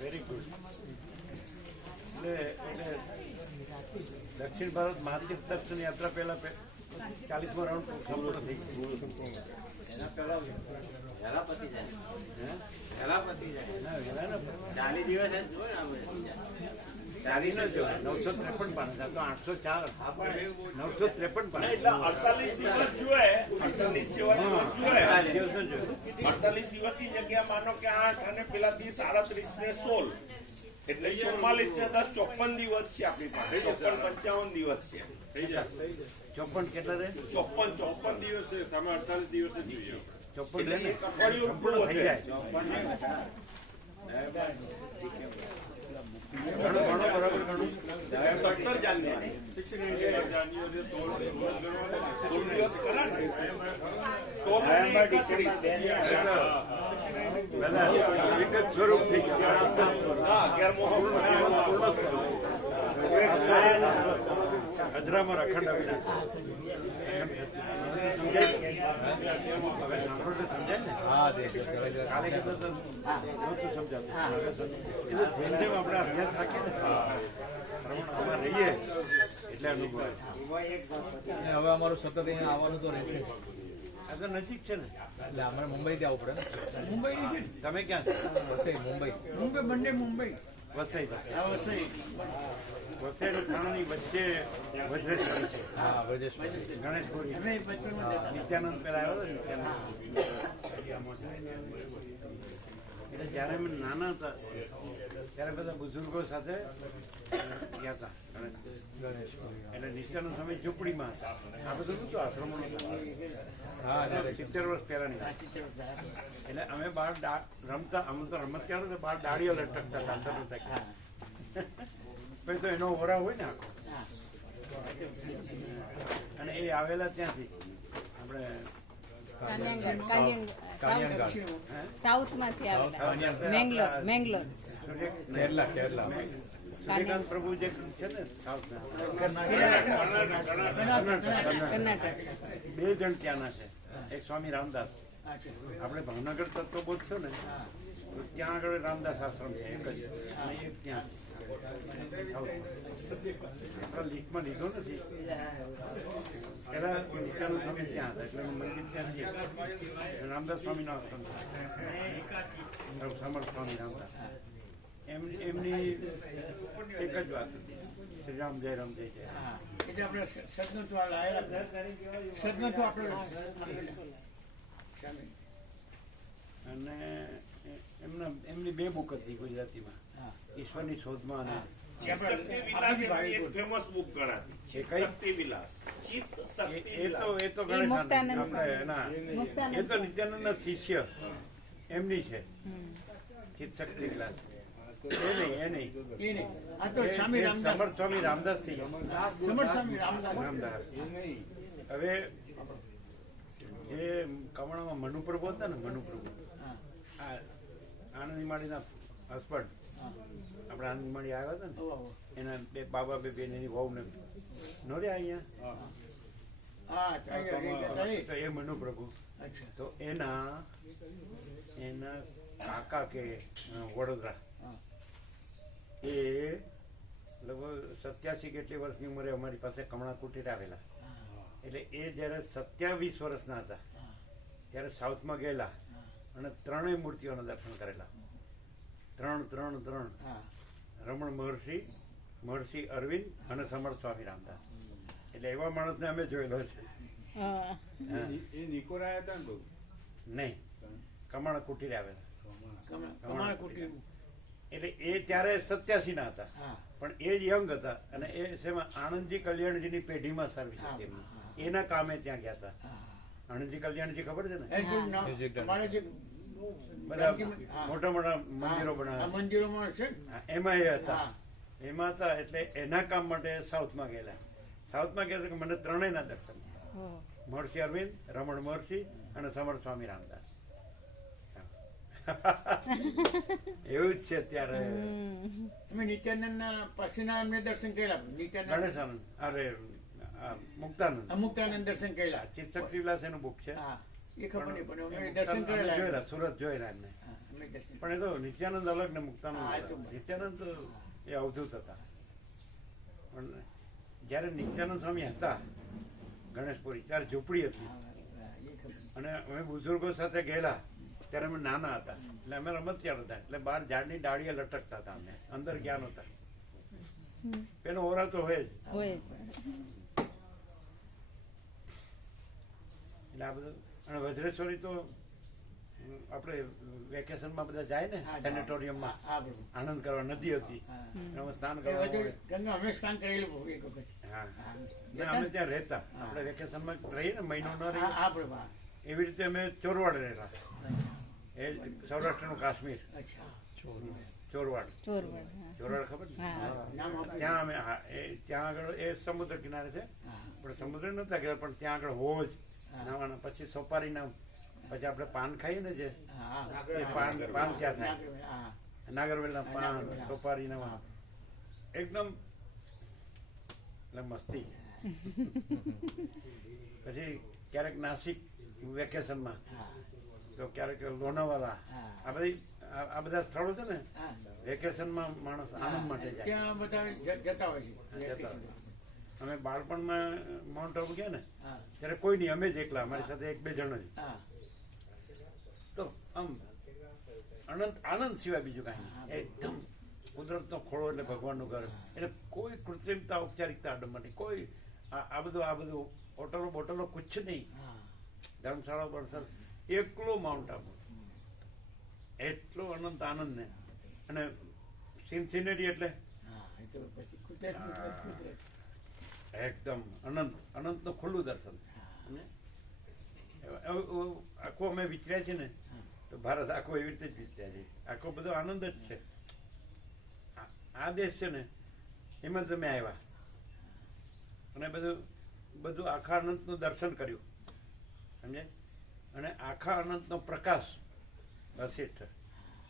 Very good. એટલે દક્ષિણ ભારત મહાતીર્થ દર્શન યાત્રા પહેલા 40મો રાઉન્ડ સંપૂર્ણ થઈ ગયો. એના પહેલા વહેલા પતી જાય. વહેલા પતી જાય. ના, વહેલા ના 40 દિવસ જ જોવે ને આપણે. 40 ન જોવાય. 953 પાના આ તો 804 953 પાના એટલે 48 દિવસ જોઈએ, 48 જેવા દિવસ જોઈએ. 48 દિવસની જગ્યા માનો કે 8 અને પેલાથી 37 ને 16 એટલે 44 ને 10 54 દિવસ છે આપણી પાસે. 54 દિવસ છે. 54 કેટલા રહે? 54 દિવસ છે. તમે 48 દિવસ જ જોઈએ. 54 રહે ને? એક અઠવાડિયું સંપૂર્ણ થઈ જાય. ઘણું ઘણું બરાબર ઘણું 17 જાન્યુઆરી 16 દિવસ કરા ને 16 ને 31 બધા એક જ સ્વરૂપ થઈ ગયું. હા 11મો અજરામાં અખંડ અવિનાશ. હવે સાંભળો એટલે સમજાય ને? કાલે કીધું તો નહોતું સમજાતું. હવે સમજાય. જેમ જેમ આપણે અભ્યાસ રાખીએ ને પ્રમાણે આમાં રહીએ એટલે અનુભવ આવે. હવે અમારું સતત અહીંયા આવવાનું તો રહેશે. આ તો નજીક છે ને. એટલે અમારે મુંબઈથી આવવું પડે ને. મુંબઈની છે ને? તમે ક્યાં વસઈ મુંબઈ. મુંબઈ બંને મુંબઈ. વસાઈ આ વસઈ. વસાઈ થાણાની વચ્ચે વજ્રેશ્વરી છે. હા બ્રજેશભાઈ. ગણેશપુરી અમે બચપનમાં જતા. નિત્યાનંદ પેલા આવ્યો હતો નિત્યાનંદ. એટલે જ્યારે અમે નાના હતા ત્યારે બધા બુઝુર્ગો સાથે ગયા હતા ગણેશભાઈ. એટલે નિત્યાનંદ સ્વામી ઝૂંપડીમાં હતા. આ બધું નતું આશ્રમો નતા. હા 70 વર્ષ પહેલાની વાત. એટલે અમે બહાર રમતા અમે તો રમત ક્યારે તો બહાર ડાળીઓ લટકતા હતા અંદર નતા ગયા. પછી તો એનો ઓરા હોય ને આખો. અને એ આવેલા ત્યાંથી આપણે કાલિયાંગાડ. સાઉથમાંથી આવેલા મેંગ્લોર કેરલા. વિવેકાનંદ પ્રભુ જે છે ને સાઉથના કર્ણાટક. 2 જણ ત્યાંના છે. એક સ્વામી રામદાસ. આપણે ભાવનગર તત્વ બોધશો ને તો ત્યાં આગળ રામદાસ આશ્રમ છે એક જ. અને એક ત્યાં આપણા લીસ્ટમાં લીધો નથી. પેલા નિત્યાનંદ સ્વામી ત્યાં હતા એટલે મંદિર ત્યાં છે. રામદાસ સ્વામીનો આશ્રમ છે. સમર્થ સ્વામી રામદાસ. એમની એક જ વાત હતી, શ્રી રામ જય રામ જય જય. એટલે આપણે સદનત્વ આવેલા. સદનત્વ આપણે અને એમની 2 બુક હતી ગુજરાતીમાં, ઈશ્વરની શોધમાં અને શક્તિ વિલાસ એમની એક ફેમસ બુક ગણાતી. શક્તિ વિલાસ. ચિત્ત શક્તિ એ વિલાસ. તો એ મુક્તાનંદ આપણે ના મુક્તાનંદ એ તો નિત્યાનંદના શિષ્ય એમની છે. ચિત્ત શક્તિ વિલાસ એ નહીં. એ નહીં. આ તો એ સ્વામી રામદાસ. સમર્થ સ્વામી રામદાસ થી સમર્થ સ્વામી રામદાસ. રામદાસ. હવે જે કમળામાં મનુપ્રભુ હતા ને મનુપ્રભુ, આ આનંદી માળીના હસબન્ડ, આપણે આનંદ માળી આવ્યા હતા ને એના 2 બાબા 2 બેન એની વહુ ને નો રે અહીંયા હા તો એ મનુપ્રભુ. અચ્છા. તો એના કાકા કે વડોદરા એ લગભગ 87 કેટલી વર્ષની ઉંમરે અમારી પાસે કમળા કુટીર આવેલા. એટલે એ જ્યારે 27 વર્ષના હતા ત્યારે સાઉથમાં ગયેલા અને 3 મૂર્તિઓના દર્શન કરેલા. 3 રમણ મહર્ષિ અરવિંદ અને સમર્થ સ્વામી રામદાસ. એટલે એવા માણસને અમે જોયેલો છે. હા. એ નિકોરાયા હતા ને બહુ નહીં, કમળ કુટીર આવેલા. કમાળ કુટીર. એટલે એ ત્યારે 87 ના હતા, હા. પણ એ જ યંગ હતા અને એ શેમાં આણંદજી કલ્યાણજીની પેઢીમાં સર્વિસ હતી એમની. એના કામે ત્યાં ગયા હતા. આણંદજી કલ્યાણજી ખબર છે ને, અમારે જે બધા મોટા મોટા મંદિરો આ બનાવ્યા. મંદિરોમાં છે ને? હા, એમાં એ હતા. એમાં હતા એટલે એના કામ માટે સાઉથમાં ગયેલા. સાઉથમાં ગયા કે મને 3 ના દર્શન થયા. મહર્ષિ અરવિંદ, રમણ મહર્ષિ અને સમર્થ સ્વામી રામદાસ. એવું જ છે અત્યારે. અમે નિત્યાનંદના પછીના એમને દર્શન કર્યા. નિત્યાનંદ ગણેશાનંદ અરે મુક્તાનંદ અમુક્તાનંદ દર્શન કર્યા. ચિત્તશક્તિ વિલાસ એનું બુક છે. હા, એ ખબર નહીં પણ અમે દર્શન અમે કરેલા. જોયેલા, સુરત જોયેલા એમને. હા, અમે દર્શન. પણ એ તો નિત્યાનંદ અલગ ને મુક્તાનંદ હા, એ તો અલગ. નિત્યાનંદ તો એ અવધૂત હતા. પણ જયારે નિત્યાનંદ સ્વામી હતા ગણેશપુરી, ત્યારે ઝૂંપડી હતી. એ ખબર. અને અમે બુઝુર્ગો સાથે ગયેલા ત્યારે અમે નાના હતા, એટલે અમે રમતિયાળ હતા, એટલે બહાર ઝાડની ડાળીએ લટકતા હતા, અમે અંદર ગયા નહોતા. એનો ઓરા તો હોય જ. હોય જ. એટલે આ બધું. અને વજ્રેશ્વરી તો આપણે વેકેશનમાં બધા જાય ને હા, સેનેટોરિયમમાં હા પ્રભુ. આનંદ કરવા, નદી હતી હા. એમાં સ્નાન એ કરવા વચ્ચે મળે. ગંગા અમે સ્નાન કરેલું બહુ એક વખત. હા, હા. ને અમે ત્યાં રહેતા, આપણે વેકેશનમાં રહીએ ને, મહિનો ન હા, રહીએ, હા પ્રભુ. હા. એવી રીતે અમે ચોરવાડ રહેલા. એ સૌરાષ્ટ્રનું કાશ્મીર, અચ્છા. ચોરવાડ. ચોરવાડ. હા. ચોરવાડ ખબર ને? હા. નામ આપણે. ત્યાં અમે ત્યાં આગળ એ સમુદ્ર કિનારે છે, હા. પણ સમુદ્ર નતા ગયા, પણ ત્યાં આગળ હોજ હા. નાવાના, પછી સોપારીના, પછી આપણે પાન ખાઈએ ને જે, હા. એ પાન ત્યાં થાય, હા. નાગરવેલના પાન, નાગરવેલના. સોપારીના, હા. એકદમ એટલે મસ્તી. પછી ક્યારેક નાસિક વેકેશનમાં, હા. તો ક્યારેક લોનાવાલા, હા. આ બધા સ્થળો છે ને હા. વેકેશનમાં માણસ આનંદ માટે જાય. ત્યાં બધા જતા હોય છે. જતા હોય. અમે બાળપણમાં માઉન્ટ આબુ ગયા ને હા. ત્યારે કોઈ નહીં, અમે જ એકલા, અમારી સાથે 1-2 જણ જ. હા. તો આમ આનંદ સિવાય બીજું કાંઈ નહીં. એકદમ કુદરતનો ખોળો એટલે ભગવાનનું ઘર, એટલે કોઈ કૃત્રિમતા, ઔપચારિકતા અડમની કોઈ. આ બધું હોટલો બોટલો કુછ નહીં, હા. ધર્મશાળા બળસર, એકલો માઉન્ટ આબુ, એટલો આનંદ ને. અને સિન્સિનેરી એટલે હા. એ તો પછી કુદરત. એકદમ અનંતનું ખુલ્લું દર્શન. અને આખો અમે વિચર્યા છે ને, તો ભારત આખો એવી રીતે જ વિચર્યા છે, આખો બધો આનંદ જ છે. આ દેશ છે ને એમાં તમે આવ્યા અને બધું આખા અનંતનું દર્શન કર્યું, સમજે? અને આખા અનંતનો પ્રકાશ વશિષ્ઠ,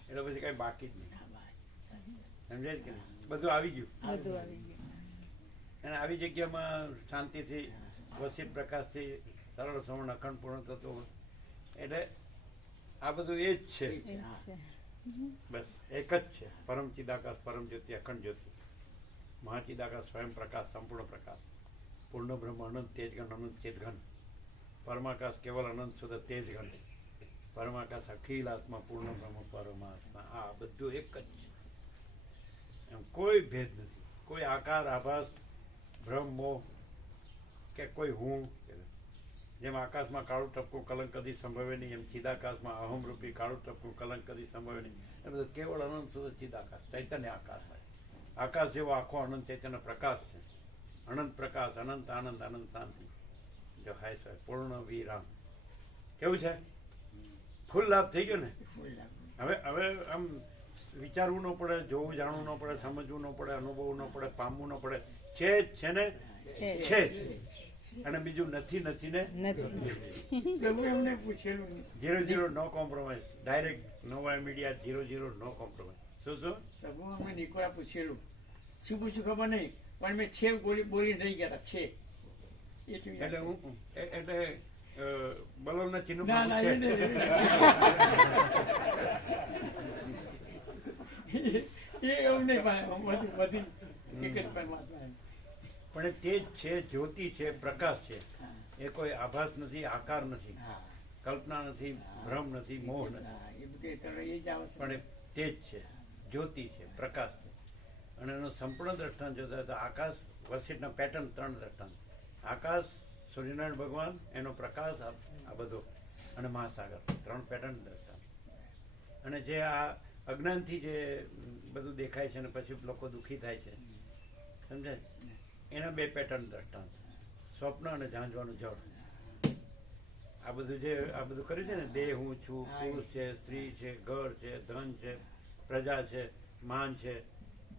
એટલે પછી કઈ બાકી જ નહીં, સમજાય કે નહીં? બધું આવી ગયું. બધું આવી ગયું. અને આવી જગ્યામાં શાંતિથી વસીત પ્રકાશથી સરળ શ્રવણ અખંડ પૂર્ણ થતો હોય, એટલે આ બધું એ જ છે. એ જ છે. બસ એક જ છે, પરમ ચિદાકાશ, પરમ જ્યોતિ, અખંડ જ્યોતિ, મહાચિદાકાશ, સ્વયં પ્રકાશ, સંપૂર્ણ પ્રકાશ, પૂર્ણ બ્રહ્મ, અનંત તેજઘન, અનંત ચેતઘન, પરમાકાશ, કેવલ અનંત શુદ્ધ તેજઘન, પરમાકાશ, અખિલ આત્મા, પૂર્ણ બ્રહ્મ, પરમાત્મા. આ બધું એક જ છે, એમ કોઈ ભેદ નથી, કોઈ આકાર, આભાસ, ભ્રમ, મોહ કે કોઈ હું. જેમ આકાશમાં કાળું ટપકું કલંક કદી સંભવે નહીં, એમ ચિદાકાશમાં અહમ રૂપી કાળું ટપકું કલંક કદી સંભવે નહીં. એ બધું કેવળ અનંત શુદ્ધ ચિદાકાશ, ચૈતન્ય આકાશ હોય. આકાશ જેવો આખો અનંત ચૈતન્ય પ્રકાશ છે, અનંત પ્રકાશ, અનંત આનંદ, અનંત શાંતિ. જો હાય સાહેબ, પૂર્ણ વિરામ. કેવું છે? ફૂલ લાભ થઈ ગયો ને. હવે આમ વિચારવું ન પડે, જોવું જાણવું ન પડે, સમજવું ન પડે, અનુભવવું ન પડે, પામવું ન પડે. છે ને, છે જ. અને બીજું નથી ને નથી. પ્રભુ એમને પૂછેલું નહીં. 0-0 નો કોમ્પ્રોમાઇઝ, ડાયરેક્ટ નવા મીડિયા 0-0 નો કોમ્પ્રોમાઇઝ. શું પ્રભુ અમને નિકોળા પૂછેલું, શું પૂછ્યું ખબર નહીં, પણ મેં છે બોલી રહી ગયા હતા, છે એટલું યાદ એટલે છે. હું એટલે બલવના ચિહ્ન ના ના છે. એ નહીં. એ એવું નહીં, પણ બધી એક જ પરમાત્મા. પણ એ તેજ છે, જ્યોતિ છે, પ્રકાશ છે. એ કોઈ આભાસ નથી, આકાર નથી, હા. કલ્પના નથી, ભ્રમ નથી, મોહ નથી, હા, એ બધું એ જ આવે છે. પણ એ તેજ છે, જ્યોતિ છે, પ્રકાશ છે. અને એનું સંપૂર્ણ દ્રષ્ટાંત જોતા હોય તો આકાશ, વશિષ્ઠના પેટર્ન 3 દ્રષ્ટાંત: આકાશ, સૂર્યનારાયણ ભગવાન, એનો પ્રકાશ, આ બધો, અને મહાસાગર, 3 પેટર્ન દ્રષ્ટાંત. અને જે આ અજ્ઞાનથી જે બધું દેખાય છે અને પછી લોકો દુઃખી થાય છે, સમજાય, એના 2 પેટર્ન દ્રષ્ટાંત: સ્વપ્ન અને ઝાંઝવાનું જળ. આ બધું કર્યું છે ને, દેહ હું છું, પુરુષ છે, સ્ત્રી છે, ઘર છે, ધન છે, પ્રજા છે, માન છે,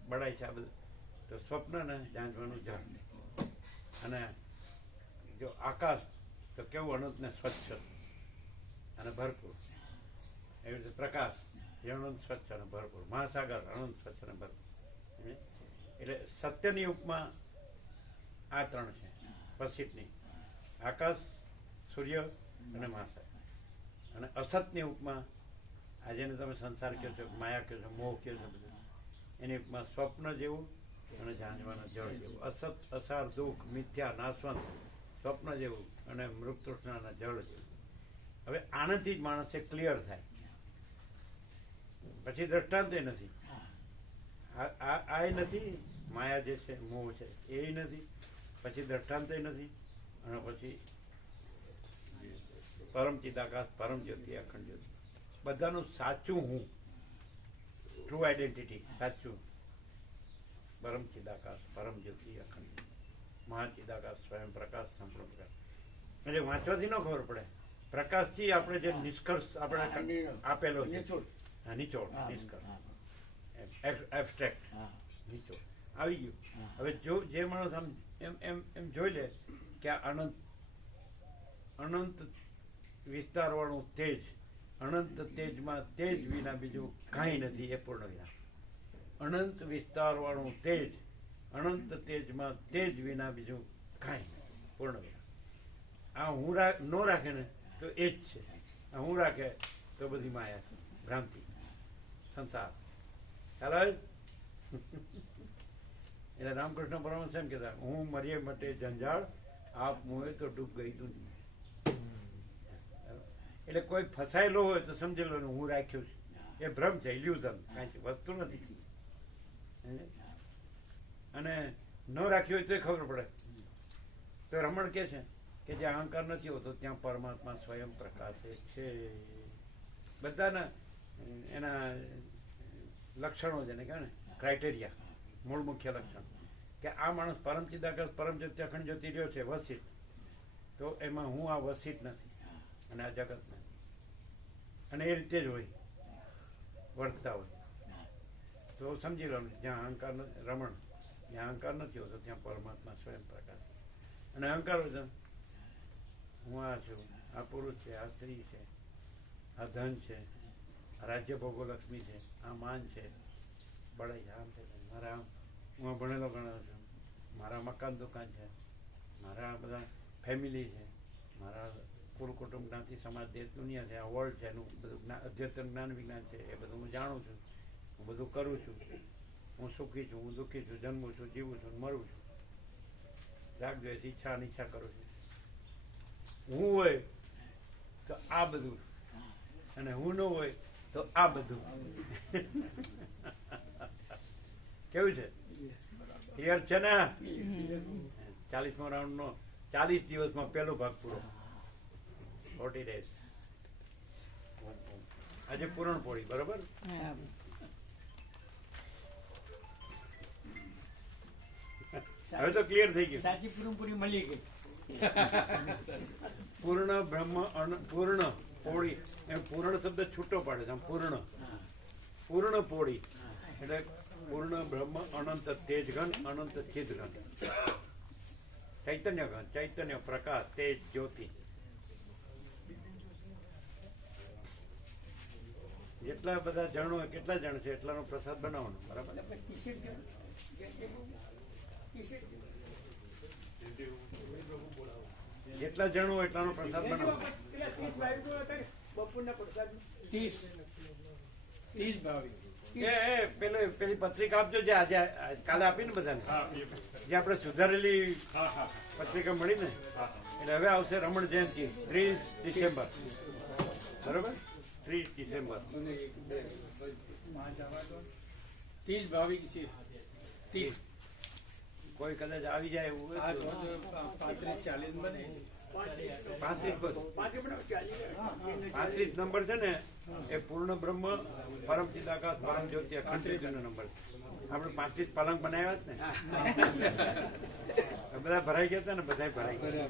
બડાઈ છે, આ બધું તો સ્વપ્ન ને ઝાંઝવાનું જળ. અને જો આકાશ તો કેવું અનંત ને સ્વચ્છ અને ભરપૂર, એવી રીતે પ્રકાશ જે અનંત સ્વચ્છ અને ભરપૂર, મહાસાગર અનંત સ્વચ્છ અને ભરપૂર. એટલે સત્યની ઉપમા આ 3 છે વશિષ્ઠની: આકાશ, સૂર્ય અને મહાસાગર. અને અસતની ઉપમા આ જેને તમે સંસાર કહો છો, માયા કહો છો, મોહ કહો છો, બધું એની ઉપમા સ્વપ્ન જેવું અને ઝાંઝવાના જળ જેવું. અસત, અસાર, દુઃખ, મિથ્યા, નાશવંત, સ્વપ્ન જેવું અને મૃગ તૃષ્ણાના જળ જેવું. હવે આનાથી જ માણસે ક્લિયર થાય. પછી દ્રષ્ટાંતે નથી. આ નથી માયા જે છે, મોહ છે, એ નથી. પછી દ્રષ્ટાંતે નથી. અને પછી પરમ ચિદાકાશ, પરમ જ્યોતિ, અખંડ જ્યોતિ, બધાનું સાચું હું, ટ્રુ આઈડેન્ટિટી, સાચું પરમ ચિદાકાશ, પરમ જ્યોતિ, અખંડ મહાચિદાકાશ, સ્વયં પ્રકાશ, સંપૂર્ણ પ્રકાશ. એટલે વાંચવાથી ન ખબર પડે. પ્રકાશથી આપણે જે નિષ્કર્ષ આપણે આપેલો છે, નિચોડ, નિષ્કર્ષ, એબસ્ટ્રેક્ટ નિચોડ આવી ગયું. હવે જો જે માણસ આમ એમ જોઈ લે કે આ અનંત વિસ્તારવાળું તેજ, અનંત તેજમાં તેજ વિના બીજું કાંઈ નથી, એ પૂર્ણ વિરામ. અનંત વિસ્તારવાળું તેજ, અનંત તેજમાં તેજ વિના બીજું કાંઈ નહીં, પૂર્ણ વિરામ. આ હું ન રાખે ને તો એ જ છે. આ હું રાખે તો બધી માયા છે, ભ્રાંતિ, સંસાર. ખ્યાલ આવે? એટલે રામકૃષ્ણ પરમહંસ એમ કહેતા, હું મરીએ મટે જંજાળ, આપ મોહે તો ડૂબ ગઈ દુનિયા. એટલે કોઈ ફસાયેલો હોય તો સમજેલો હું રાખ્યું છે, એ ભ્રમ છે, ઇલ્યુઝન, કાંઈ વસ્તુ નથી. અને ન રાખ્યું હોય તો ખબર પડે. તો રમણ કે છે કે જ્યાં અહંકાર નથી હોતો ત્યાં પરમાત્મા સ્વયં પ્રકાશે છે. બધાના એના લક્ષણો જેને કહે ને, ક્રાઇટેરિયા, મૂળ મુખ્ય લક્ષણ, કે આ માણસ પરમ ચિદાકાશ, પરમ જ્યોતિ, અખંડ જ્યોતિ રહ્યો છે વસિત, તો એમાં હું આ વસિત નથી અને આ જગત નથી. અને એ રીતે જ હોય, વર્તતા હોય. તો સમજી લો, જ્યાં અહંકાર રમણ, જ્યાં અહંકાર નથી હોતો ત્યાં પરમાત્મા સ્વયં પ્રકાશ. અને અહંકાર હોય તો હું આ છું, આ પુરુષ છે, આ સ્ત્રી છે, આ ધન છે, આ રાજ્ય ભોગો લક્ષ્મી છે, આ માન છે, બળાઈ આમ છે, મારા આમ, હું ભણેલો ગણેલો છું, મારા મકાન દુકાન છે, મારા બધા ફેમિલી છે, મારા કુલ કુટુંબ, જ્ઞાતિ, સમાજ, દેશ, દુનિયા છે, આ વર્લ્ડ છે, એનું બધું અધ્યતન જ્ઞાન વિજ્ઞાન છે, એ બધું હું જાણું છું, હું બધું કરું છું, હું સુખી છું, હું દુઃખી છું, જન્મું છું, જીવું છું, મરું છું, રાગ દ્વેષ, ઈચ્છા અનિચ્છા કરું છું. હું હોય તો આ બધું, અને હું ન હોય તો આ બધું. કેવું છે? ક્લિયર છે ને? 40મા રાઉન્ડ નો 40 દિવસમાં પહેલો ભાગ પૂરો, 40 days. આજે પૂરણ પોળી, બરોબર? હવે તો ક્લિયર થઈ ગયું. સાચી પૂરી મળી ગઈ. પૂર્ણ બ્રહ્મ, પૂર્ણ પોળી, એમ પૂર્ણ શબ્દ છૂટો પાડે છે. આમ પૂર્ણ પોળી એટલે પૂર્ણ બ્રહ્મ, અનંત તેજઘન, અનંત ચિદઘન, ચૈતન્ય ઘન, ચૈતન્ય પ્રકાશ, તેજ, જ્યોતિ. જેટલા બધા જણો, કેટલા જણ છે એટલાનો પ્રસાદ બનાવવાનો, બરાબર? જેટલા જણો એટલાનો પ્રસાદ બનાવો. પેલી પત્રિકા આપજો જે આજે કાલે આપીને બધાને, જે આપણે સુધારેલી પત્રિકા મળી ને. એટલે હવે આવશે રમણ જયંતિ 30 ડિસેમ્બર, બરોબર? 30 ડિસેમ્બર. 30 ભાવિક છે. 30 કોઈ કદાચ આવી જાય એવું હોય તો 35-40 બને. 35 નંબર છે ને, એ પૂર્ણ બ્રહ્મ, પરમ ચિદાકાશ, પરમ જ્યોતિ, અખંડ જ્યોતિનો નંબર છે. આપણે 35 પલંગ બનાવ્યા જ ને, બધા ભરાઈ ગયા હતા ને, બધા ભરાઈ ગયા.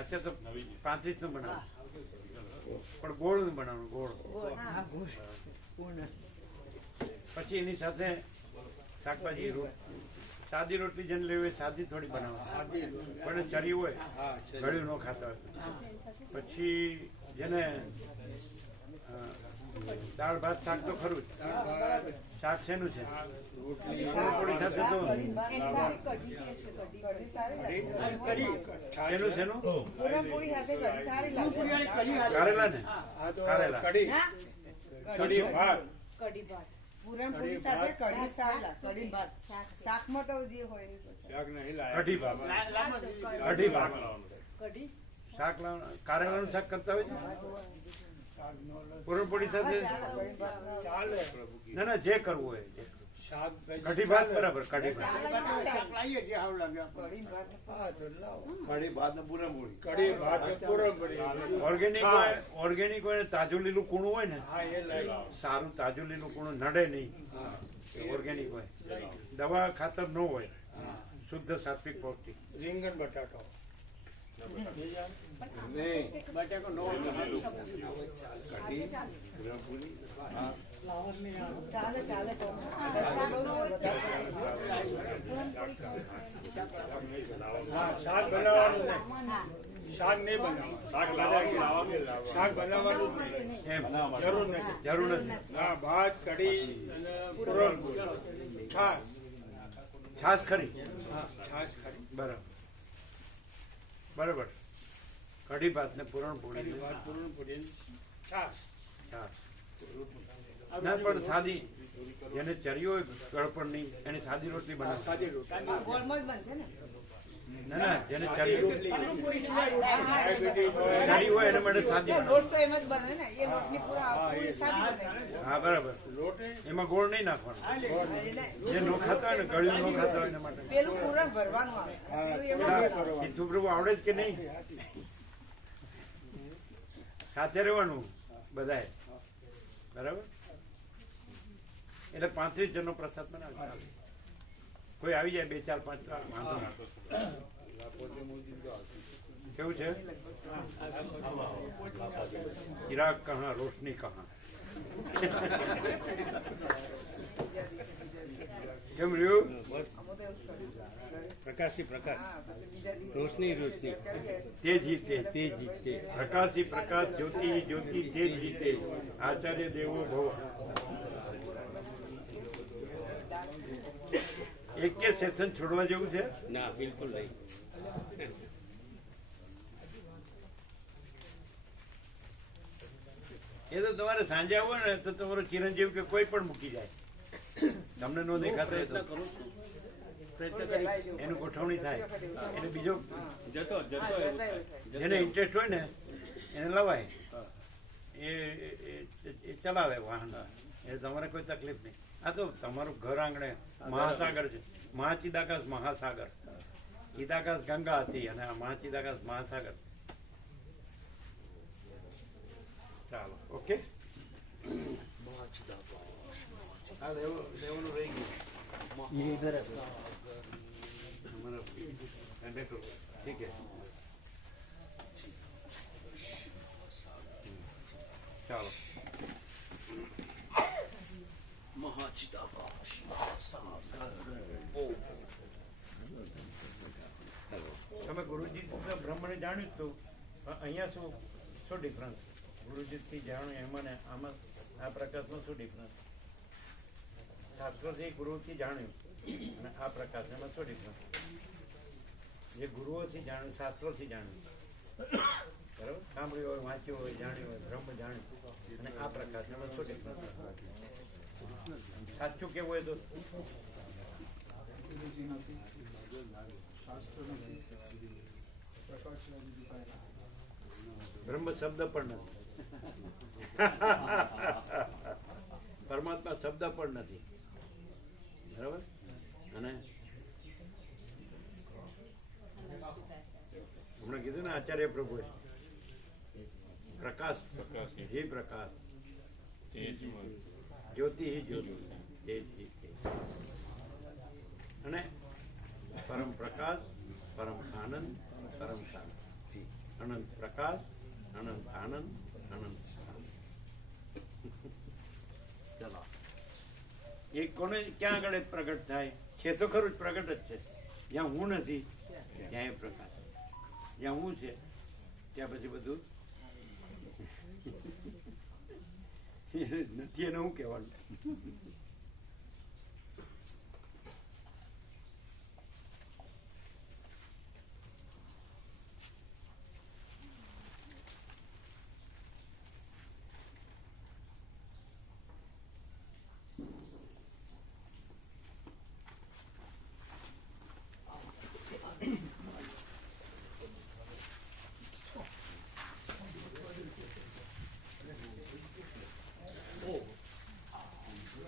અચ્છા, તો 35 નું બનાવો, પણ ગોળ નું બનાવવાનું, ગોળ. પછી એની સાથે શાકભાજી, સાદી રોટલી જેને લેવી હોય સાદી થોડી બનાવવાની, પણ ચરી હોય, ગળ્યું ન ખાતા હોય. પછી જેને દાળ ભાત શાક તો ખરું જ. શાક શેનું છે? પૂરી સાથે તો શેનું કારેલા ને, કારેલા. કઢી ભાત. પૂરણપોળી સાથે કઢી સાલા કઢી ભાત શાકમાં તો જે હોય એ બધું. શાક નહીં લાયા. કઢી ભાત. કઢી ભાત. કઢી શાક લાવવાનું કારેલાનું શાક કરતા હોય છે પૂરણપોળી સાથે ના જે કરવું હોય જે. કઢી ભાત બરાબર કઢી ભાત શાક લાવીએ જે હાવ લાગે આપણે. ઓર્ગેનિક હોય ને તાજું લીલું કૂણું હોય ને સારું તાજું લીલું કૂણું નડે નહીં ઓર્ગેનિક હોય દવા ખાતર ન હોય શુદ્ધ સાત્વિક પૌષ્ટિક રીંગણ બટાટો બટાકો નો ચાલે ચાલે તો શાક બનાવવાનું નહીં શાક નહીં બનાવવાનું શાક બનાવવાનું જ નહીં એમ જરૂર નથી જરૂર નથી હા ભાત કઢી અને પૂરણપોળી છાશ છાશ ખરી હા છાશ ખાલી બરાબર કઢી ભાત ને પૂરણપોળી ભાત પૂરણપોળી છાશ છાશ ના પણ સાદી જેને ચરી હોય ગળપણની એની સાદી રોટલી બનાવે સાદી રોટલી ગોળમાં જ બનશે ને ના જેને ચરી ડાયાબિટીસ ચરી હોય એના માટે સાદી બનાવે. લોટ તો એમ જ બને ને એ લોટની પૂરી સાદી બને હા બરાબર લોટ એમાં ગોળ નહીં નાખવાનો એટલે જે નો ખાતા હોય ને ગળ્યું નો ખાતા હોય એના માટે પેલું પૂરણ ભરવાનું આવે પેલું એમ જ બનાવવાનું. એ સુપ્રભુ આવડે જ કે નહીં સાથે રહેવાનું બધાએ બરાબર એટલે 35 જણનો પ્રસાદ બનાવે કોઈ આવી જાય 2, 4, 5 વાંધો ના. કેવું છે ચિરાગ કહા રોશની કહા કેમ રહ્યું પ્રકાશી પ્રકાશ હા, પછી બીજા દિવસે રોશની રોશની તે જીતે તે જીતે પ્રકાશી પ્રકાશ જ્યોતિ જ્યોતિ તે જીતે આચાર્ય દેવો ભવ. એક કે સેશન છોડવા જેવું છે ના બિલકુલ નહીં એ તો તમારે સાંજે આવો ને તો તમારો ચિરંજીવ કે કોઈ પણ મૂકી જાય તમને નો દેખાતો હોય તો પ્રયત્ન કરી એનું ગોઠવણી થાય એટલે બીજો જતો જતો જેને ઇન્ટરેસ્ટ હોય ને એને લવાય એ ચલાવે વાહન એટલે તમારે કોઈ તકલીફ નહીં. આ તો તમારું ઘર આંગણે મહાસાગર છે મહાચિદાકાશ મહાસાગર ચિદાકાશ ગંગા હતી અને આ મહાચિદાકાશ મહાસાગર. ચાલો ઓકે હા લેવાનું રહી ગયું ઠીક છે ચાલો તમે ગુરુજી બ્રહ્મને જાણ્યું જ તો અહીંયા શું ડિફરન્સ ગુરુજીથી જાણ્યું એમાં ને આમાં આ પ્રકાશમાં શું ડિફરન્સ? શાસ્ત્રોથી ગુરુથી જાણ્યું અને આ પ્રકાશ એમાં શું ડિફરન્સ? જે ગુરુઓથી જાણ્યું શાસ્ત્રોથી જાણ્યું બરાબર સાંભળ્યું હોય વાંચ્યું હોય જાણ્યું હોય બ્રહ્મ જાણ્યું અને આ પ્રકાશ એમાં શું ડિફરન્સ? સાચું કેવું હોય તો બ્રહ્મ શબ્દ પણ નથી પરમાત્મા શબ્દ પણ નથી બરાબર. અને હમણાં કીધું ને આચાર્ય પ્રભુએ પ્રકાશ જી પ્રકાશ જ્યોતિ હિ જ્યોતિ તેજ હિ તેજ. અને પરમ પ્રકાશ પરમ આનંદ પરમ શાંતિ અનંત પ્રકાશ અનંત આનંદ અનંત શાંતિ. ચલો એ કોને ક્યાં આગળ પ્રગટ થાય છે? તો ખરું જ પ્રગટ જ છે. જ્યાં હું નથી ત્યાં એ પ્રકાશ, જ્યાં હું છે ત્યાં પછી બધું નથી એને હું કહેવાનું.